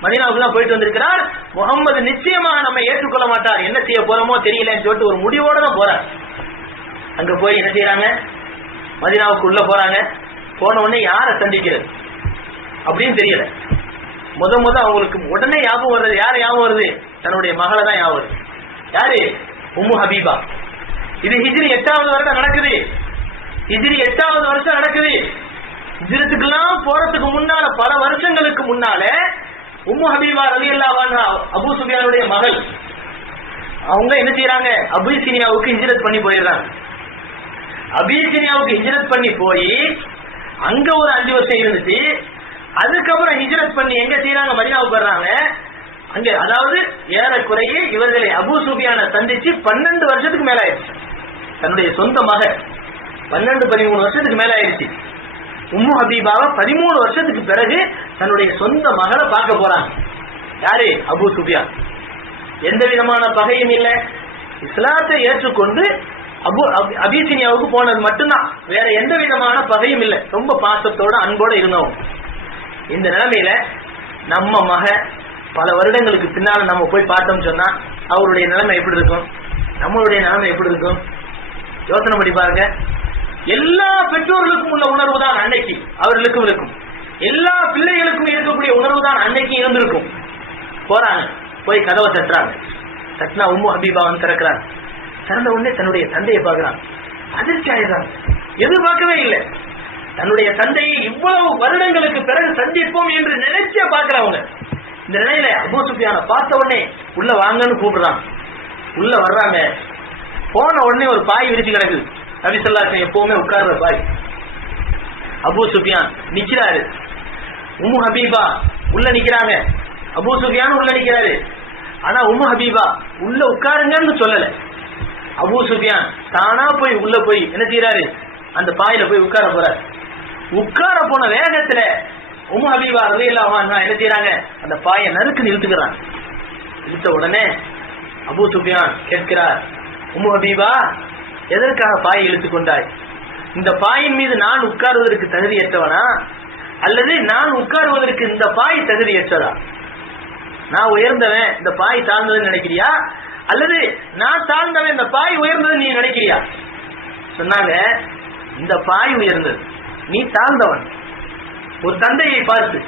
மதீனாவுக்கு தான் போயிட்டு வந்திருக்கிறார். முகமது நிச்சயமாக நம்ம ஏற்றுக்கொள்ள மாட்டார், என்ன செய்ய போறோமோ தெரியலன்னு சொல்லிட்டு ஒரு முடிவோட தான் போறார். அங்க போய் என்ன செய்யறாங்க? மதீனாவுக்கு உள்ள போறாங்க. போன உடனே யாரை சந்திக்கிறது அப்படின்னு தெரியல. முத அவங்களுக்கு உடனே ஞாபகம் வருது. யார ஞாபகம் வருது? தன்னுடைய மகளை தான் ஞாபகம் வருது. யாரு? உம்மு ஹபீபா. இது ஹிஜ்ரி 8வது வருடம் நடக்குது. ஹிஜ்ரி 8வது வருஷம் நடக்குது. ஹிஜ்ரத்துக்கெல்லாம் போறதுக்கு முன்னால, பல வருஷங்களுக்கு முன்னால உம்மு ஹபீபா ரலியல்லாஹு அன்ஹா அபூ சுஃபியானுடைய மகள், அவங்க என்ன செய்யறாங்க? அபிசீனியாவுக்கு ஹிஜ்ரத் பண்ணி போயிடுறாங்க. அபிசீனியாவுக்கு ஹிஜ்ரத் பண்ணி போய் அங்க ஒரு 5 வருஷம் இருந்துச்சு. அதுக்கப்புறம் ஹிஜ்ரத் பண்ணி எங்க செய்யறாங்க? மதீனாவுக்கு வர்றாங்க. அங்க அதாவது ஏறக்குறைய இவர்களை அபூ சுஃபியானை சந்திச்சு 12 வருஷத்துக்கு மேல ஆயிடுச்சு. தன்னுடைய சொந்த மகள் 12-13 வருஷத்துக்கு மேல ஆயிடுச்சு. உம்மு ஹபீபாவை 13 வருஷத்துக்கு பிறகு தன்னுடைய சொந்த மகளை பார்க்க போறாங்க. யாரு? அபூ சுஃபியான். எந்த விதமான பகையும் இல்லை, இஸ்லாத்தை ஏற்றுக்கொண்டு அபிசீனியாவுக்கு போனது மட்டும்தான், வேற எந்த விதமான பகையும் இல்லை. ரொம்ப பாசத்தோட அன்போட இருந்தவங்க. இந்த நிலைமையில நம்ம மக பல வருடங்களுக்கு பின்னால நம்ம போய் பார்த்தோம் சொன்னா அவருடைய நிலைமை எப்படி இருக்கும், நம்மளுடைய நிலைமை எப்படி இருக்கும்? யோசனை பண்ணி பாருங்க. எல்லா பெற்றோர்களுக்கும் உள்ள உணர்வு தான் அன்னைக்கு அவர்களுக்கும் இருக்கும். எல்லா பிள்ளைகளுக்கும் இருக்கக்கூடிய உணர்வு தான் அன்னைக்கு இருந்திருக்கும். போறாங்க, போய் கதவை தட்டுறாங்க. தட்டினா உம்மு ஹபீபா வந்து திறக்கிறாங்க. திறந்த உடனே தன்னுடைய தந்தையை பார்க்கிறாங்க. அதிர்ச்சி ஆயிடுறாங்க. எதிர்பார்க்கவே இல்லை. தன்னுடைய தந்தையை இவ்வளவு வருடங்களுக்கு பிறகு சந்திப்போம் என்று நினைச்சே பார்க்கிறவங்க. இந்த நிலையில அபூ சுஃபியானை பார்த்த உடனே உள்ள வாங்கன்னு கூப்பிடுறாங்க. உள்ள வர்றாங்க. போன உடனே ஒரு பாய் விரிச்சு கிடக்குது. நபி ஸல்லல்லாஹு அலைஹி வஸல்லம் எப்பவுமே உட்கார்ற பாய். அபூ சுஃபியான் நிக்கிறாரு. உம்மு ஹபீபா உள்ள நிக்கிறாங்க. அபூ சுஃபியான் உள்ள நிக்கிறாரு. ஆனா உம்மு ஹபீபா உள்ள உட்காருங்கன்னு சொல்லல. அபூ சுஃபியான் தானா போய் உள்ள போய் என்ன செய்யறாரு? அந்த பாயில போய் உட்கார போறாரு. உட்கார போன வேகத்துல உம்மு ஹபீபா ரலியல்லாஹு அன்ஹா என்ன செய்யறாங்க? அந்த பாயை நறுக்கு இழுத்துக்கிறாங்க. இழுத்த உடனே அபூ சுஃபியான் கேட்கிறார், உம்மு ஹபீபா எதற்காக பாயை இழுத்துக் கொண்டாய்? இந்த பாயின் மீது நான் உட்காருவதற்கு தகுதியற்றவனா, அல்லது நான் உட்காருவதற்கு இந்த பாய் தகுதியற்றதா? நான் உயர்ந்தவன், இந்த பாய் தாழ்ந்ததுன்னு நினைக்கிறியா, அல்லது நான் தாழ்ந்தவன், இந்த பாய் உயர்ந்தது நீ நினைக்கிறியா? சொன்னாங்க, இந்த பாய் உயர்ந்தது, நீ தாழ்ந்தவன். ஒரு தந்தையை பார்த்து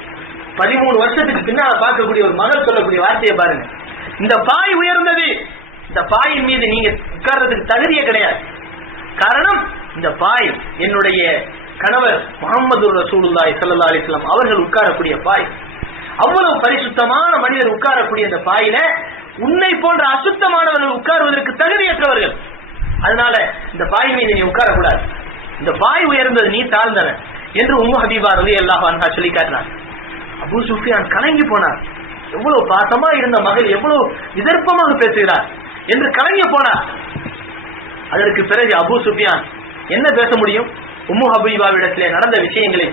13 வருஷத்துக்கு பின்னால பார்க்கக்கூடிய ஒரு மகள் சொல்லக்கூடிய வார்த்தையை பாருங்க. இந்த பாய் உயர்ந்தது, இந்த பாயின் மீது நீங்க உட்கார்றதுக்கு தகுதியே கிடையாது. காரணம், இந்த பாய் என்னுடைய கணவர் முஹம்மது ரசூலுல்லாஹி ஸல்லல்லாஹு அலைஹி வஸல்லம் அவர்கள் உட்காரக்கூடிய பாய். அவ்வளவு பரிசுத்தமான மனிதர் உட்காரக்கூடிய அந்த பாயில உன்னை போன்ற அசுத்தமானவர்கள் உட்காருவதற்கு தகுதியற்றவர்கள். அதனால இந்த பாய் மீது நீ உட்காரக்கூடாது, இந்த பாய் உயர்ந்தது, நீ தாழ்ந்தவன் என்று உம்மு ஹபீபா ரலியல்லாஹு அன்ஹா சொல்லி காட்டினார். அபூ சுஃபியான் கலங்கி போனார். எவ்வளவு பாசமா இருந்த மகள் எவ்வளவு விதர்ப்பமாக பேசுகிறார் என்று கலங்கி போனார். அதற்கு பிறகு அபூ சுஃபியான் என்ன பேச முடியும்? உம்மு ஹபீபாவிடத்திலே நடந்த விஷயங்களை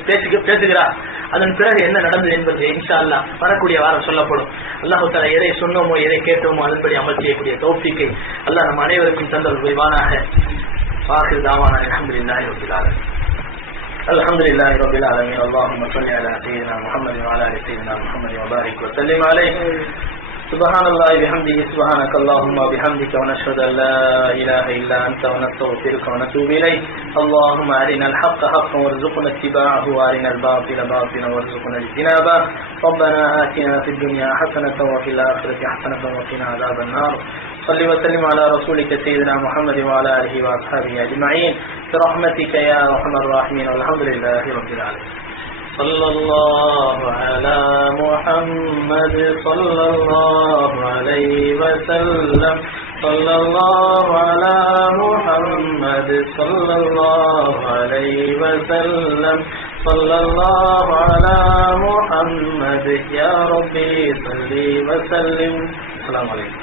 பேசுகிறார். அதன் பிறகு என்ன நடந்தது என்பது இன்ஷா அல்லாஹ் வரக்கூடிய வாரம் சொல்லப்படும். அல்லாஹ் தஆலா எதை சொன்னோமோ எதை கேட்டோமோ அதன்படி அமல் செய்யக்கூடிய தௌஃபீக்கை அல்லாஹ் நம் அனைவருக்கும் தந்தல் புரிவானாக. ஆகிர் தாவானா அல்ஹம்துலில்லாஹி ரப்பில் ஆலமீன். அல்ஹம்துலில்லாஹி ரப்பில் ஆலமீன். அல்லாஹும்ம ஸல்லி அலா சய்யிதினா முஹம்மது வ அலா ஆலி சய்யிதினா முஹம்மது வ பாரிக் வ சல்லிம் அலைஹி. சுப்ஹானல்லாஹி பிஹம்திஹி சுப்ஹானக்கல்லாஹும்ம பிஹம்திக வ நஷ்ஹது அன் லா இலாஹா இல்லா அன்த வ நஸ்தக்ஃபிருக வ நதூபு இலைக். அல்லாஹும்ம அரினல் ஹக்க ஹக்கன் வர்ஸுக்னா இத்திபாஅஹு வ அரினல் பாத்தில பாத்திலன் வர்ஸுக்னா இஜ்தினாபஹு. ரப்பனா ஆத்தினா ஃபித் துன்யா ஹஸனத்தன் வ ஃபில் ஆখিরাতি ஹஸனத்தன் வ கினா அஸாபன் நார். صل وسلم على رسولك سيدنا محمد وعلى آله وأصحابه أجمعين برحمتك يا أرحم الراحمين والحمد لله رب العالمين. صلى الله على محمد صلى الله عليه وسلم. صلى الله على محمد صلى الله عليه وسلم. صلى الله على محمد يا ربي صل وسلم. السلام عليكم.